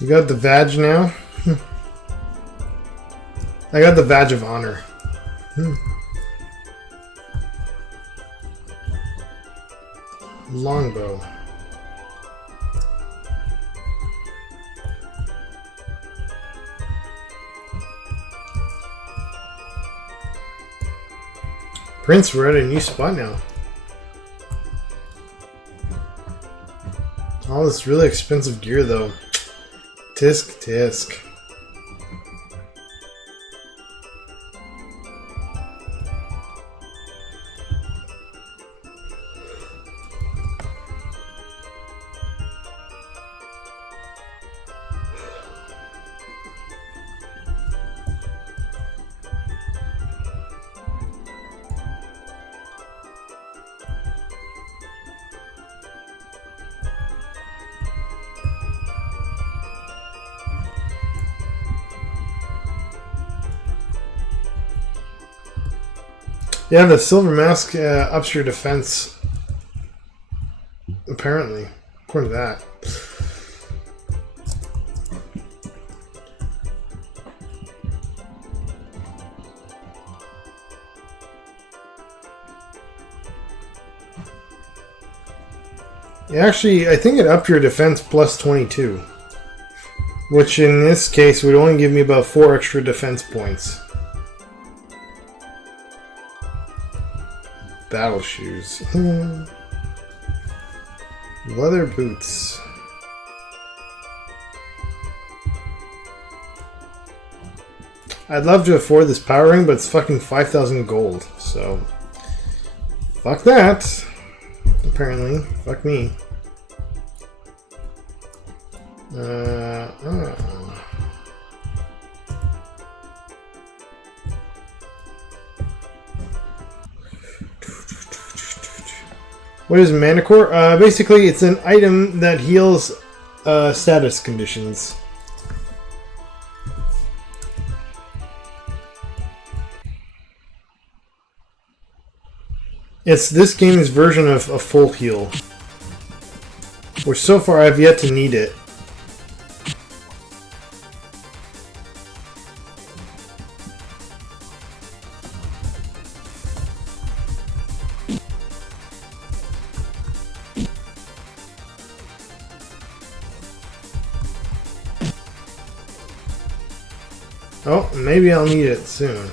You got the badge now? I got the badge of honor. Longbow. Prince, we're at a new spot now. All this really expensive gear, though. Tisk, tisk. Yeah, the silver mask ups your defense. Apparently, according to that. Yeah, actually, I think it upped your defense plus 22. Which in this case would only give me about 4 extra defense points. Battle shoes. Leather boots. I'd love to afford this power ring, but it's fucking 5,000 gold, so... Fuck that! Apparently. Fuck me. What is Manicore? Basically, it's an item that heals status conditions. It's this game's version of a full heal. Which so far I've yet to need it. Oh, maybe I'll need it soon.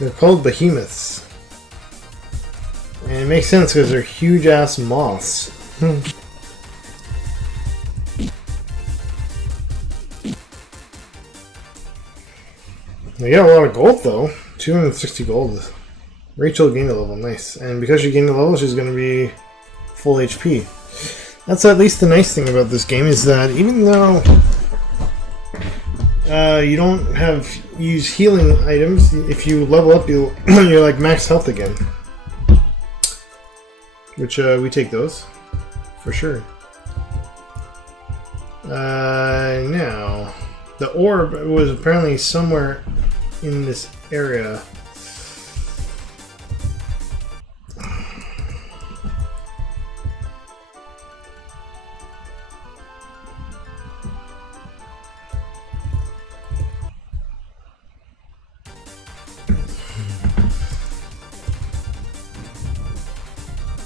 They're called behemoths. And it makes sense because they're huge-ass moths. They got a lot of gold, though. 260 gold. Rachel gained a level, nice. And because she gained a level, she's going to be full HP. That's at least the nice thing about this game, is that even though you don't use healing items, if you level up, you're like max health again. Which we take those, for sure. Now, the orb was apparently somewhere in this area.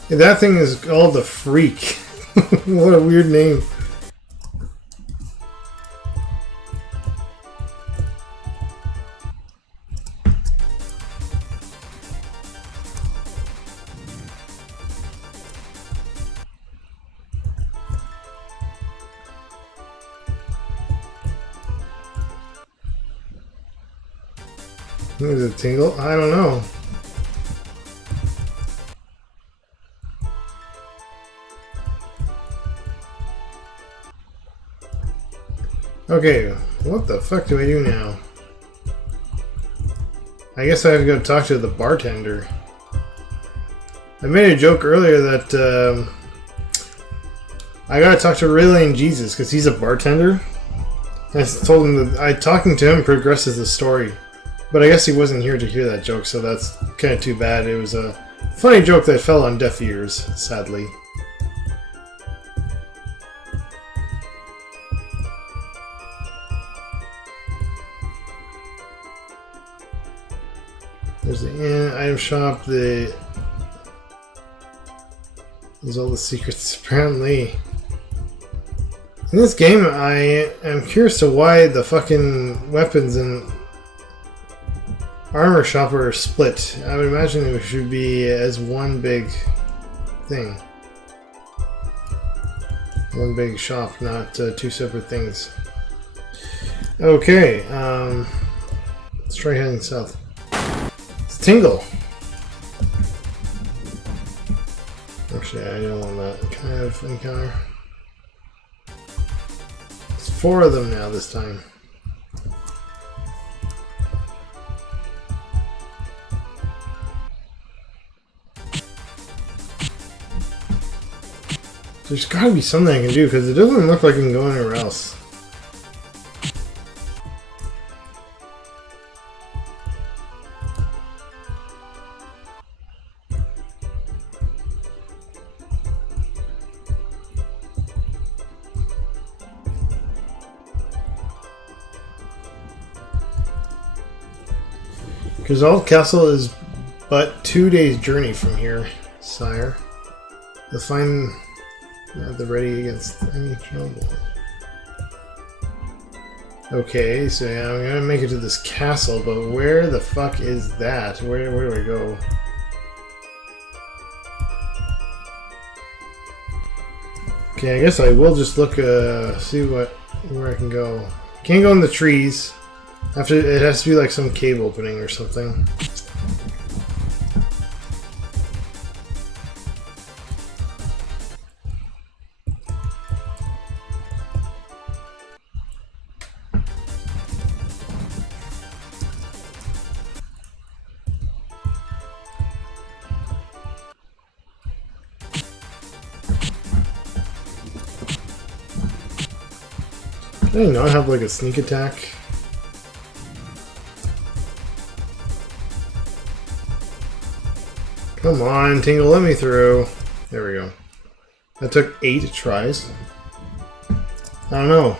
Yeah, that thing is called the Freak. What a weird name. Is it Tingle? I don't know. Okay, what the fuck do I do now? I guess I have to go talk to the bartender. I made a joke earlier that I gotta talk to Raylan Jesus because he's a bartender. I told him that talking to him progresses the story. But I guess he wasn't here to hear that joke, so that's kind of too bad. It was a funny joke that fell on deaf ears, sadly. There's the inn, item shop, there's all the secrets, apparently. In this game, I am curious to why the fucking weapons and armor shop are split. I would imagine it should be as one big thing. One big shop, not two separate things. Okay, let's try heading south. It's Tingle. Actually, I don't want that kind of encounter. It's 4 of them now this time. There's gotta be something I can do because it doesn't look like I can go anywhere else. Grisald Castle is but 2 days' journey from here, sire. You'll find the ready against any trouble. Okay, so yeah, I'm gonna make it to this castle, but where the fuck is that? Where do I go? Okay, I guess I will just look, see where I can go. Can't go in the trees. It has to be like some cave opening or something. Can I not have like a sneak attack? Come on, Tingle, let me through. There we go. That took 8 tries. I don't know.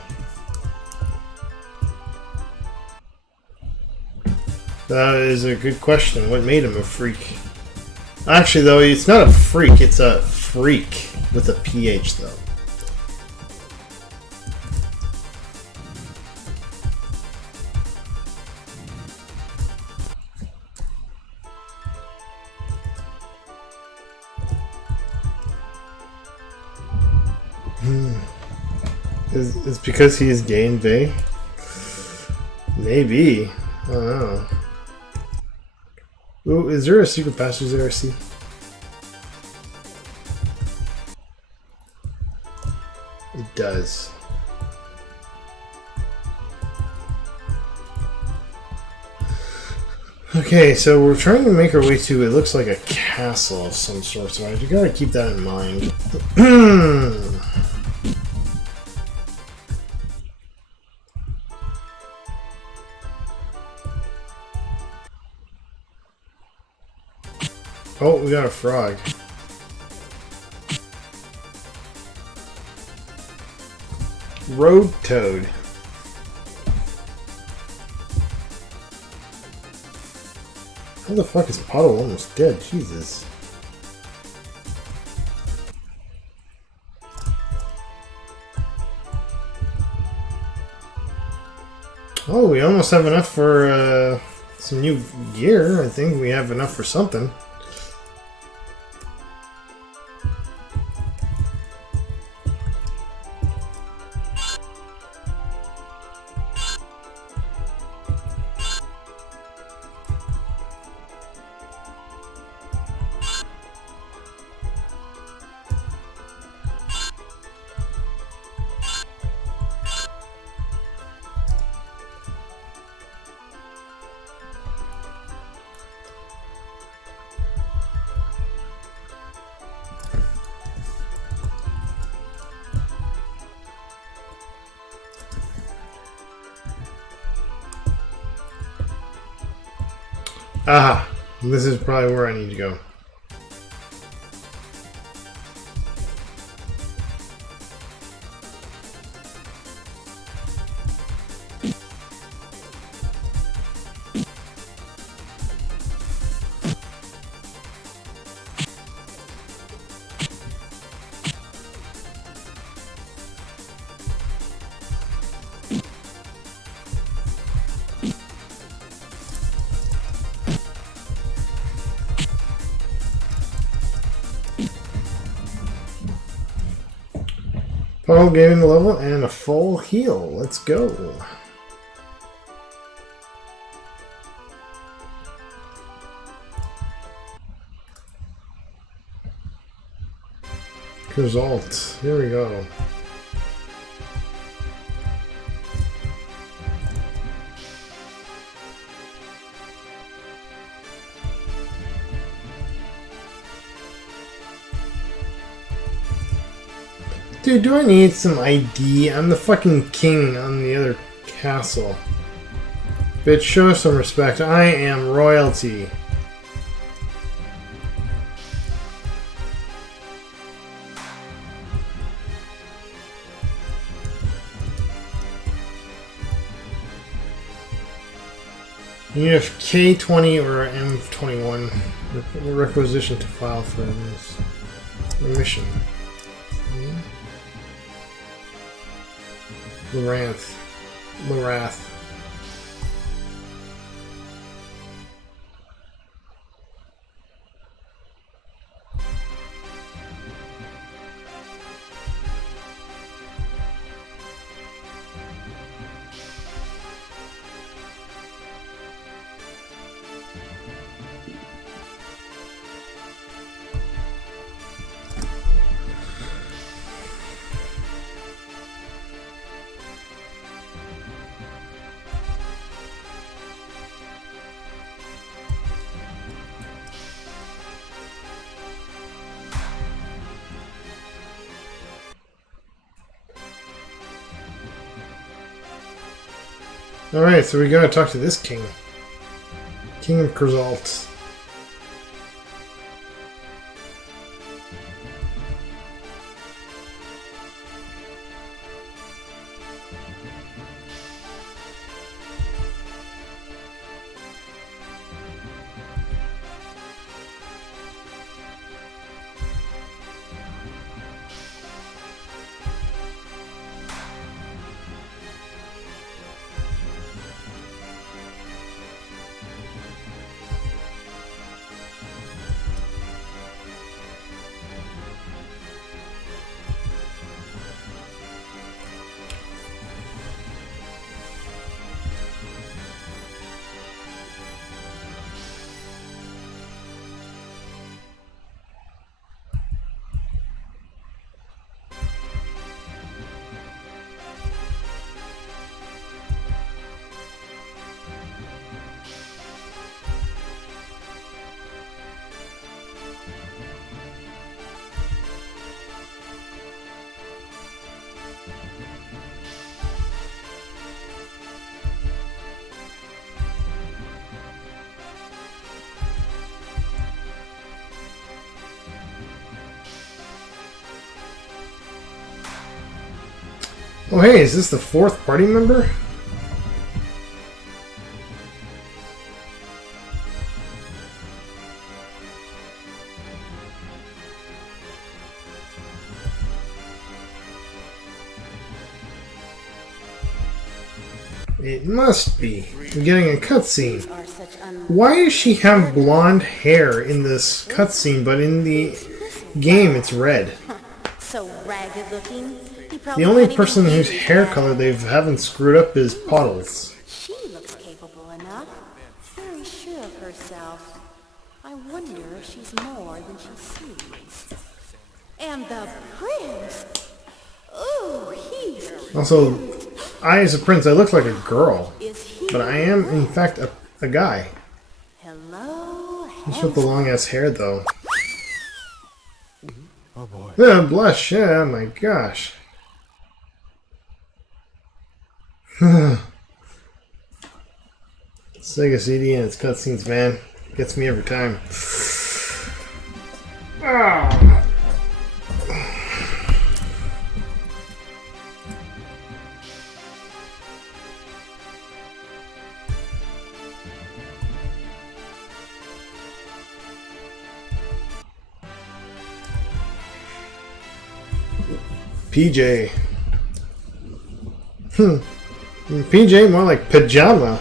That is a good question. What made him a freak? Actually, though, it's not a freak. It's a freak with a PH, though. Is because he is gay and vague? Maybe. I don't know. Ooh, is there a secret passage there I see? It does. Okay, so we're trying to make our way to, it looks like a castle of some sort, so I gotta keep that in mind. Oh, we got a frog. Road toad. How the fuck is Potto almost dead? Jesus. Oh, we almost have enough for some new gear. I think we have enough for something. Aha! This is probably where I need to go. Paul gaining the level and a full heal. Let's go. Result. Here we go. Dude, do I need some ID? I'm the fucking king on the other castle. Bitch, show some respect. I am royalty. You have K20 or M21 requisition to file for this mission. Larath. Alright, so we gotta talk to this king. King of Kerzalt. Oh hey, is this the fourth party member? It must be. I'm getting a cutscene. Why does she have blonde hair in this cutscene, but in the game it's red? So ragged looking. The only person whose hair color they haven't screwed up is Puddles. She looks capable enough. Very sure of herself. I wonder if she's more than she seems. And the prince. Ooh, he's Also, I as a prince, I look like a girl, is he? but I am in fact a guy. Hello. Just with the long ass hair though. Oh boy. Yeah, blush. Yeah, my gosh. Sega CD and its cutscenes, man, gets me every time. Ah. PJ. PJ, more like pajama.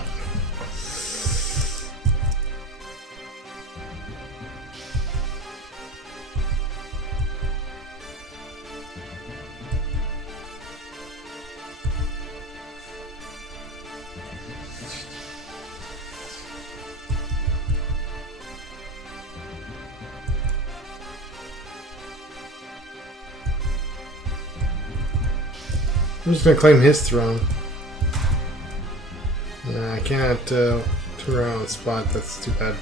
I'm just gonna claim his throne. I cannot turn around on the spot. That's too bad.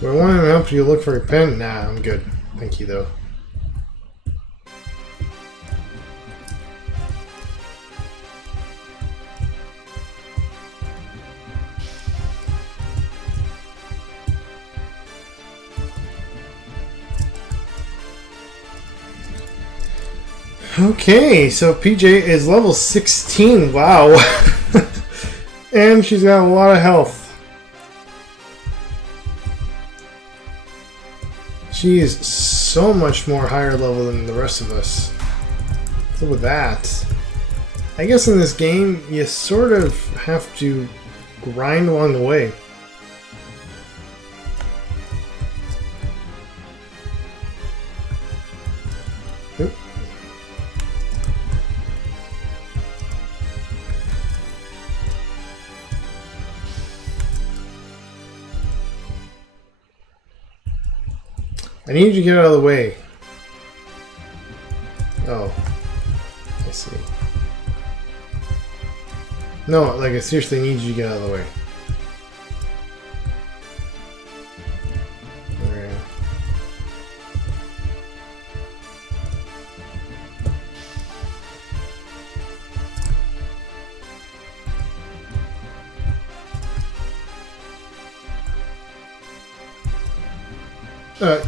Do I want to help you look for a pen? Nah, I'm good. Thank you, though. Okay, so PJ is level 16. Wow. And she's got a lot of health. She is so much more higher level than the rest of us. So with that, I guess in this game, you sort of have to grind along the way. Oop. I need you to get out of the way. Oh. I see. No, like I seriously need you to get out of the way.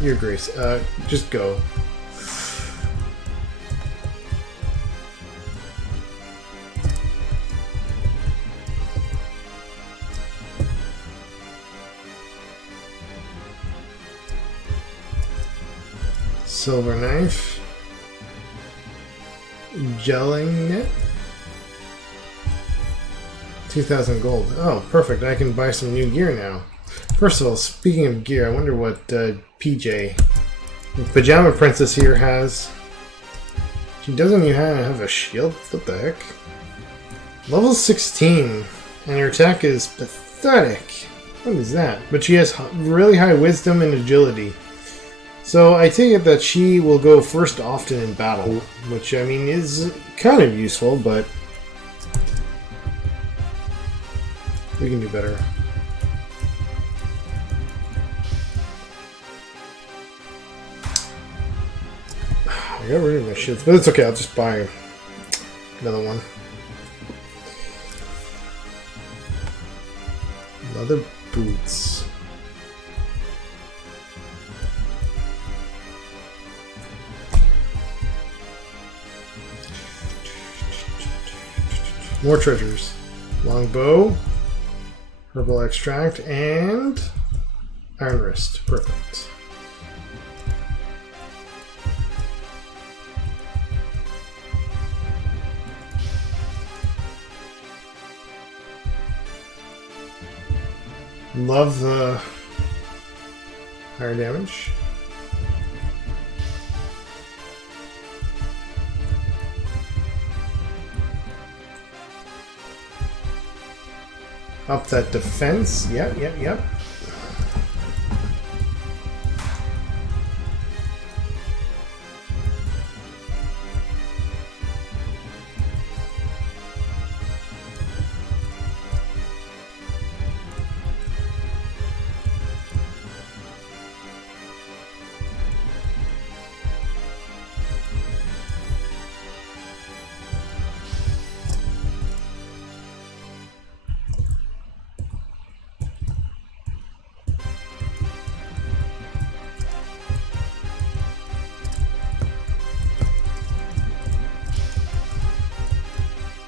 Your Grace. Just go. Silver knife. Gelling net. 2,000 gold. Oh, perfect. I can buy some new gear now. First of all, speaking of gear, I wonder what PJ, the Pajama Princess here has. She doesn't even have a shield? What the heck? Level 16, and her attack is pathetic. What is that? But she has really high wisdom and agility. So I take it that she will go first often in battle, which I mean is kind of useful, but we can do better. I got rid of my shields, but it's okay, I'll just buy another one. Leather boots. More treasures. Longbow, herbal extract, and iron wrist. Perfect. Love the higher damage. Up that defense. Yep.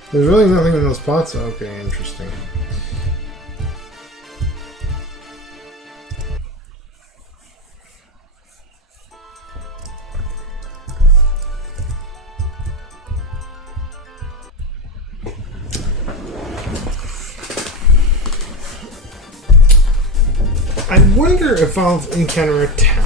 There's really nothing in those pots? Okay, interesting. I wonder if I'll encounter a town.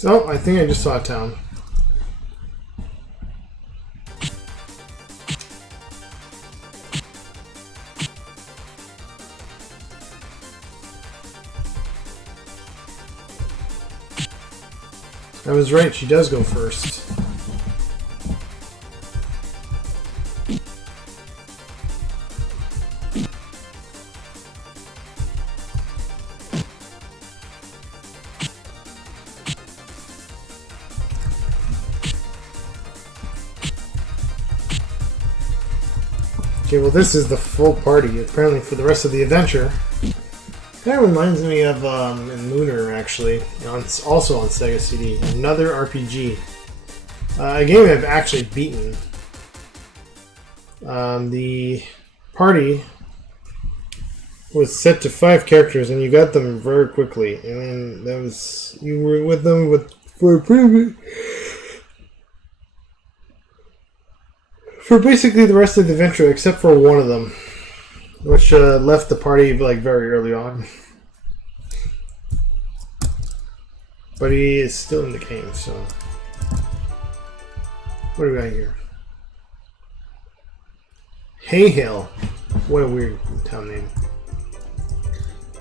So, I think I just saw a town. I was right, she does go first. Okay, well this is the full party, apparently for the rest of the adventure. Kind of reminds me of in Lunar, actually, also on Sega CD, another RPG. A game I've actually beaten. The party was set to 5 characters, and you got them very quickly. And then that was you were with them for basically the rest of the adventure, except for one of them, which left the party like very early on. But he is still in the game, so. What do we got here? Hay Hill. What a weird town name.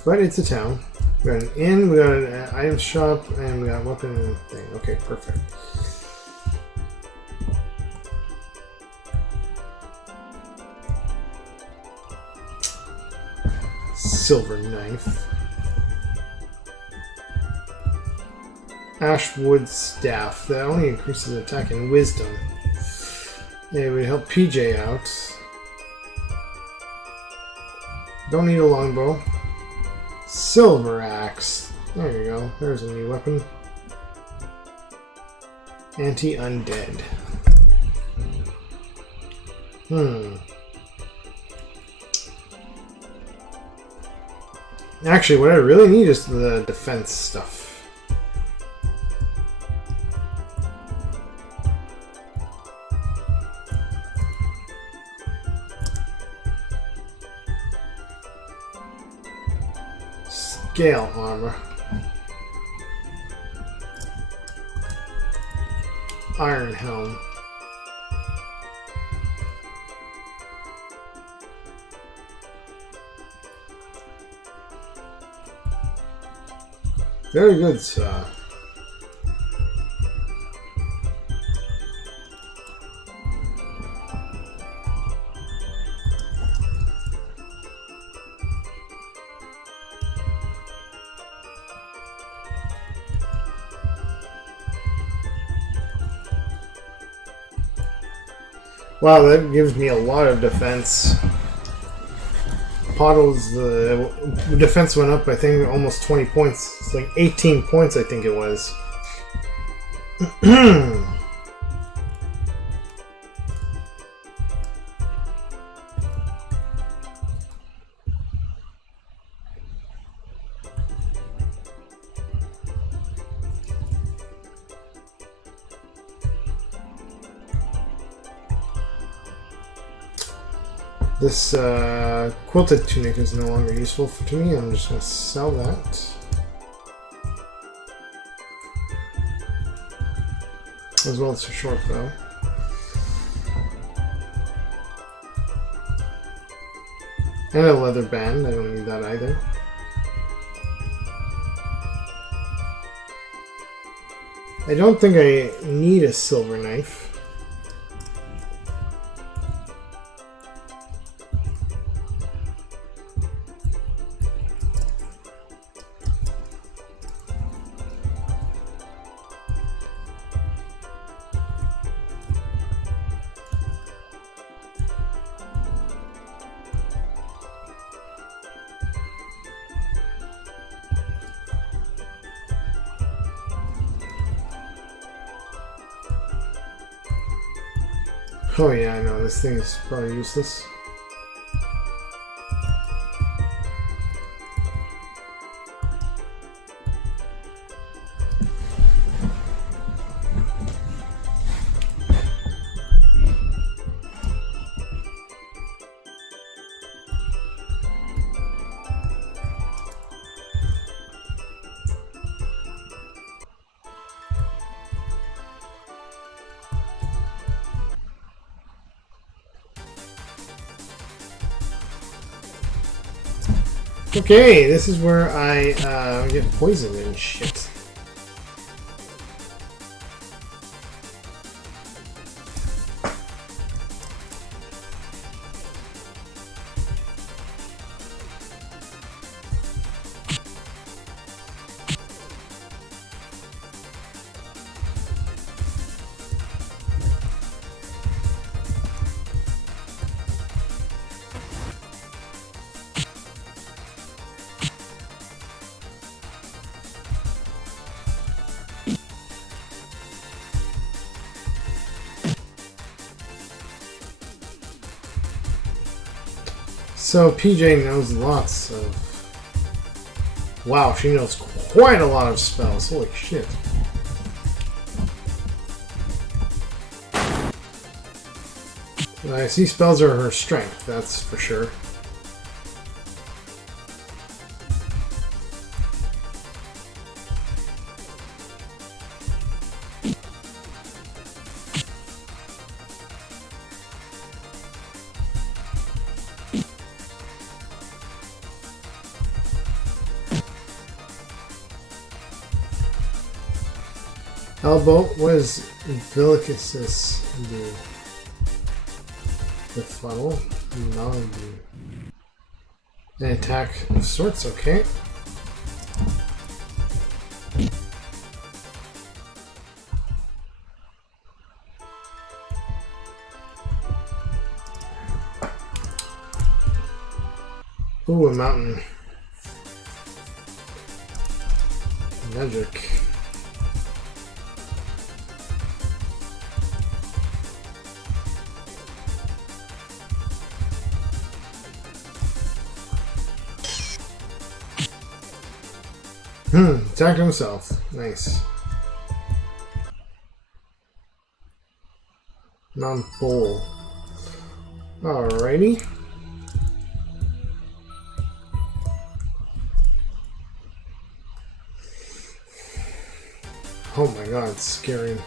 But it's a town. We got an inn, we got an item shop, and we got a weapon thing. Okay, perfect. Silver knife. Ashwood staff. That only increases attack and wisdom. Yeah, we help PJ out. Don't need a longbow. Silver axe. There you go. There's a new weapon. Anti-undead. Actually, what I really need is the defense stuff. Scale armor. Iron helm. Very good, sir. Wow, that gives me a lot of defense. Pottle's the defense went up, I think, almost 20 points. It's like 18 points, I think it was. This quilted tunic is no longer useful to me. I'm just going to sell that. As well as a short bow. And a leather band. I don't need that either. I don't think I need a silver knife. Oh yeah, I know, this thing is probably useless. Okay, this is where I get poisoned and shit. So PJ knows lots of... Wow, she knows quite a lot of spells. Holy shit. I see spells are her strength, that's for sure. Elbow, what does Umbilicasis do? The funnel? Knowledge. An attack of sorts, okay. Ooh, a mountain. Magic. Attacked himself. Nice. Non-bowl. Alrighty. Oh my god, it's scary.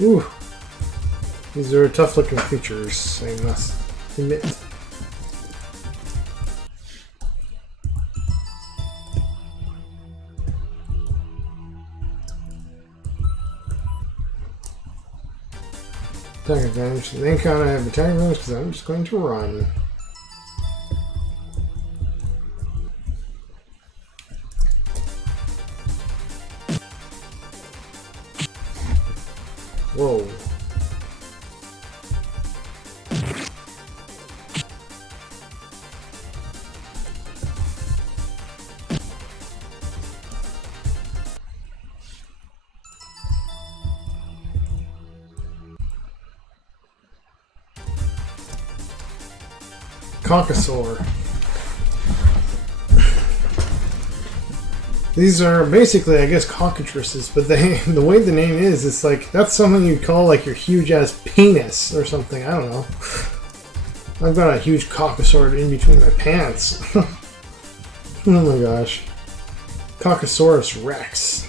Ooh, these are tough looking creatures, I must admit. Attack advantage. They kind of have attack advantage because I'm just going to run. Whoa. Caucasaur. These are basically, I guess, cockatrices, but the way the name is, it's like, that's something you'd call like your huge-ass penis or something, I don't know. I've got a huge caucasaur in between my pants. Oh my gosh. Caucasaurus Rex.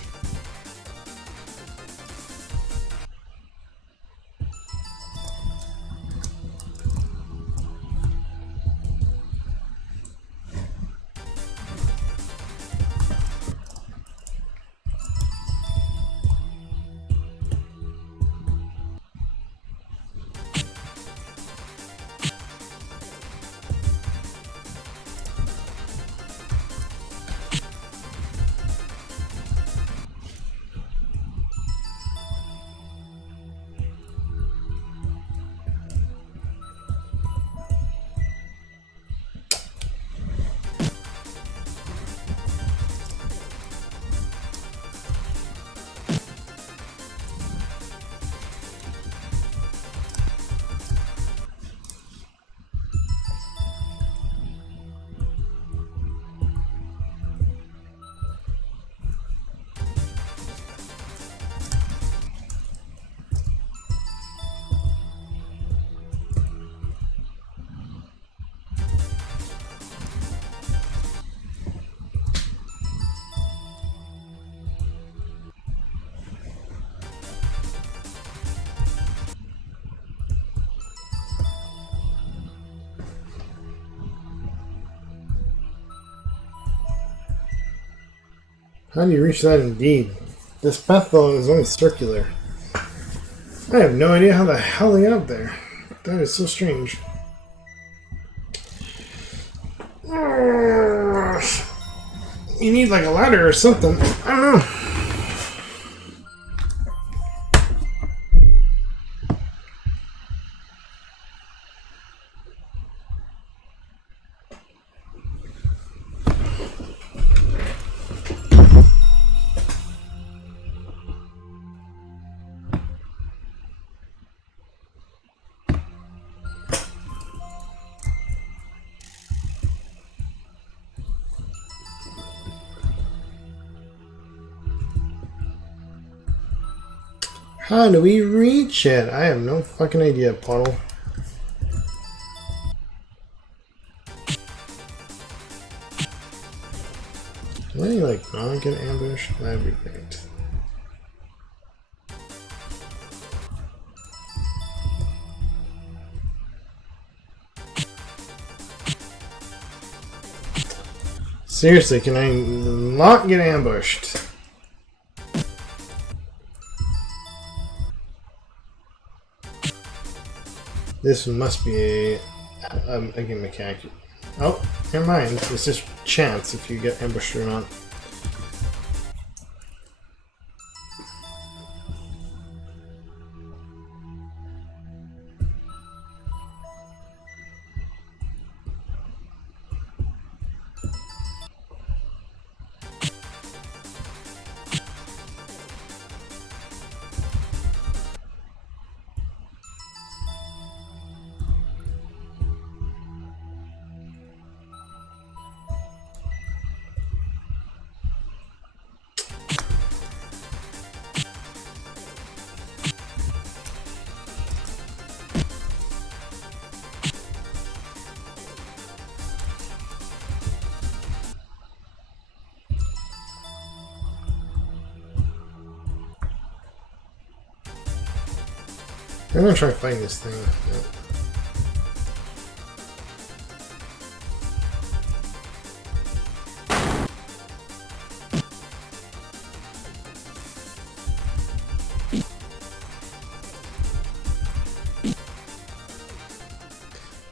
How do you reach that indeed? This path though is only circular. I have no idea how the hell they got up there. That is so strange. You need like a ladder or something. I don't know. How do we reach it? I have no fucking idea, Puddle. Can I, like, not get ambushed? That'd be great. Seriously, can I not get ambushed? This must be a gimmick hack. Oh, never mind. It's just chance if you get ambushed or not. I'm gonna try fighting this thing. Yeah.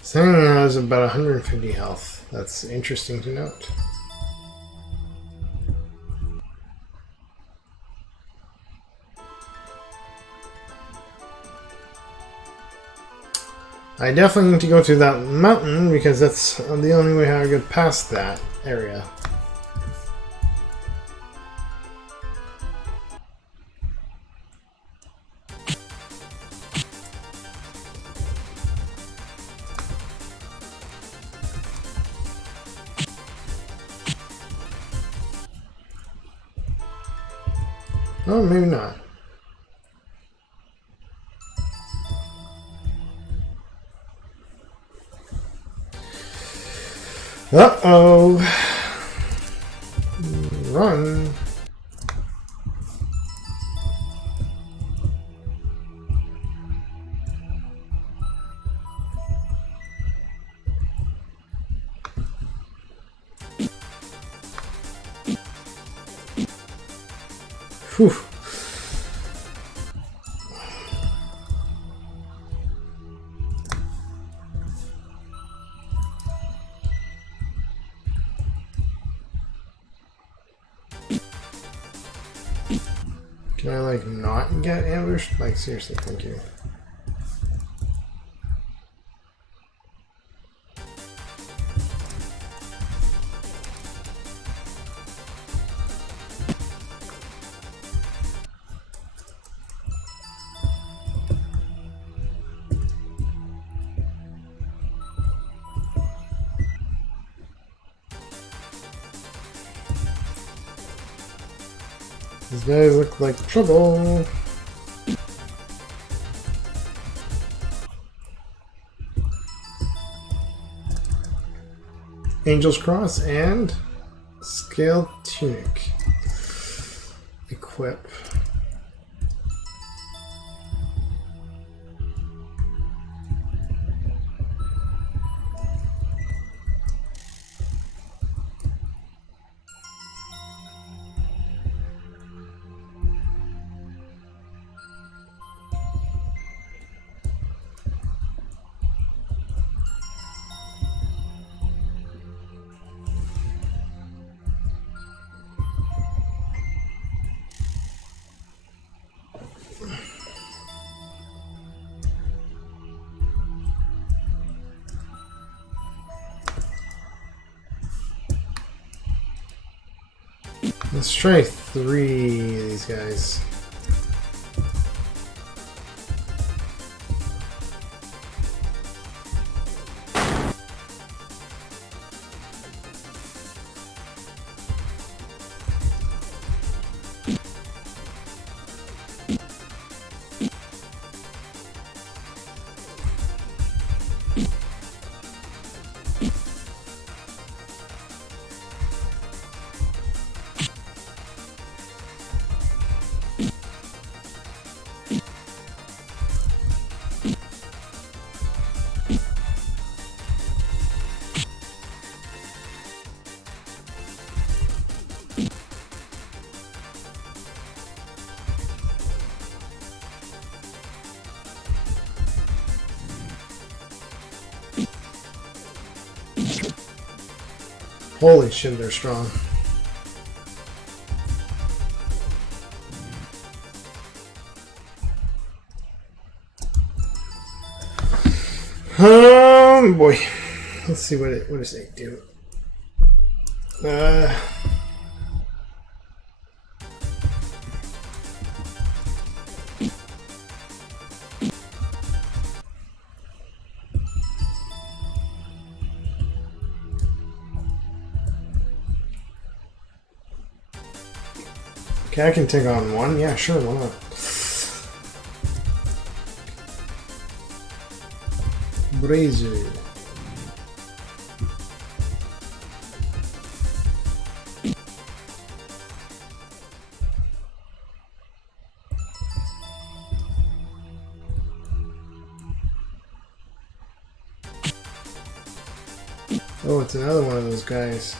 Saying has about 150 health. That's interesting to note. I definitely need to go to that mountain because that's the only way how I get past that area. Oh, maybe not. Uh-oh. Run. Whew. Can I, like, not get ambushed? Like, seriously, thank you. These guys look like trouble. Angel's Cross and Scale Tunic. Equip. Let's try 3 of these guys. Holy shit, they're strong. Boy. Let's see what does they do. Okay, I can take on 1. Yeah, sure, why not? Brazier. Oh, it's another one of those guys.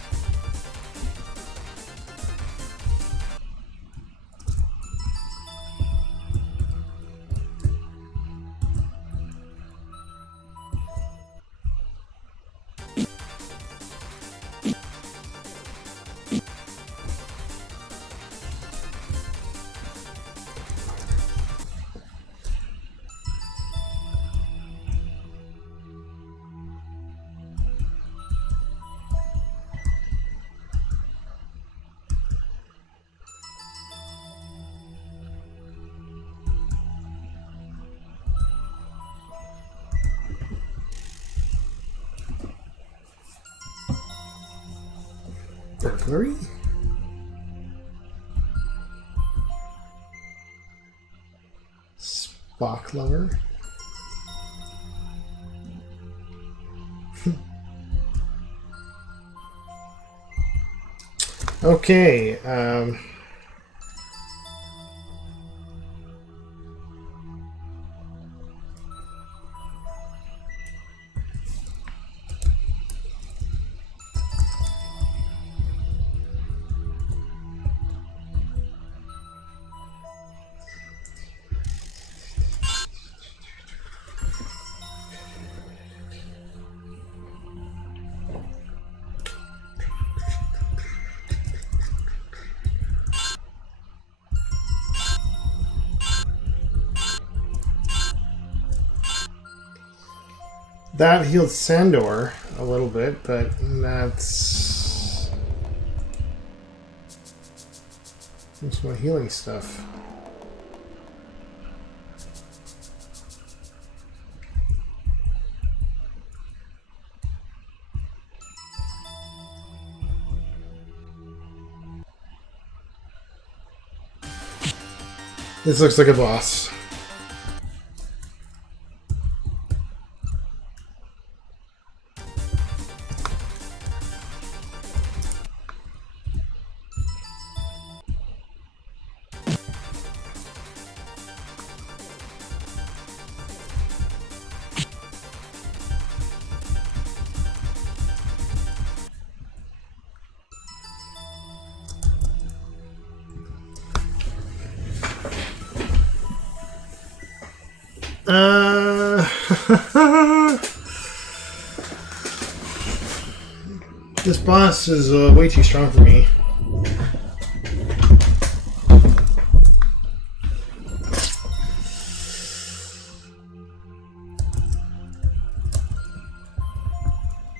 Burglary? Spock lover? Okay, that healed Sandor a little bit, but that's my healing stuff. This looks like a boss. This boss is way too strong for me.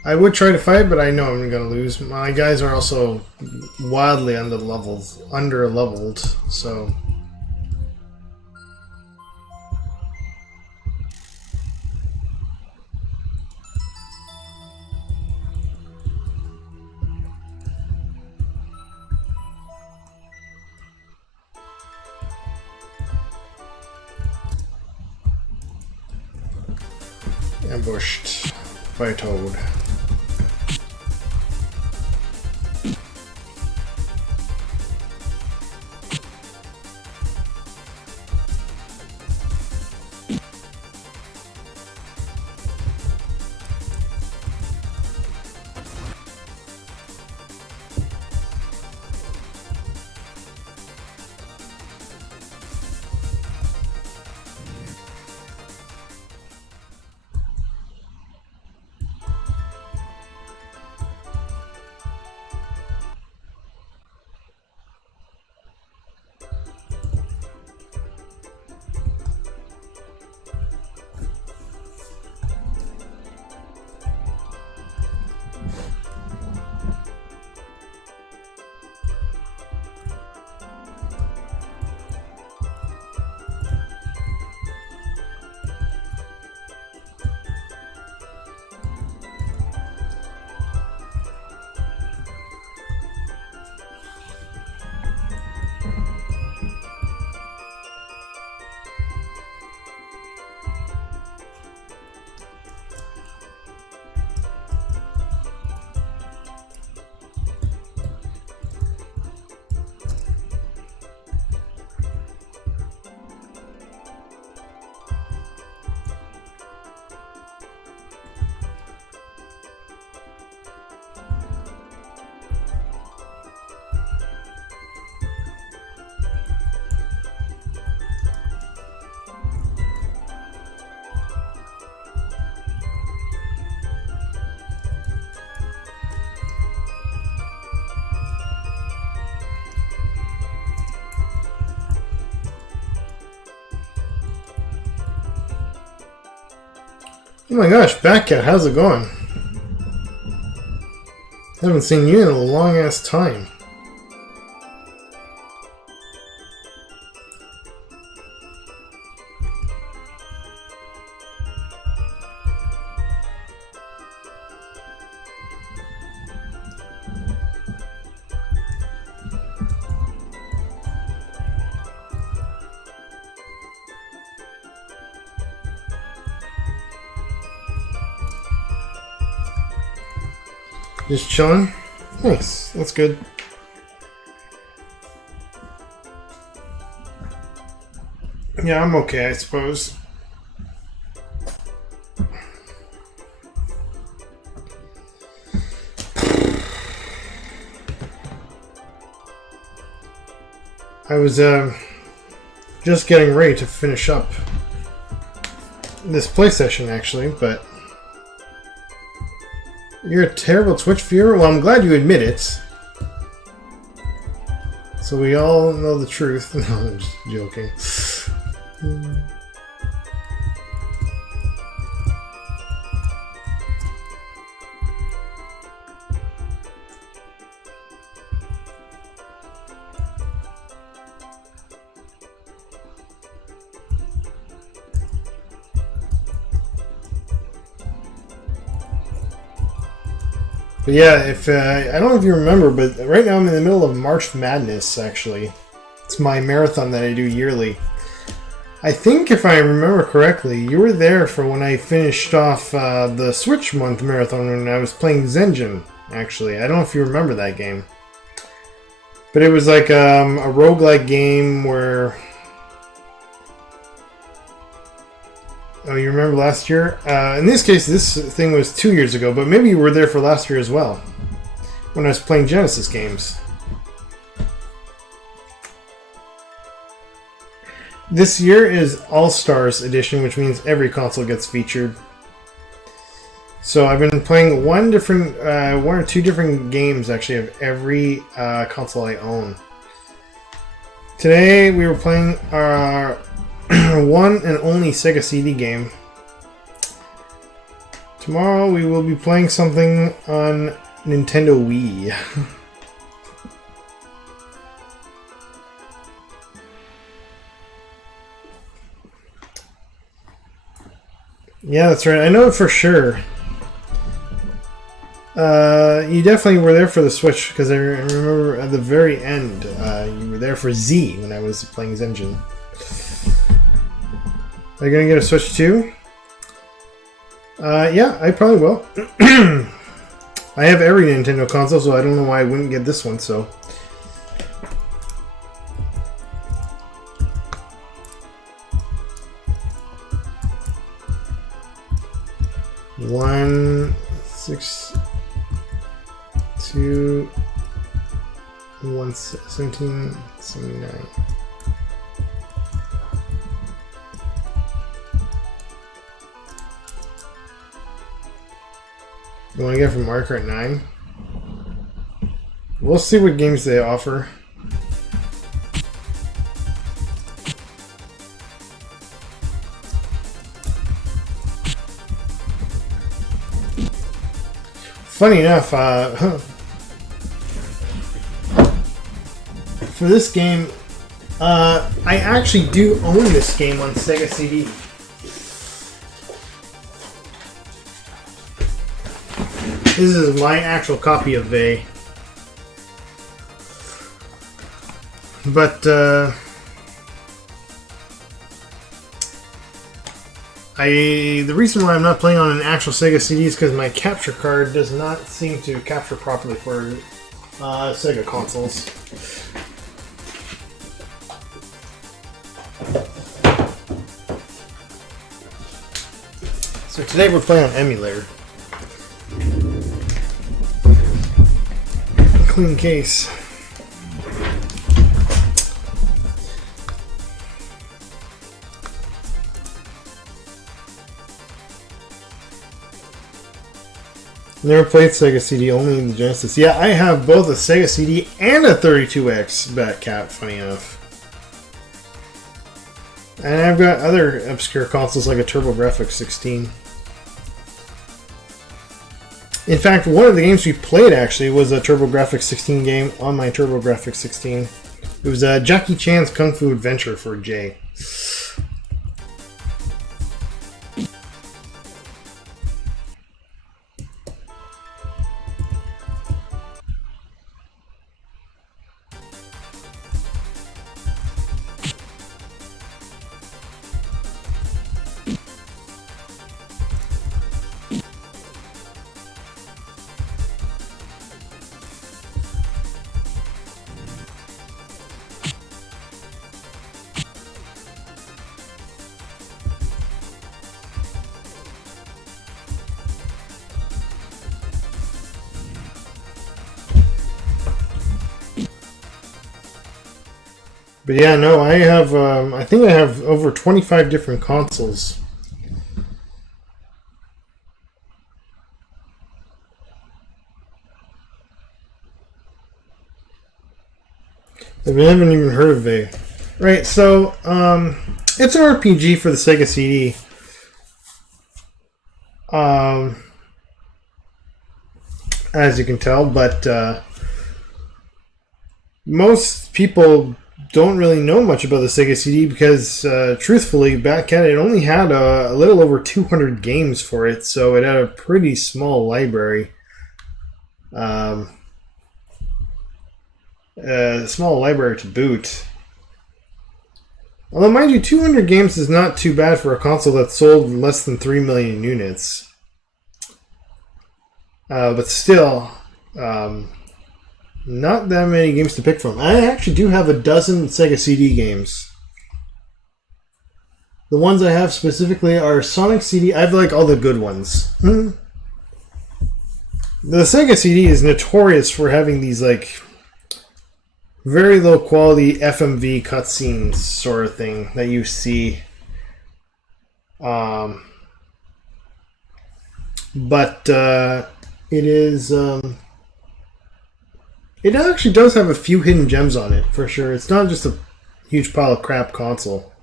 I would try to fight, but I know I'm gonna lose. My guys are also wildly under leveled, so. Ambushed by a toad. Oh my gosh, Batcat, how's it going? Haven't seen you in a long ass time. Just chilling? Nice, that's good. Yeah, I'm okay, I suppose. I was just getting ready to finish up this play session, actually, but you're a terrible Twitch viewer? Well, I'm glad you admit it. So we all know the truth. No, I'm just joking. But yeah, if I don't know if you remember, but right now I'm in the middle of March Madness, actually. It's my marathon that I do yearly. I think, if I remember correctly, you were there for when I finished off the Switch month marathon when I was playing Zenjin, actually. I don't know if you remember that game. But it was like a roguelike game where... Oh, you remember last year? In this case, this thing was 2 years ago, but maybe you were there for last year as well, when I was playing Genesis games. This year is All-Stars Edition, which means every console gets featured. So I've been playing one or two different games, actually, of every console I own. Today, we were playing our... one and only Sega CD game. Tomorrow we will be playing something on Nintendo Wii. Yeah, that's right. I know it for sure. You definitely were there for the Switch, because I remember at the very end, you were there for Z when I was playing Zenjin. Are you gonna get a Switch too? Yeah, I probably will. I have every Nintendo console, so I don't know why I wouldn't get this one, so... One, 6, 2, 1, 17, 79. You want to get from Mario Kart 9? We'll see what games they offer. Funny enough, for this game, I actually do own this game on Sega CD. This is my actual copy of Vey. But, the reason why I'm not playing on an actual Sega CD is because my capture card does not seem to capture properly for Sega consoles. So today we're playing on emulator. Clean case. Never played Sega CD, only in the Genesis. Yeah, I have both a Sega CD and a 32X Batcat, funny enough. And I've got other obscure consoles like a TurboGrafx 16. In fact, one of the games we played actually was a TurboGrafx 16 game on my TurboGrafx 16. It was Jackie Chan's Kung Fu Adventure for J. But yeah, no, I have, I think I have over 25 different consoles. I haven't even heard of Vey. Right, so, it's an RPG for the Sega CD. As you can tell, but, most people don't really know much about the Sega CD because, truthfully, back at it only had a little over 200 games for it, so it had a pretty small library. A small library to boot. Although, mind you, 200 games is not too bad for a console that sold less than 3 million units. But still, not that many games to pick from. I actually do have a dozen Sega CD games. The ones I have specifically are Sonic CD. I have like all the good ones. The Sega CD is notorious for having these like very low quality FMV cutscenes sort of thing that you see. But it is... it actually does have a few hidden gems on it, for sure. It's not just a huge pile of crap console.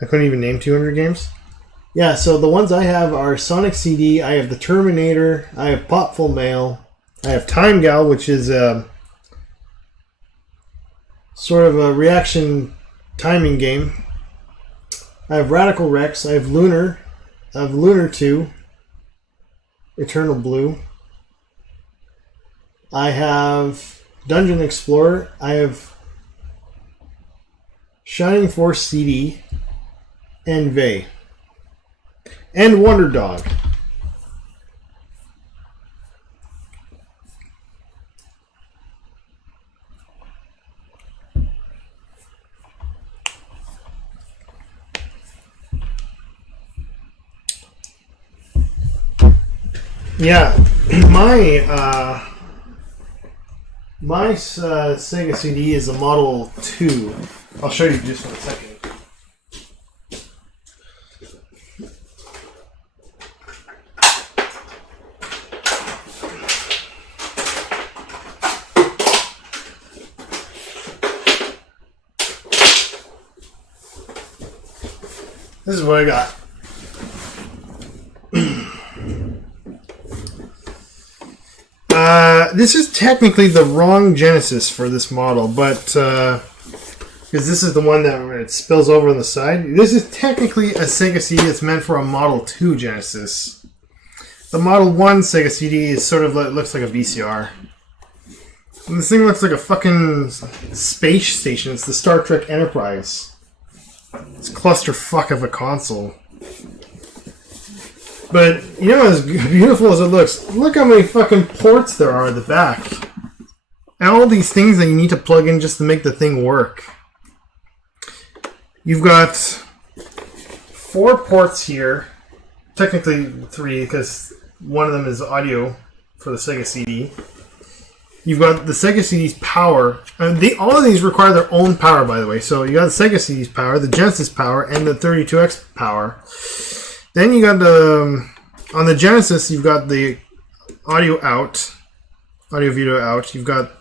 I couldn't even name 200 games. Yeah, so the ones I have are Sonic CD, I have the Terminator, I have Popful Mail, I have Time Gal, which is sort of a reaction timing game. I have Radical Rex, I have Lunar, I have Lunar 2, Eternal Blue. I have Dungeon Explorer, I have Shining Force CD, and Vey. And Wonder Dog. Yeah, my Sega CD is a Model 2. I'll show you just for a second. This is what I got. This is technically the wrong Genesis for this model, but because this is the one that it spills over on the side. This is technically a Sega CD that's meant for a Model 2 Genesis. The Model 1 Sega CD is sort of looks like a VCR. And this thing looks like a fucking space station. It's the Star Trek Enterprise. It's a clusterfuck of a console. But, you know, as beautiful as it looks, look how many fucking ports there are at the back. And all these things that you need to plug in just to make the thing work. You've got 4 ports here. Technically 3, because one of them is audio for the Sega CD. You've got the Sega CD's power. All of these require their own power, by the way. So you got the Sega CD's power, the Genesis power, and the 32X power. Then you got on the Genesis, you've got the audio out, audio video out. You've got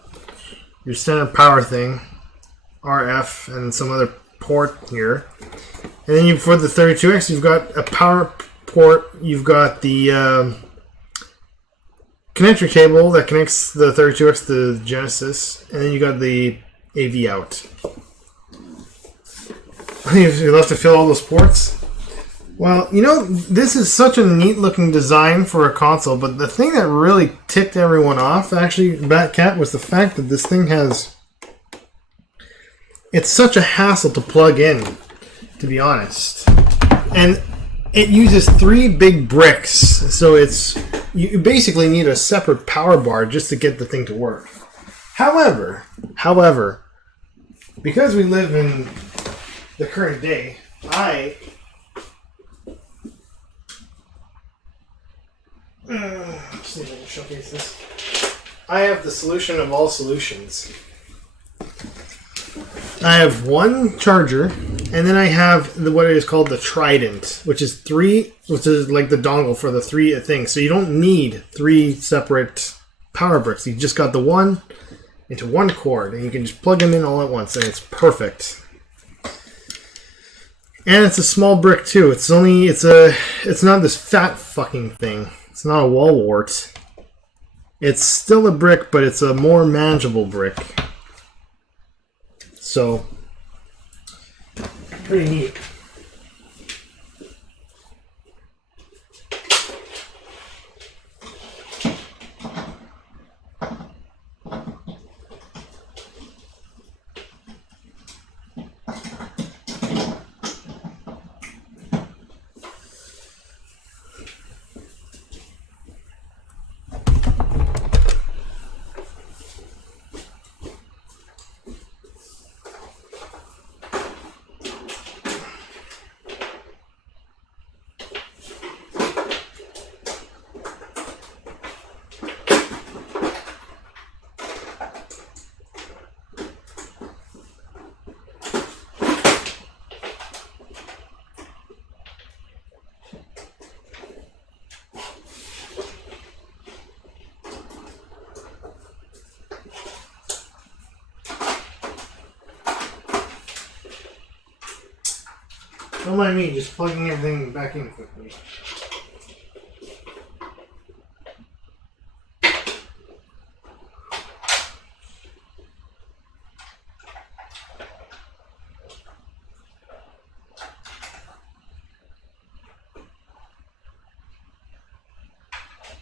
your standard power thing, RF, and some other port here. And then for the 32X, you've got a power port. You've got the connector cable that connects the 32X to the Genesis, and then you got the AV out. You'll have to fill all those ports. Well, you know, this is such a neat looking design for a console, but the thing that really ticked everyone off, actually, Batcat, was the fact that this thing has... It's such a hassle to plug in, to be honest. And it uses 3 big bricks, so you basically need a separate power bar just to get the thing to work. However, because we live in the current day, let's see if I can showcase this. I have the solution of all solutions. I have one charger, and then I have what is called the Trident, which is like the dongle for the 3 things. So you don't need 3 separate power bricks. You just got the one into one cord, and you can just plug them in all at once, and it's perfect. And it's a small brick too. It's not this fat fucking thing. It's not a wall wart. It's still a brick, but it's a more manageable brick. So, pretty neat. Don't mind me, just plugging everything back in quickly.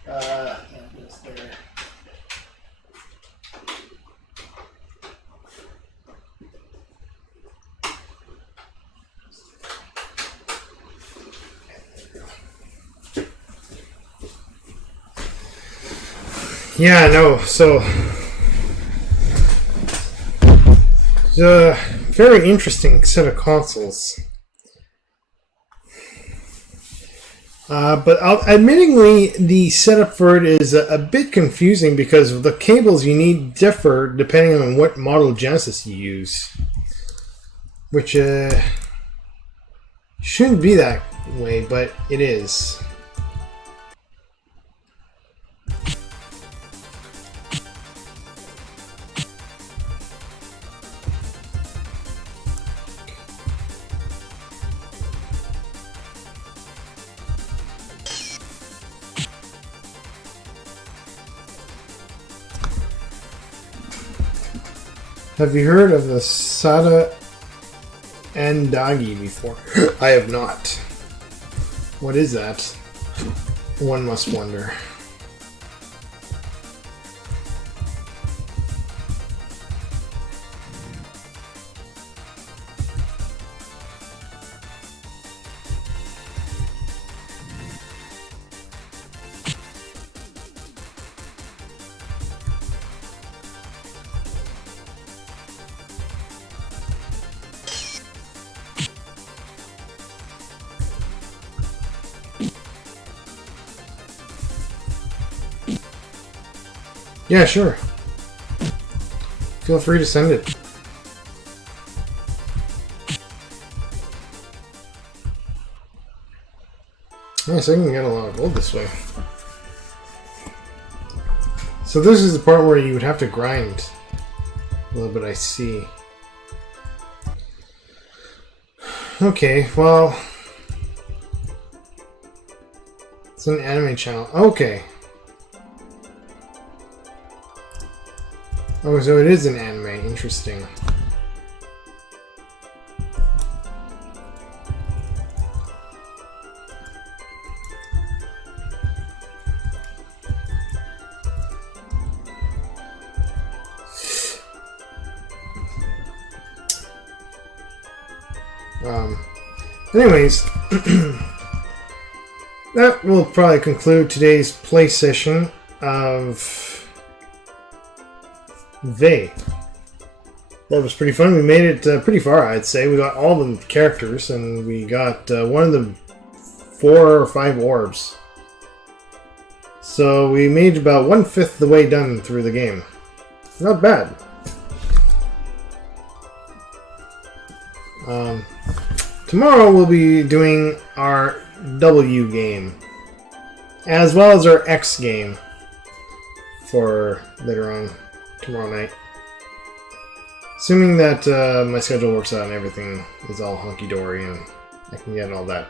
That goes there. Yeah, no, so it's a very interesting set of consoles. But admittingly, the setup for it is a bit confusing because the cables you need differ depending on what model Genesis you use. Which shouldn't be that way, but it is. Have you heard of the Sada Andagi before? I have not. What is that? One must wonder. Yeah, sure. Feel free to send it. Nice, I can get a lot of gold this way. So this is the part where you would have to grind a little bit, I see. Okay, well... It's an anime channel. Okay. Oh, so it is an anime. Interesting. Anyways, that will probably conclude today's play session of Vey. That was pretty fun. We made it pretty far, I'd say. We got all the characters, and we got one of the 4 or 5 orbs. So we made about 1/5 the way done through the game. Not bad. Tomorrow we'll be doing our W game, as well as our X game for later on tomorrow night. Assuming that my schedule works out and everything is all hunky-dory and I can get all that